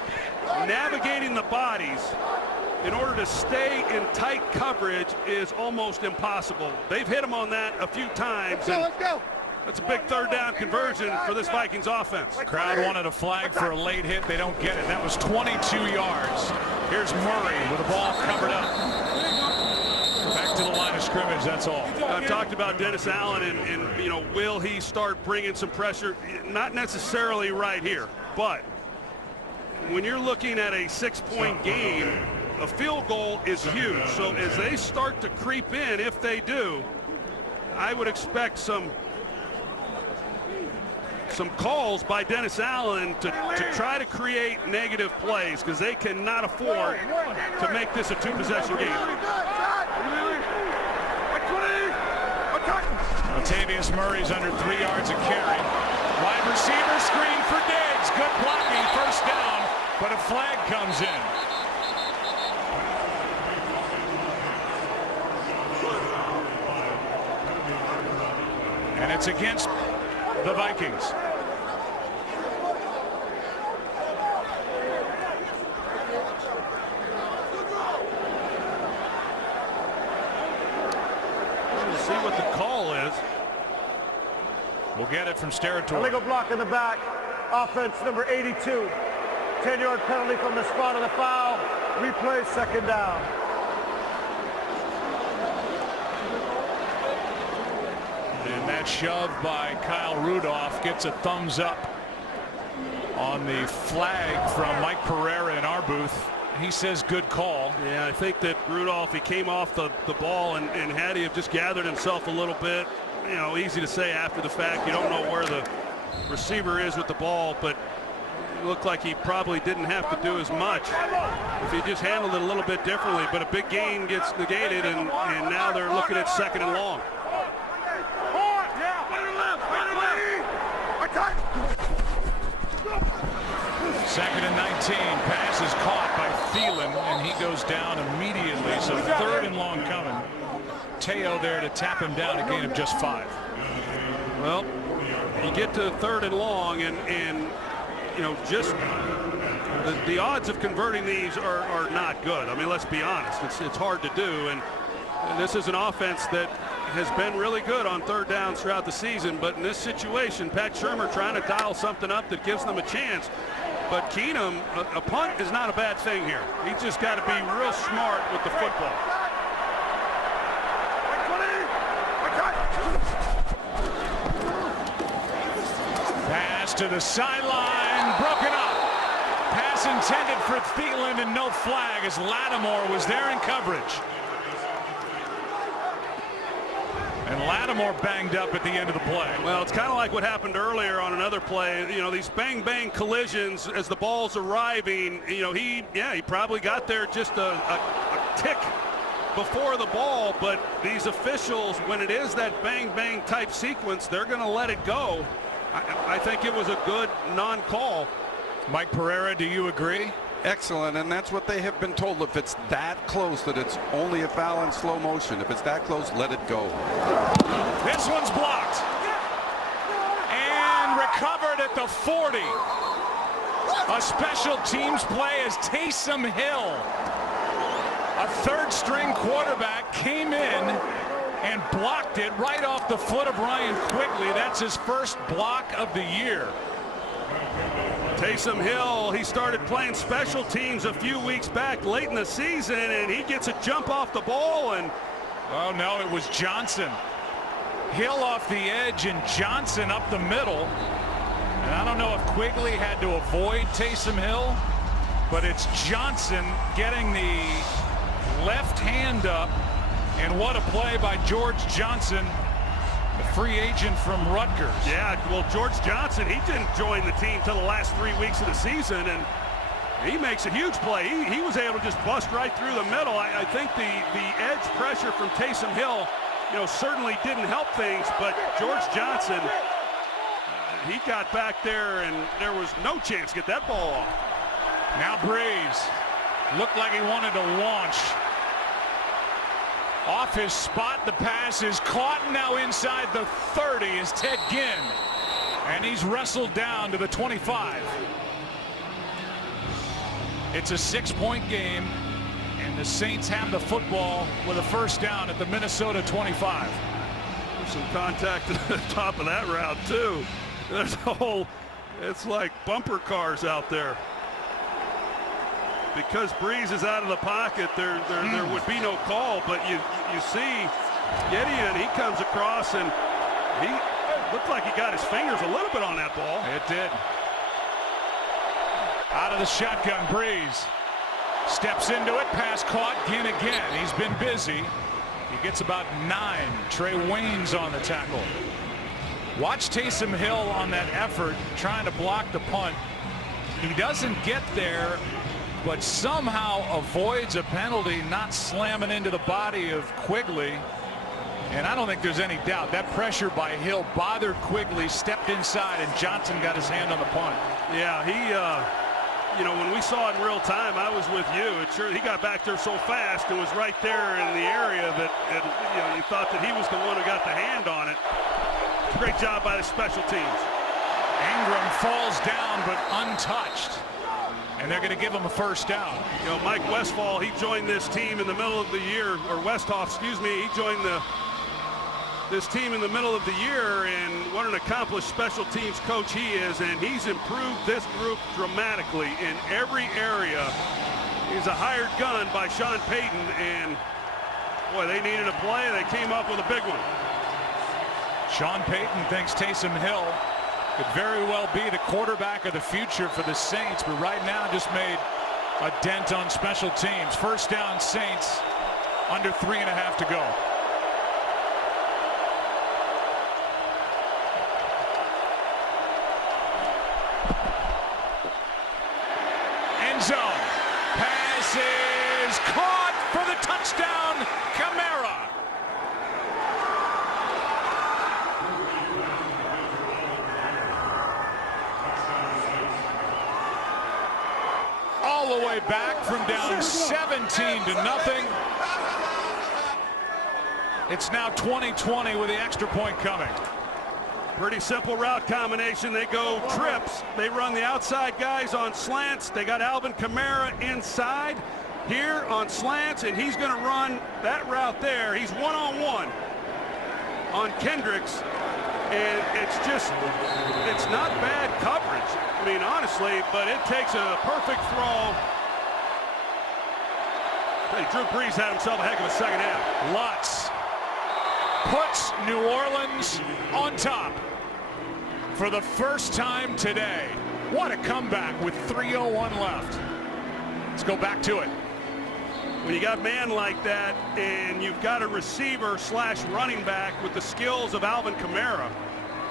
navigating the bodies in order to stay in tight coverage is almost impossible. They've hit him on that a few times. Let's go. That's a big third down conversion for this Vikings offense. Crowd wanted a flag for a late hit. They don't get it. That was 22 yards. Here's Murray with the ball covered up. Back to the line of scrimmage, that's all. I've talked about Dennis Allen and you know, will he start bringing some pressure? Not necessarily right here, but when you're looking at a 6-point game, a field goal is huge. So as they start to creep in, if they do, I would expect some calls by Dennis Allen to try to create negative plays, because they cannot afford to make this a two-possession game. Latavius Murray's under 3 yards of carry. Wide receiver screen for Diggs. Good blocking, first down, but a flag comes in. And it's against the Vikings. We'll see what the call is. We'll get it from Steratore. Illegal block in the back. Offense number 82. 10-yard penalty from the spot of the foul. Replay, second down. And that shove by Kyle Rudolph gets a thumbs up on the flag from Mike Pereira in our booth. He says good call. Yeah, I think that Rudolph, he came off the ball, and had he have just gathered himself a little bit, you know, easy to say after the fact. You don't know where the receiver is with the ball, but it looked like he probably didn't have to do as much if he just handled it a little bit differently. But a big gain gets negated, and now they're looking at second and long. Second and 19. Pass is caught by Thielen, and he goes down immediately. So third and long coming. Teo there to tap him down, a gain of just 5. Well, you get to third and long, and you know, just the odds of converting these are not good. I mean, let's be honest. It's hard to do, and this is an offense that has been really good on third downs throughout the season. But in this situation, Pat Shurmur trying to dial something up that gives them a chance. But Keenum, a punt is not a bad thing here. He's just got to be real smart with the football. Pass to the sideline, broken up. Pass intended for Thielen, and no flag as Lattimore was there in coverage. Lattimore banged up at the end of the play. Well, it's kind of like what happened earlier on another play. You know, these bang collisions as the ball's arriving. You know, he probably got there just a tick before the ball, but these officials, when it is that bang type sequence, they're going to let it go. I think it was a good non-call. Mike Pereira, do you agree? Excellent, and that's what they have been told. If it's that close, that it's only a foul in slow motion. If it's that close, let it go. This one's blocked and recovered at the 40. A special teams play as Taysom Hill, a third-string quarterback, came in and blocked it right off the foot of Ryan Quigley. That's his first block of the year. Taysom Hill, he started playing special teams a few weeks back late in the season, and he gets a jump off the ball. And oh no, it was Johnson. Hill off the edge and Johnson up the middle. And I don't know if Quigley had to avoid Taysom Hill, but it's Johnson getting the left hand up. And what a play by George Johnson, the free agent from Rutgers. Yeah, well, George Johnson, he didn't join the team till the last 3 weeks of the season, and he makes a huge play. He was able to just bust right through the middle. I think the edge pressure from Taysom Hill, you know, certainly didn't help things, but George Johnson, he got back there, and there was no chance to get that ball off. Now Breeze looked like he wanted to launch. Off his spot, the pass is caught, and now inside the 30 is Ted Ginn, and he's wrestled down to the 25. It's a 6-point game, and the Saints have the football with a first down at the Minnesota 25. There's some contact at the top of that route too. There's a whole, it's like bumper cars out there. Because Breeze is out of the pocket, there would be no call, but you see Gideon, he comes across, and he looked like he got his fingers a little bit on that ball. It did. Out of the shotgun, Breeze steps into it, pass caught, Ginn again. He's been busy. He gets about 9. Trey Waynes on the tackle. Watch Taysom Hill on that effort, trying to block the punt. He doesn't get there, but somehow avoids a penalty, not slamming into the body of Quigley. And I don't think there's any doubt that pressure by Hill bothered Quigley, stepped inside, and Johnson got his hand on the punt. Yeah, he, you know, when we saw it in real time, I was with you. He got back there so fast and was right there in the area that you know, you thought that he was the one who got the hand on it. Great job by the special teams. Ingram falls down but untouched, and they're going to give him a first down. You know, Mike Westfall, he joined this team in the middle of the year, or Westhoff, excuse me, he joined this team in the middle of the year, and what an accomplished special teams coach he is, and he's improved this group dramatically in every area. He's a hired gun by Sean Payton, and boy, they needed a play, and they came up with a big one. Sean Payton thinks Taysom Hill could very well be the quarterback of the future for the Saints, but right now just made a dent on special teams. First down, Saints, under 3.5 to go. End zone. Pass is caught for the touchdown, Kamara. All the way back from down 17-0. It's now 20-20 with the extra point coming. Pretty simple route combination. They go trips. They run the outside guys on slants. They got Alvin Kamara inside here on slants, and he's going to run that route there. He's one-on-one on Kendricks, and it's not bad coverage. I mean, honestly, but it takes a perfect throw. Hey, Drew Brees had himself a heck of a second half. Lutz puts New Orleans on top for the first time today. What a comeback with 3:01 left. Let's go back to it. when you got man like that and you've got a receiver slash running back with the skills of Alvin Kamara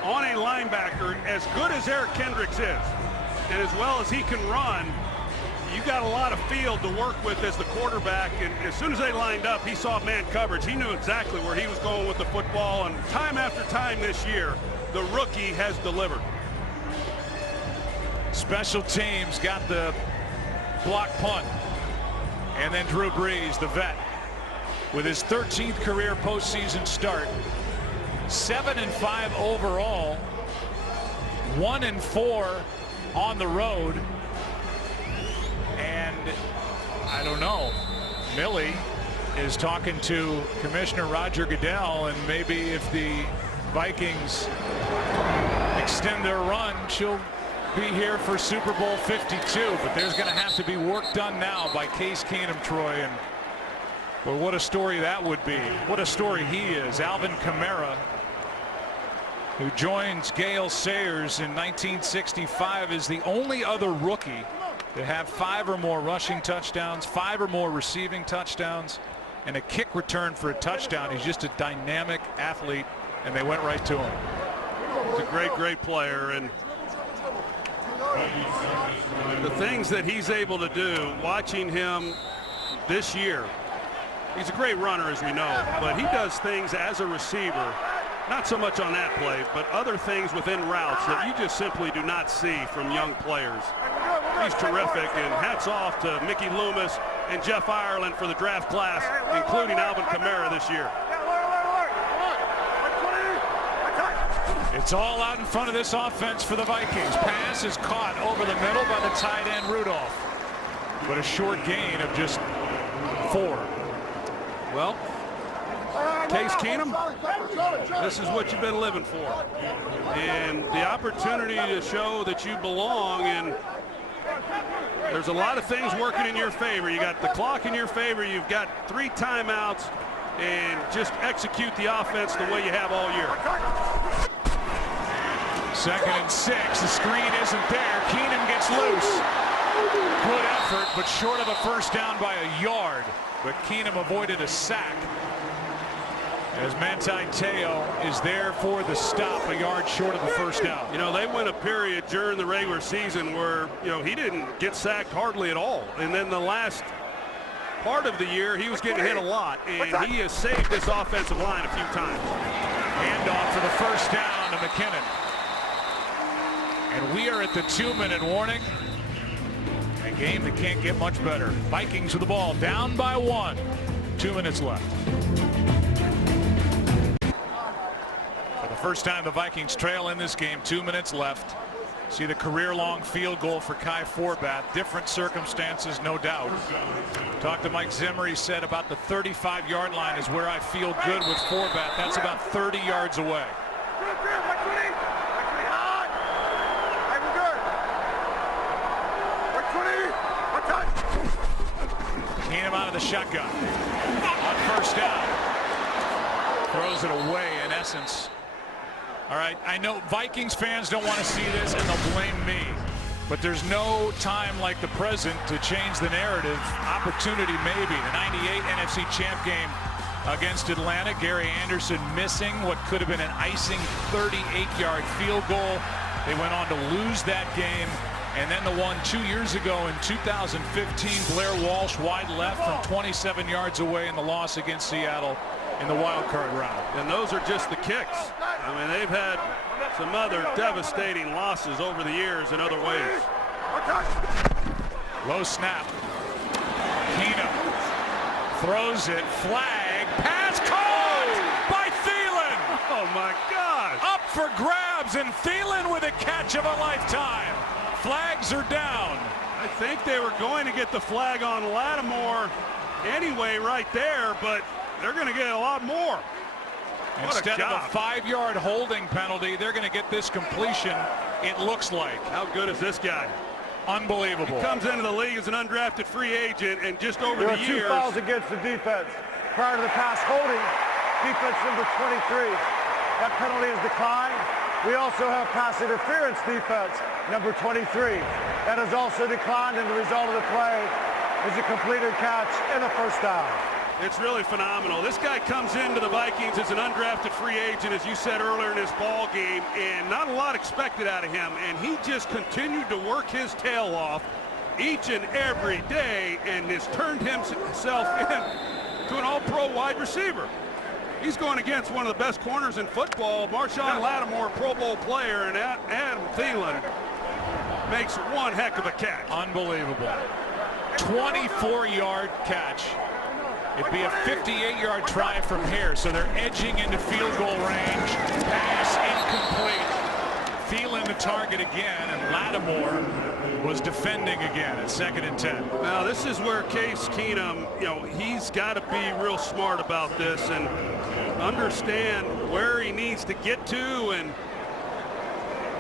on a linebacker, as good as Eric Kendricks is, and as well as he can run, you got a lot of field to work with as the quarterback. And as soon as they lined up, he saw man coverage. He knew exactly where he was going with the football, and time after time this year, the rookie has delivered. Special teams got the block punt. And then Drew Brees, the vet, with his 13th career postseason start, 7-5 overall, 1-4 on the road. And I don't know, Millie is talking to Commissioner Roger Goodell, and maybe if the Vikings extend their run, she'll be here for Super Bowl 52, but there's going to have to be work done now by Case Keenum, Troy, and well, what a story that would be. What a story he is. Alvin Kamara, who joins Gale Sayers in 1965, is the only other rookie to have 5 or more rushing touchdowns, 5 or more receiving touchdowns, and a kick return for a touchdown. He's just a dynamic athlete, and they went right to him. He's a great player, and the things that he's able to do, watching him this year, he's a great runner, as we know, but he does things as a receiver, not so much on that play, but other things within routes that you just simply do not see from young players. He's terrific, and hats off to Mickey Loomis and Jeff Ireland for the draft class, including Alvin Kamara this year. It's all out in front of this offense for the Vikings. Pass is caught over the middle by the tight end Rudolph, but a short gain of just 4. Well, Case Keenum, this is what you've been living for, and the opportunity to show that you belong. And there's a lot of things working in your favor. You got the clock in your favor. You've got 3 timeouts, and just execute the offense the way you have all year. 2nd and 6. The screen isn't there. Keenum gets loose. Good effort, but short of a first down by a yard. But Keenum avoided a sack, as Manti Te'o is there for the stop, a yard short of the first down. You know, they went a period during the regular season where, you know, he didn't get sacked hardly at all. And then the last part of the year, he was getting hit a lot, and he has saved this offensive line a few times. Handoff for the first down to McKinnon. And we are at the 2-minute warning. A game that can't get much better. Vikings with the ball, down by 1. 2 minutes left. For the first time, the Vikings trail in this game. 2 minutes left. See the career-long field goal for Kai Forbath. Different circumstances, no doubt. Talked to Mike Zimmer. He said about the 35-yard line is where I feel good with Forbath. That's about 30 yards away. Keenum out of the shotgun on first down. Throws it away in essence. All right, I know Vikings fans don't want to see this, and they'll blame me. But there's no time like the present to change the narrative. Opportunity maybe. The 98 NFC champ game against Atlanta. Gary Anderson missing what could have been an icing 38-yard field goal. They went on to lose that game. And then the one 2 years ago in 2015, Blair Walsh wide left from 27 yards away in the loss against Seattle in the wild card round. And those are just the kicks. I mean, they've had some other devastating losses over the years in other ways. Low snap. Keenum throws it. Flag. Pass caught by Thielen. Oh, my God. Up for grabs, and Thielen with a catch of a lifetime. Flags are down. I think they were going to get the flag on Lattimore anyway right there, but they're going to get a lot more. Instead of a 5-yard holding penalty, they're going to get this completion, it looks like. How good is this guy? Unbelievable. He comes into the league as an undrafted free agent, and just over the years. 2 fouls against the defense. Prior to the pass holding, defense number 23. That penalty is declined. We also have pass interference defense, number 23. That is also declined, and the result of the play is a completed catch and a first down. It's really phenomenal. This guy comes into the Vikings as an undrafted free agent, as you said earlier in this ball game, and not a lot expected out of him, and he just continued to work his tail off each and every day and has turned himself into an all-pro wide receiver. He's going against one of the best corners in football, Marshawn Lattimore, Pro Bowl player, and Adam Thielen makes one heck of a catch. Unbelievable. 24-yard catch. It'd be a 58-yard try from here, so they're edging into field goal range. Pass incomplete. Thielen the target again, and Lattimore was defending again at 2nd and 10. Now this is where Case Keenum, he's got to be real smart about this and understand where he needs to get to, and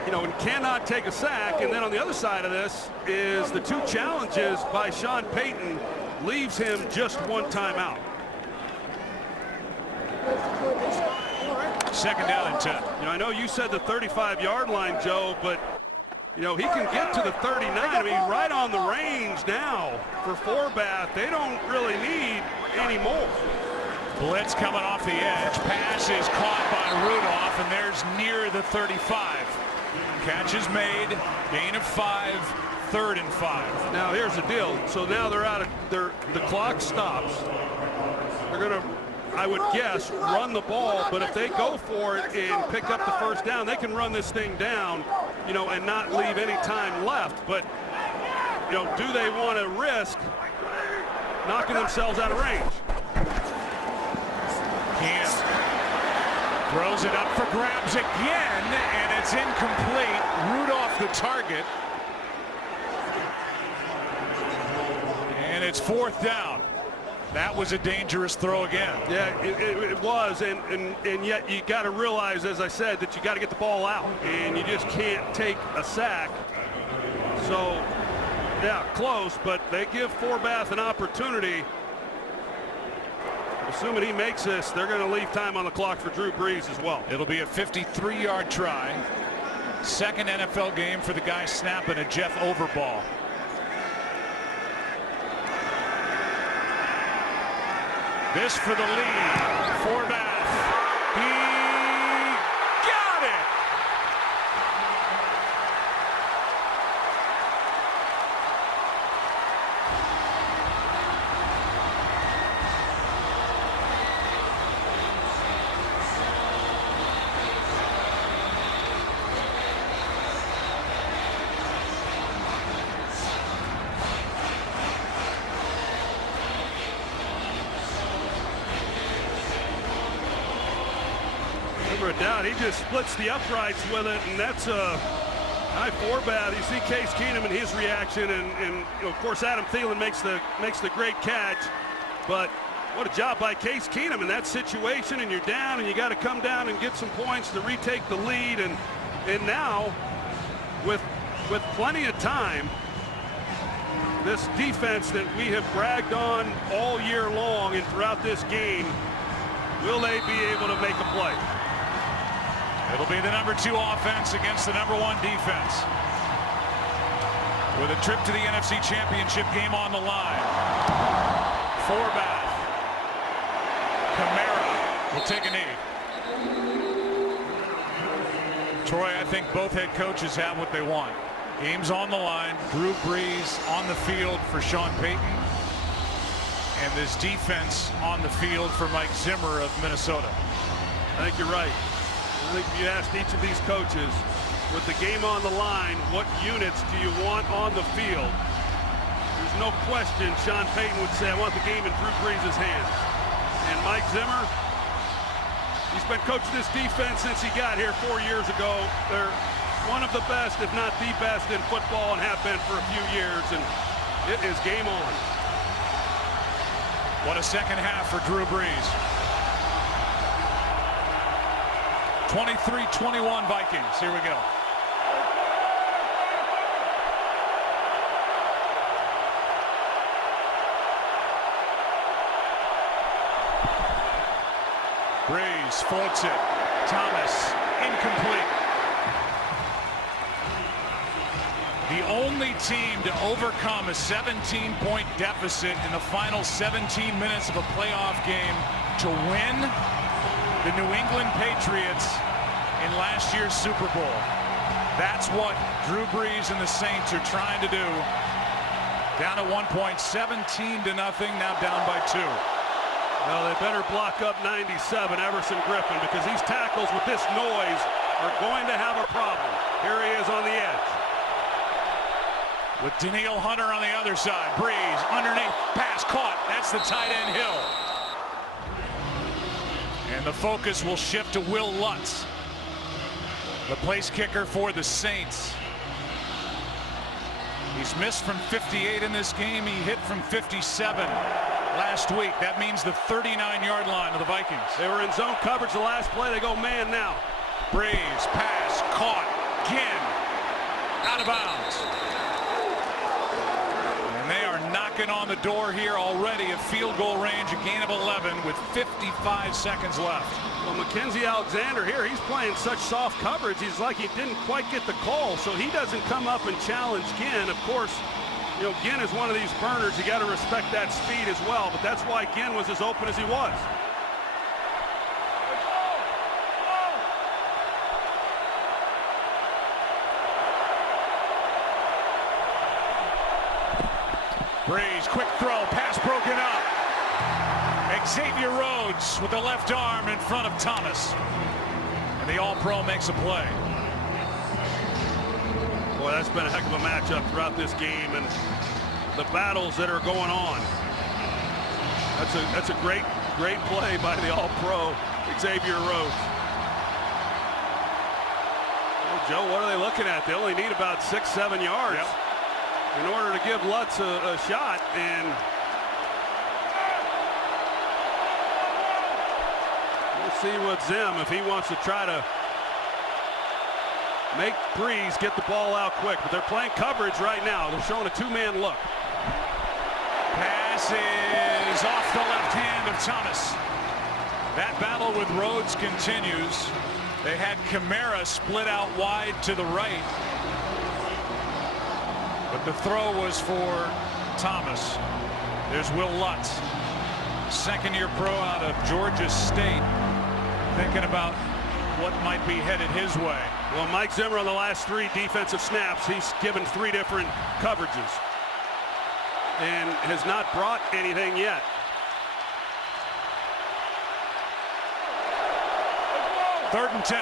and cannot take a sack. And then on the other side of this is the 2 challenges by Sean Payton leaves him just 1 timeout. 2nd down and 10. I know you said the 35-yard line, Joe, but he can get to the 39. I mean, right on the range now for Forbath. They don't really need any more. Blitz coming off the edge. Pass is caught by Rudolph, and there's near the 35. Catch is made. Gain of 5. 3rd and 5. Now here's the deal. So now they're out of the clock stops. They're gonna, I would guess, run the ball, but if they go for it and pick up the first down, they can run this thing down, and not leave any time left. But do they want to risk knocking themselves out of range? Keenum throws it up for grabs again, and it's incomplete. Rudolph the target. And it's 4th down. That was a dangerous throw again. Yeah, it was, and yet you got to realize, as I said, that you got to get the ball out, and you just can't take a sack. So, yeah, close, but they give Forbath an opportunity. Assuming he makes this, they're going to leave time on the clock for Drew Brees as well. It'll be a 53-yard try. 2nd NFL game for the guy snapping a Jeff Overball. This for the lead. Forbath. He got it. Doubt he just splits the uprights with it, and that's a high Forbath. You see Case Keenum and his reaction, and of course Adam Thielen makes the great catch. But what a job by Case Keenum in that situation, and you're down, and you got to come down and get some points to retake the lead, and now with plenty of time, this defense that we have bragged on all year long and throughout this game, will they be able to make a play? It'll be the number 2 offense against the number 1 defense. With a trip to the NFC Championship game on the line. Forbath. Kamara will take a knee. Troy, I think both head coaches have what they want. Game's on the line. Drew Brees on the field for Sean Payton. And this defense on the field for Mike Zimmer of Minnesota. I think you're right. I think if you asked each of these coaches, with the game on the line, what units do you want on the field? There's no question Sean Payton would say, I want the game in Drew Brees' hands. And Mike Zimmer, he's been coaching this defense since he got here 4 years ago. They're one of the best, if not the best, in football, and have been for a few years, and it is game on. What a second half for Drew Brees. 23-21 Vikings. Here we go. Brees floats it. Thomas incomplete. The only team to overcome a 17-point deficit in the final 17 minutes of a playoff game to win, the New England Patriots in last year's Super Bowl. That's what Drew Brees and the Saints are trying to do. Down at 1 point, 17-0, now down by 2. Well, they better block up 97, Everson Griffin, because these tackles with this noise are going to have a problem. Here he is on the edge. With Danielle Hunter on the other side. Brees underneath, pass caught. That's the tight end Hill. And the focus will shift to Will Lutz, the place kicker for the Saints. He's missed from 58 in this game. He hit from 57 last week. That means the 39-yard line of the Vikings. They were in zone coverage the last play. They go man now. Brees, pass, caught, Ginn, out of bounds. And they are knocking on the door here already at field goal range, a gain of 11 with 55 seconds left. Well, Mackenzie Alexander here, he's playing such soft coverage. He's like he didn't quite get the call, so he doesn't come up and challenge Ginn. Of course, you know, Ginn is one of these burners. You got to respect that speed as well, but that's why Ginn was as open as he was. Brees, quick throw, pass broken up. Xavier Rhodes with the left arm in front of Thomas. And the All-Pro makes a play. Boy, that's been a heck of a matchup throughout this game and the battles that are going on. That's a great play by the All-Pro, Xavier Rhodes. Well, Joe, what are they looking at? They only need about 6-7 yards. Yep. In order to give Lutz a shot, and we'll see what Zim, if he wants to try to make Brees get the ball out quick, but they're playing coverage right now. They're showing a two-man look. Pass is off the left hand of Thomas. That battle with Rhodes continues. They had Kamara split out wide to the right. But the throw was for Thomas. There's Will Lutz, second-year pro out of Georgia State, thinking about what might be headed his way. Well, Mike Zimmer on the last 3 defensive snaps, he's given 3 different coverages and has not brought anything yet. Third and 10.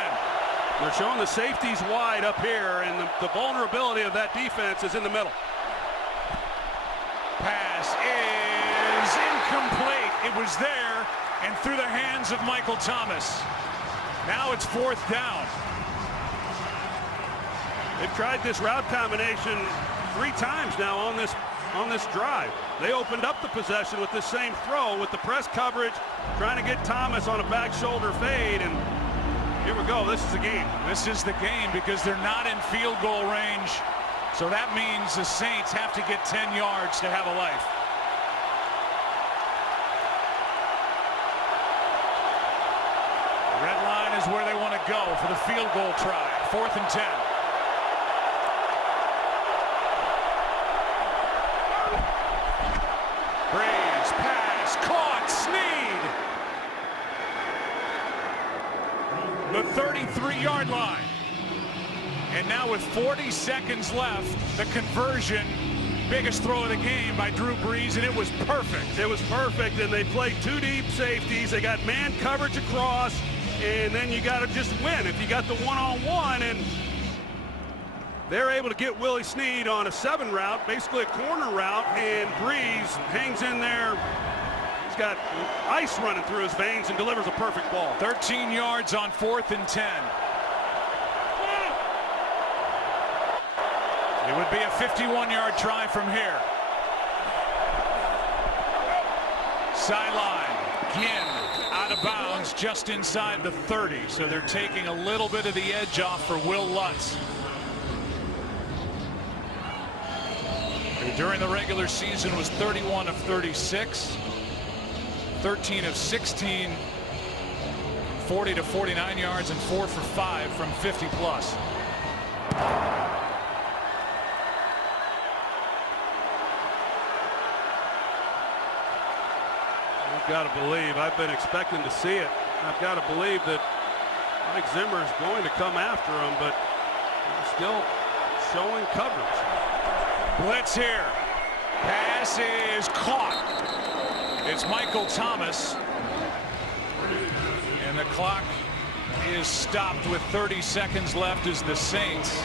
They're showing the safeties wide up here, and the vulnerability of that defense is in the middle. Pass is incomplete. It was there and through the hands of Michael Thomas. Now it's 4th down. They've tried this route combination 3 times now on this drive. They opened up the possession with the same throw with the press coverage, trying to get Thomas on a back shoulder fade, and here we go. This is the game. This is the game because they're not in field goal range. So that means the Saints have to get 10 yards to have a life. The red line is where they want to go for the field goal try. 4th and 10. Brees, pass, caught, Snead. The 33-yard line. And now with 40 seconds left, the conversion, biggest throw of the game by Drew Brees, and it was perfect. It was perfect, and they played 2 deep safeties. They got man coverage across, and then you got to just win if you got the one-on-one, and they're able to get Willie Snead on a 7 route, basically a corner route, and Brees hangs in there. He's got ice running through his veins and delivers a perfect ball. 13 yards on 4th and 10. It would be a 51-yard try from here. Sideline, Ginn out of bounds just inside the 30. So they're taking a little bit of the edge off for Will Lutz. Who during the regular season was 31 of 36, 13 of 16, 40 to 49 yards, and 4 for 5 from 50 plus. got to believe, I've been expecting to see it. I've got to believe that Mike Zimmer is going to come after him, but he's still showing coverage. Blitz here. Pass is caught. It's Michael Thomas. And the clock is stopped with 30 seconds left as the Saints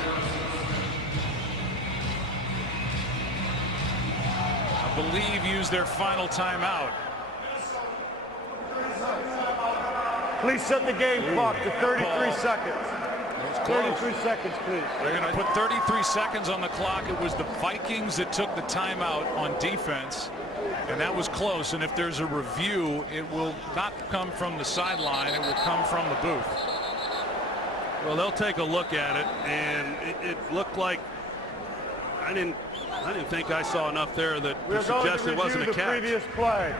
I believe use their final timeout. Please set the game clock to 33 seconds. 33 seconds, please. They're going to put 33 seconds on the clock. It was the Vikings that took the timeout on defense, and that was close. And if there's a review, it will not come from the sideline. It will come from the booth. Well, they'll take a look at it, and it looked like I didn't think I saw enough there that to suggest it wasn't a catch. Previous play.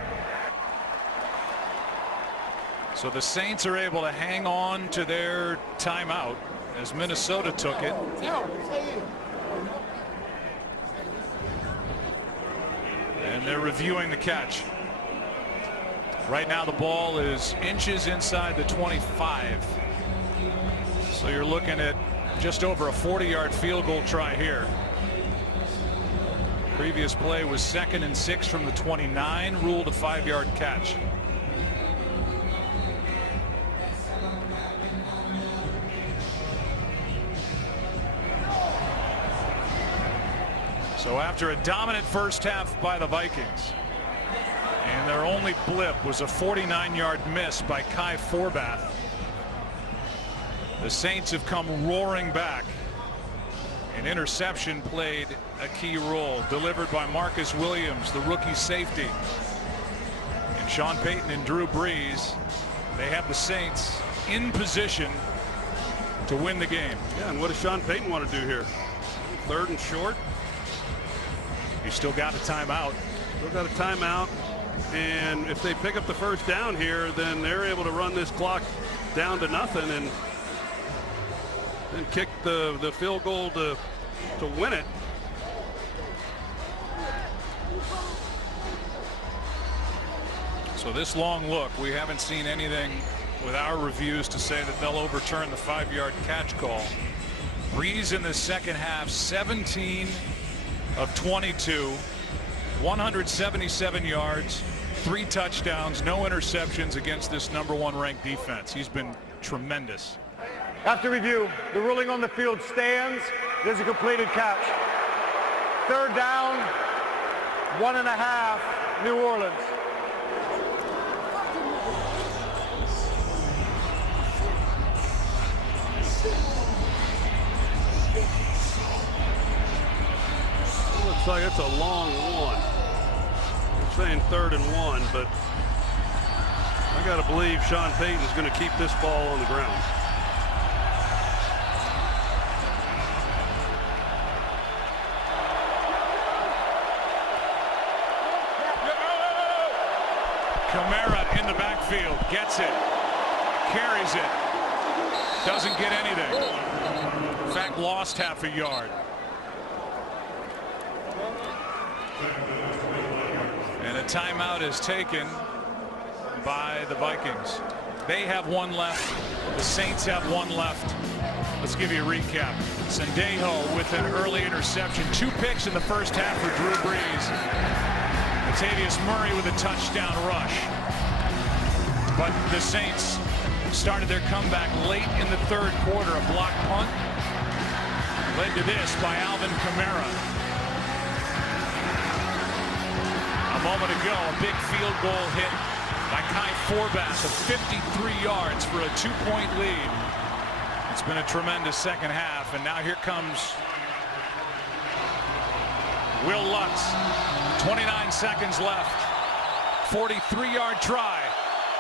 So the Saints are able to hang on to their timeout as Minnesota took it. And they're reviewing the catch. Right now the ball is inches inside the 25. So you're looking at just over a 40-yard field goal try here. Previous play was 2nd and 6 from the 29, ruled a 5-yard catch. So after a dominant first half by the Vikings, and their only blip was a 49-yard miss by Kai Forbath, the Saints have come roaring back. An interception played a key role, delivered by Marcus Williams, the rookie safety. And Sean Payton and Drew Brees, they have the Saints in position to win the game. Yeah, and what does Sean Payton want to do here? 3rd and short. You still got a timeout. Still got a timeout. And if they pick up the first down here, then they're able to run this clock down to nothing and kick the field goal to win it. So this long look, we haven't seen anything with our reviews to say that they'll overturn the 5-yard catch call. Brees in the second half, 17 of 22, 177 yards, 3 touchdowns, no interceptions against this #1 ranked defense. He's been tremendous. After review, the ruling on the field stands. There's a completed catch. 3rd down, 1.5, New Orleans. Looks like it's a long one. They're saying 3rd and 1, but I got to believe Sean Payton's going to keep this ball on the ground. Kamara in the backfield, gets it, carries it, doesn't get anything. In fact, lost half a yard. And a timeout is taken by the Vikings. They have 1 left. The Saints have 1 left. Let's give you a recap. Sendejo with an early interception. 2 picks in the first half for Drew Brees. Latavius Murray with a touchdown rush. But the Saints started their comeback late in the 3rd quarter. A block punt led to this by Alvin Kamara. A moment ago, a big field goal hit by Kai Forbath of 53 yards for a 2-point lead. It's been a tremendous second half, and now here comes Will Lutz. 29 seconds left. 43-yard try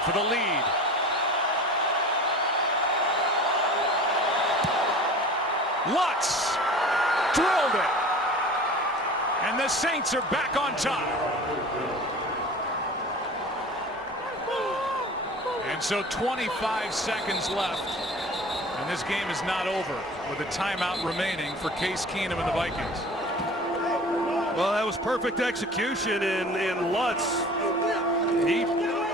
for the lead. Lutz drilled it. And the Saints are back on top. And so 25 seconds left. And this game is not over with a timeout remaining for Case Keenum and the Vikings. Well, that was perfect execution in Lutz. He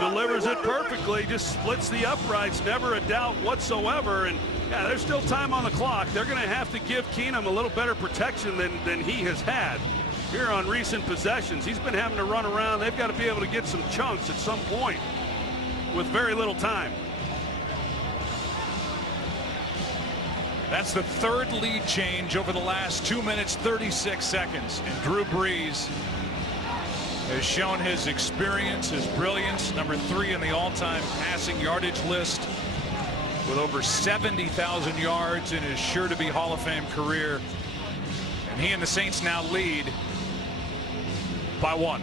delivers it perfectly, just splits the uprights, never a doubt whatsoever. And yeah, there's still time on the clock. They're going to have to give Keenum a little better protection than he has had here on recent possessions. He's been having to run around. They've got to be able to get some chunks at some point with very little time. That's the third lead change over the last 2 minutes 36 seconds, and Drew Brees has shown his experience, his brilliance. Number 3 in the all-time passing yardage list with over 70,000 yards in his sure-to-be Hall of Fame career, and he and the Saints now lead by 1.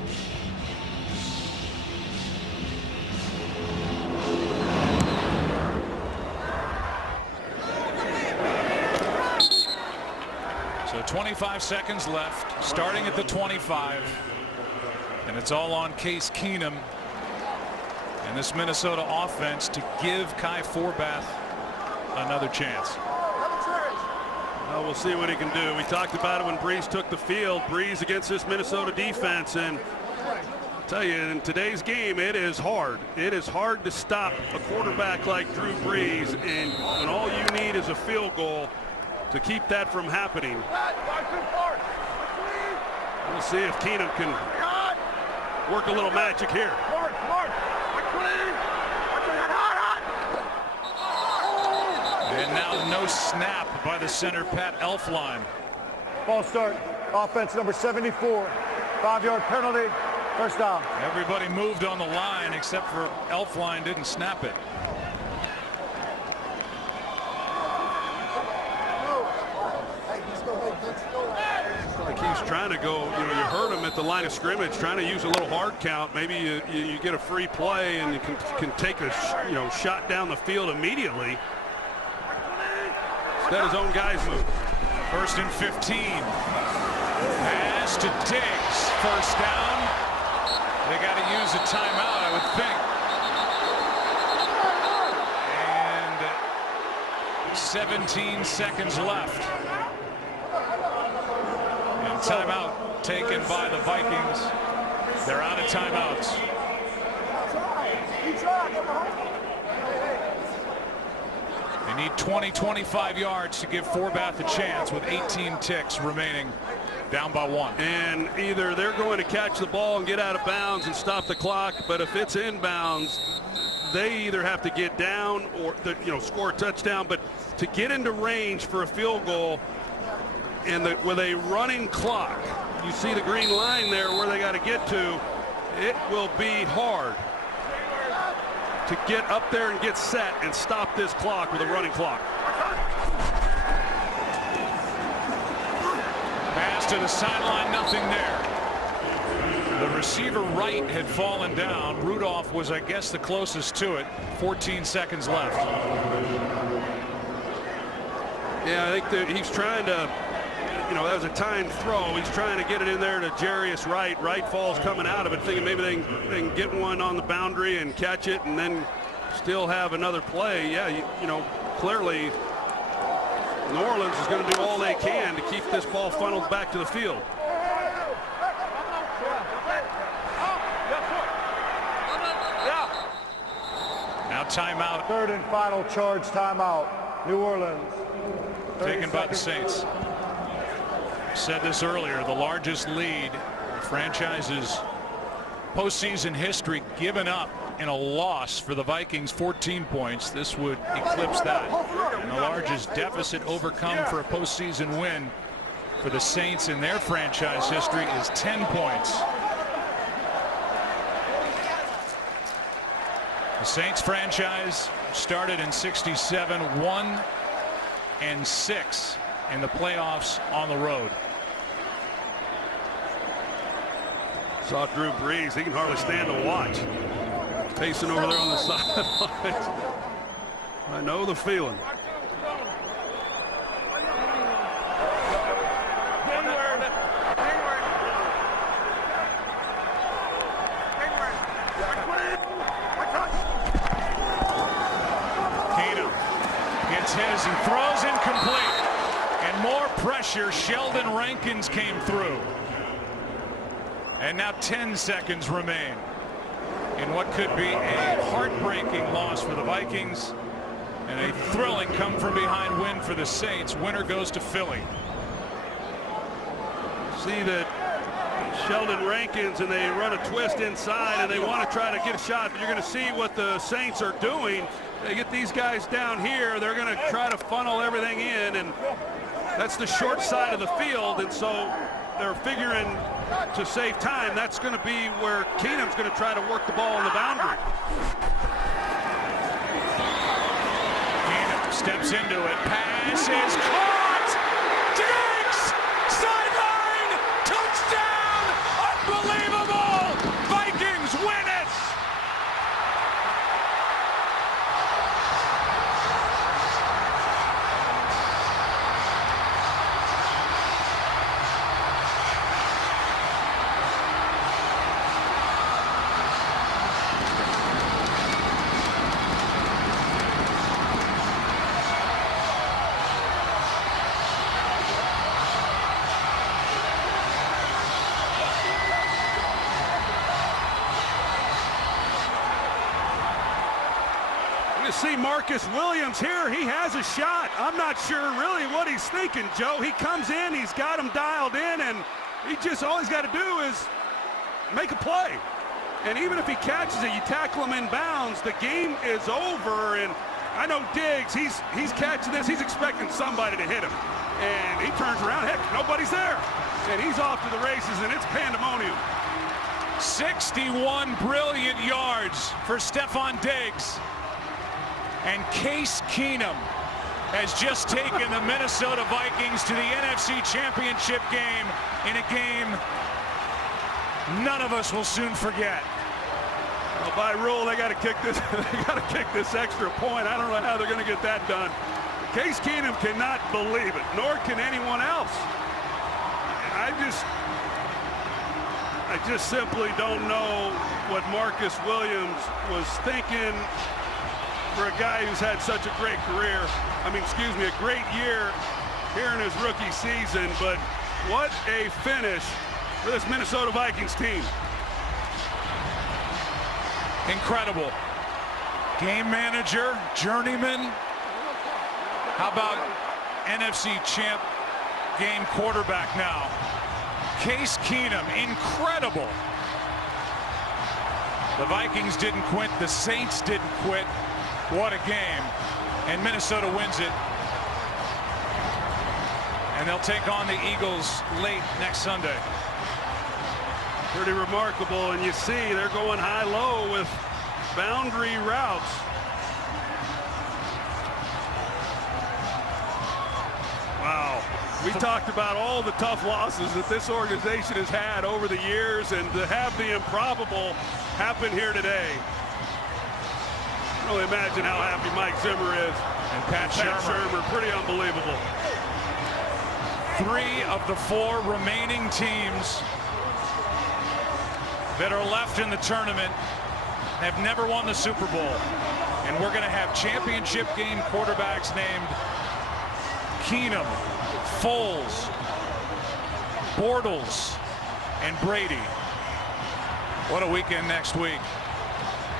So 25 seconds left, starting at the 25, and it's all on Case Keenum and this Minnesota offense to give Kai Forbath another chance. Well, we'll see what he can do. We talked about it when Brees took the field. Brees against this Minnesota defense, and I'll tell you, in today's game, it is hard. It is hard to stop a quarterback like Drew Brees, and when all you need is a field goal to keep that from happening. We'll see if Keenum can work a little magic here. And now no snap by the center, Pat Elflein. Ball start. Offense number 74. 5-yard penalty. First down. Everybody moved on the line except for Elflein didn't snap it. Like he's trying to go, you heard him at the line of scrimmage trying to use a little hard count. Maybe you get a free play and you can take a shot down the field immediately. Instead his own guys move. 1st and 15. Pass to Diggs. First down. They got to use a timeout, I would think. And 17 seconds left. And timeout taken by the Vikings. They're out of timeouts. They need 20-25 yards to give Forbath a chance with 18 ticks remaining, down by 1. And either they're going to catch the ball and get out of bounds and stop the clock, but if it's inbounds, they either have to get down or score a touchdown. But to get into range for a field goal and with a running clock, you see the green line there where they got to get to, it will be hard to get up there and get set and stop this clock with a running clock. Pass to the sideline, nothing there. The receiver right had fallen down. Rudolph was, I guess, the closest to it. 14 seconds left. Yeah, I think that he's trying to, that was a timed throw. He's trying to get it in there to Jarius Wright. Wright falls coming out of it, thinking maybe they can get one on the boundary and catch it and then still have another play. Yeah, clearly New Orleans is going to do all they can to keep this ball funneled back to the field. Now timeout. 3rd and final charge timeout. New Orleans. Taken by the Saints. Said this earlier, the largest lead the franchise's postseason history given up in a loss for the Vikings, 14 points. This would eclipse that. And the largest deficit overcome for a postseason win for the Saints in their franchise history is 10 points. The Saints franchise started in '67, 1-6 in the playoffs on the road. Saw Drew Brees. He can hardly stand to watch. Pacing over there on the sidelines. I know the feeling. Keenum gets his and throws incomplete. And more pressure. Sheldon Rankins came through. And now 10 seconds remain. in what could be a heartbreaking loss for the Vikings and a thrilling come from behind win for the Saints. Winner goes to Philly. See that Sheldon Rankins, and they run a twist inside, and they want to try to get a shot, but you're going to see what the Saints are doing. They get these guys down here, they're going to try to funnel everything in, and that's the short side of the field, and so they're figuring to save time. That's going to be where Keenum's going to try to work the ball on the boundary. Keenum steps into it. Pass is caught. Diggs! Sideline! Touchdown! Unbelievable! Vikings win it! See Marcus Williams here. He has a shot. I'm not sure really what he's thinking, Joe. He comes in, he's got him dialed in, and all he's got to do is make a play. And even if he catches it, you tackle him in bounds, the game is over. And I know Diggs, he's catching this, he's expecting somebody to hit him. And he turns around, heck, nobody's there. And he's off to the races, and it's pandemonium. 61 brilliant yards for Stephon Diggs. And Case Keenum has just taken the Minnesota Vikings to the NFC Championship game in a game none of us will soon forget. Well, by rule, they got to kick this. They got to kick this extra point. I don't know how they're going to get that done. Case Keenum cannot believe it, nor can anyone else. I just simply don't know what Marcus Williams was thinking. For a guy who's had such a great career, a great year here in his rookie season, but what a finish for this Minnesota Vikings team. Incredible. Game manager, journeyman. How about NFC champ game quarterback now? Case Keenum, incredible. The Vikings didn't quit, the Saints didn't quit. What a game. And Minnesota wins it. And they'll take on the Eagles late next Sunday. Pretty remarkable, and you see they're going high-low with boundary routes. Wow. We talked about all the tough losses that this organization has had over the years, and to have the improbable happen here today. Really imagine how happy Mike Zimmer is. And Pat Shurmur. Pretty unbelievable. 3 of the 4 remaining teams that are left in the tournament have never won the Super Bowl. And we're going to have championship game quarterbacks named Keenum, Foles, Bortles, and Brady. What a weekend next week.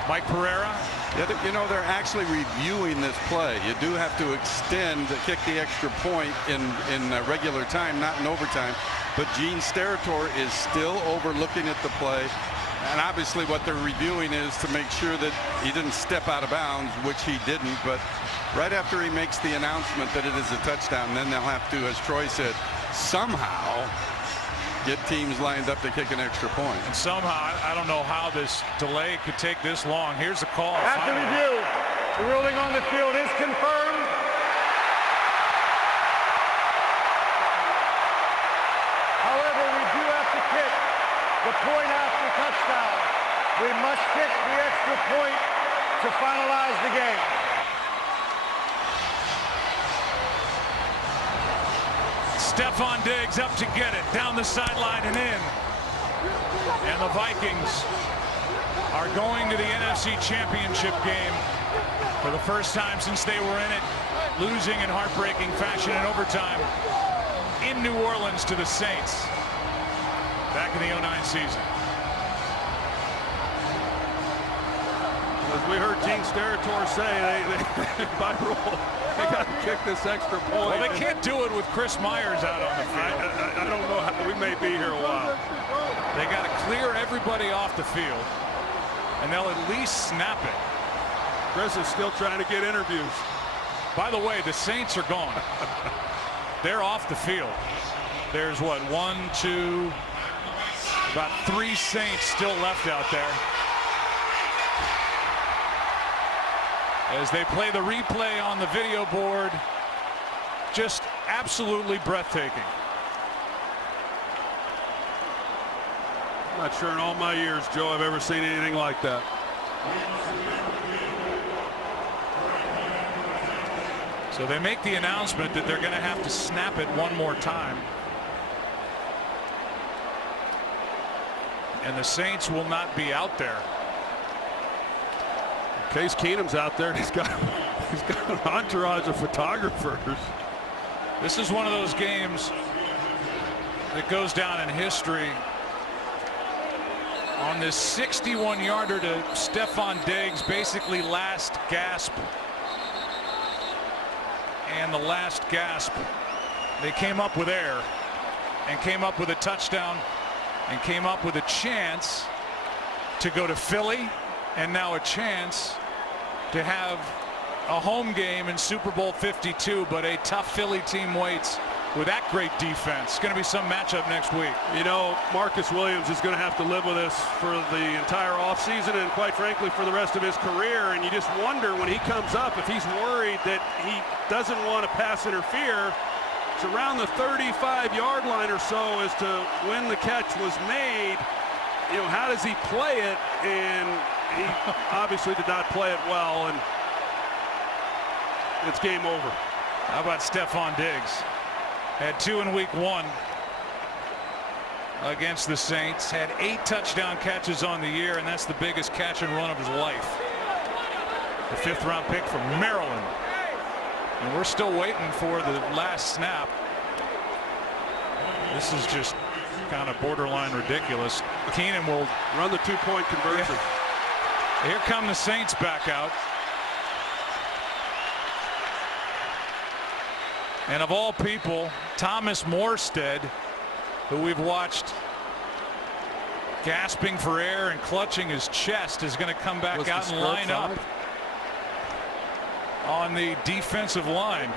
Mike Pereira. Yeah, you know, they're actually reviewing this play. You do have to kick the extra point in regular time, not in overtime. But Gene Steratore is still overlooking at the play. And obviously what they're reviewing is to make sure that he didn't step out of bounds, which he didn't. But right after he makes the announcement that it is a touchdown, then they'll have to, as Troy said, somehow get teams lined up to kick an extra point. And somehow, I don't know how this delay could take this long. Here's the call. After review, the ruling on the field is confirmed. However, we do have to kick the point after touchdown. We must kick the extra point to finalize the game. Stephon Diggs up to get it, down the sideline and in. And the Vikings are going to the NFC Championship game for the first time since they were in it, losing in heartbreaking fashion in overtime in New Orleans to the Saints back in the 09 season. we heard Gene Steratore say, they by rule, they got to kick this extra point. Well, they can't do it with Chris Myers out on the field. I don't know how, we may be here a while. They got to clear everybody off the field, and they'll at least snap it. Chris is still trying to get interviews. By the way, the Saints are gone. They're off the field. There's what, 1, 2, about 3 Saints still left out there. As they play the replay on the video board, just absolutely breathtaking. I'm not sure in all my years, Joe, I've ever seen anything like that. So they make the announcement that they're going to have to snap it one more time. And the Saints will not be out there. Case Keenum's out there. He's got an entourage of photographers. This is one of those games that goes down in history. On this 61-yarder to Stephon Diggs, basically last gasp. And the last gasp, they came up with air and came up with a touchdown and came up with a chance to go to Philly, and now a chance to have a home game in Super Bowl 52, but a tough Philly team waits with that great defense. It's going to be some matchup next week. You know, Marcus Williams is going to have to live with this for the entire offseason and, quite frankly, for the rest of his career. And you just wonder when he comes up if he's worried that he doesn't want to pass interfere. It's around the 35-yard line or so as to when the catch was made. You know, how does he play it? And he obviously did not play it well, and it's game over. How about Stephon Diggs? Had 2 in week 1 against the Saints. Had 8 touchdown catches on the year, and that's the biggest catch and run of his life. The 5th-round pick from Maryland. And we're still waiting for the last snap. This is just kind of borderline ridiculous. Keenum will run the 2-point conversion. Yeah. Here come the Saints back out. And of all people, Thomas Morstead, who we've watched gasping for air and clutching his chest, is going to come back out and line up on the defensive line.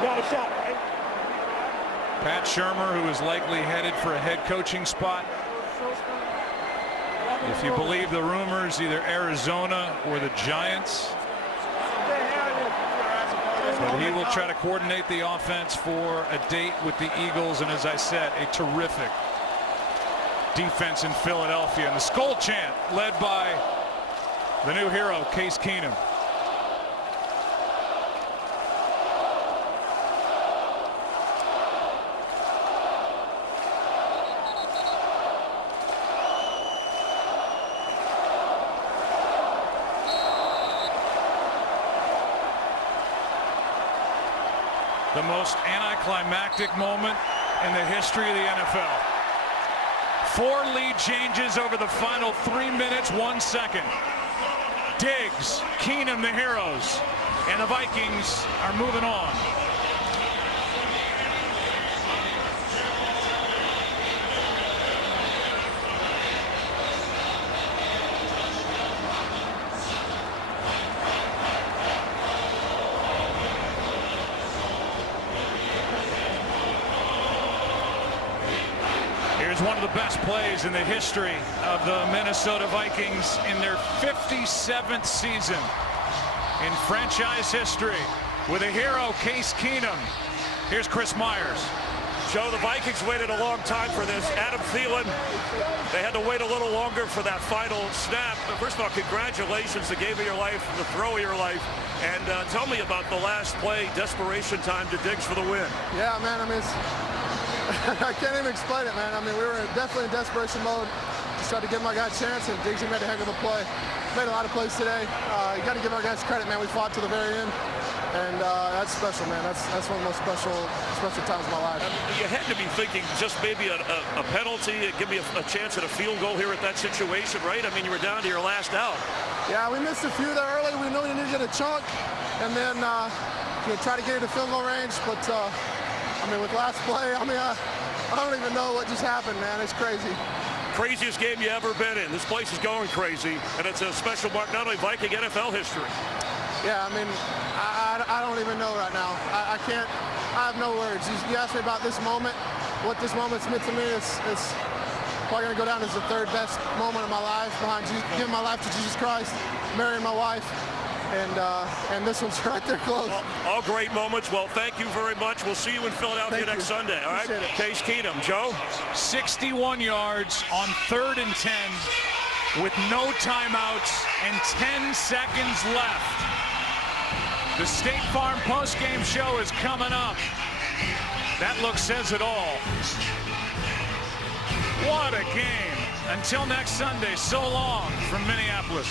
Got a shot. Pat Shurmur, who is likely headed for a head coaching spot. If you believe the rumors, either Arizona or the Giants. But he will try to coordinate the offense for a date with the Eagles, and as I said, a terrific defense in Philadelphia. And the Skull chant led by the new hero, Case Keenum. The most anticlimactic moment in the history of the NFL. 4 lead changes over the final 3 minutes, 1 second. Diggs, Keenum, the heroes, and the Vikings are moving on. One of the best plays in the history of the Minnesota Vikings in their 57th season in franchise history with a hero, Case Keenum. Here's Chris Myers. Joe, the Vikings waited a long time for this. Adam Thielen, they had to wait a little longer for that final snap. But first of all, congratulations, the game of your life, the throw of your life. And tell me about the last play, desperation time to Diggs for the win. Yeah, man, I mean, I can't even explain it, man. I mean, we were definitely in desperation mode. Just tried to give my guy a chance, and Diggsy made a heck of a play. Made a lot of plays today. You got to give our guys credit, man. We fought to the very end. And that's special, man. That's one of the most special times of my life. You had to be thinking just maybe a penalty, give me a chance at a field goal here at that situation, right? I mean, you were down to your last out. Yeah, we missed a few there early. We knew we needed to get a chunk, and then try to get into field goal range. But I mean, with last play, I mean, I don't even know what just happened, man. It's crazy. Craziest game you ever been in. This place is going crazy, and it's a special mark, not only Viking NFL history. Yeah, I mean, I don't even know right now. I can't. I have no words. You asked me about this moment. What this moment's meant to me is probably going to go down as the third best moment of my life, behind giving my life to Jesus Christ, marrying my wife, and this one's right there close. All great moments. Well, thank you very much. We'll see you in Philadelphia next Sunday. All right, Case Keenum. Joe? 61 yards on 3rd and 10 with no timeouts and 10 seconds left. The State Farm postgame show is coming up. That look says it all. What a game. Until next Sunday, so long from Minneapolis.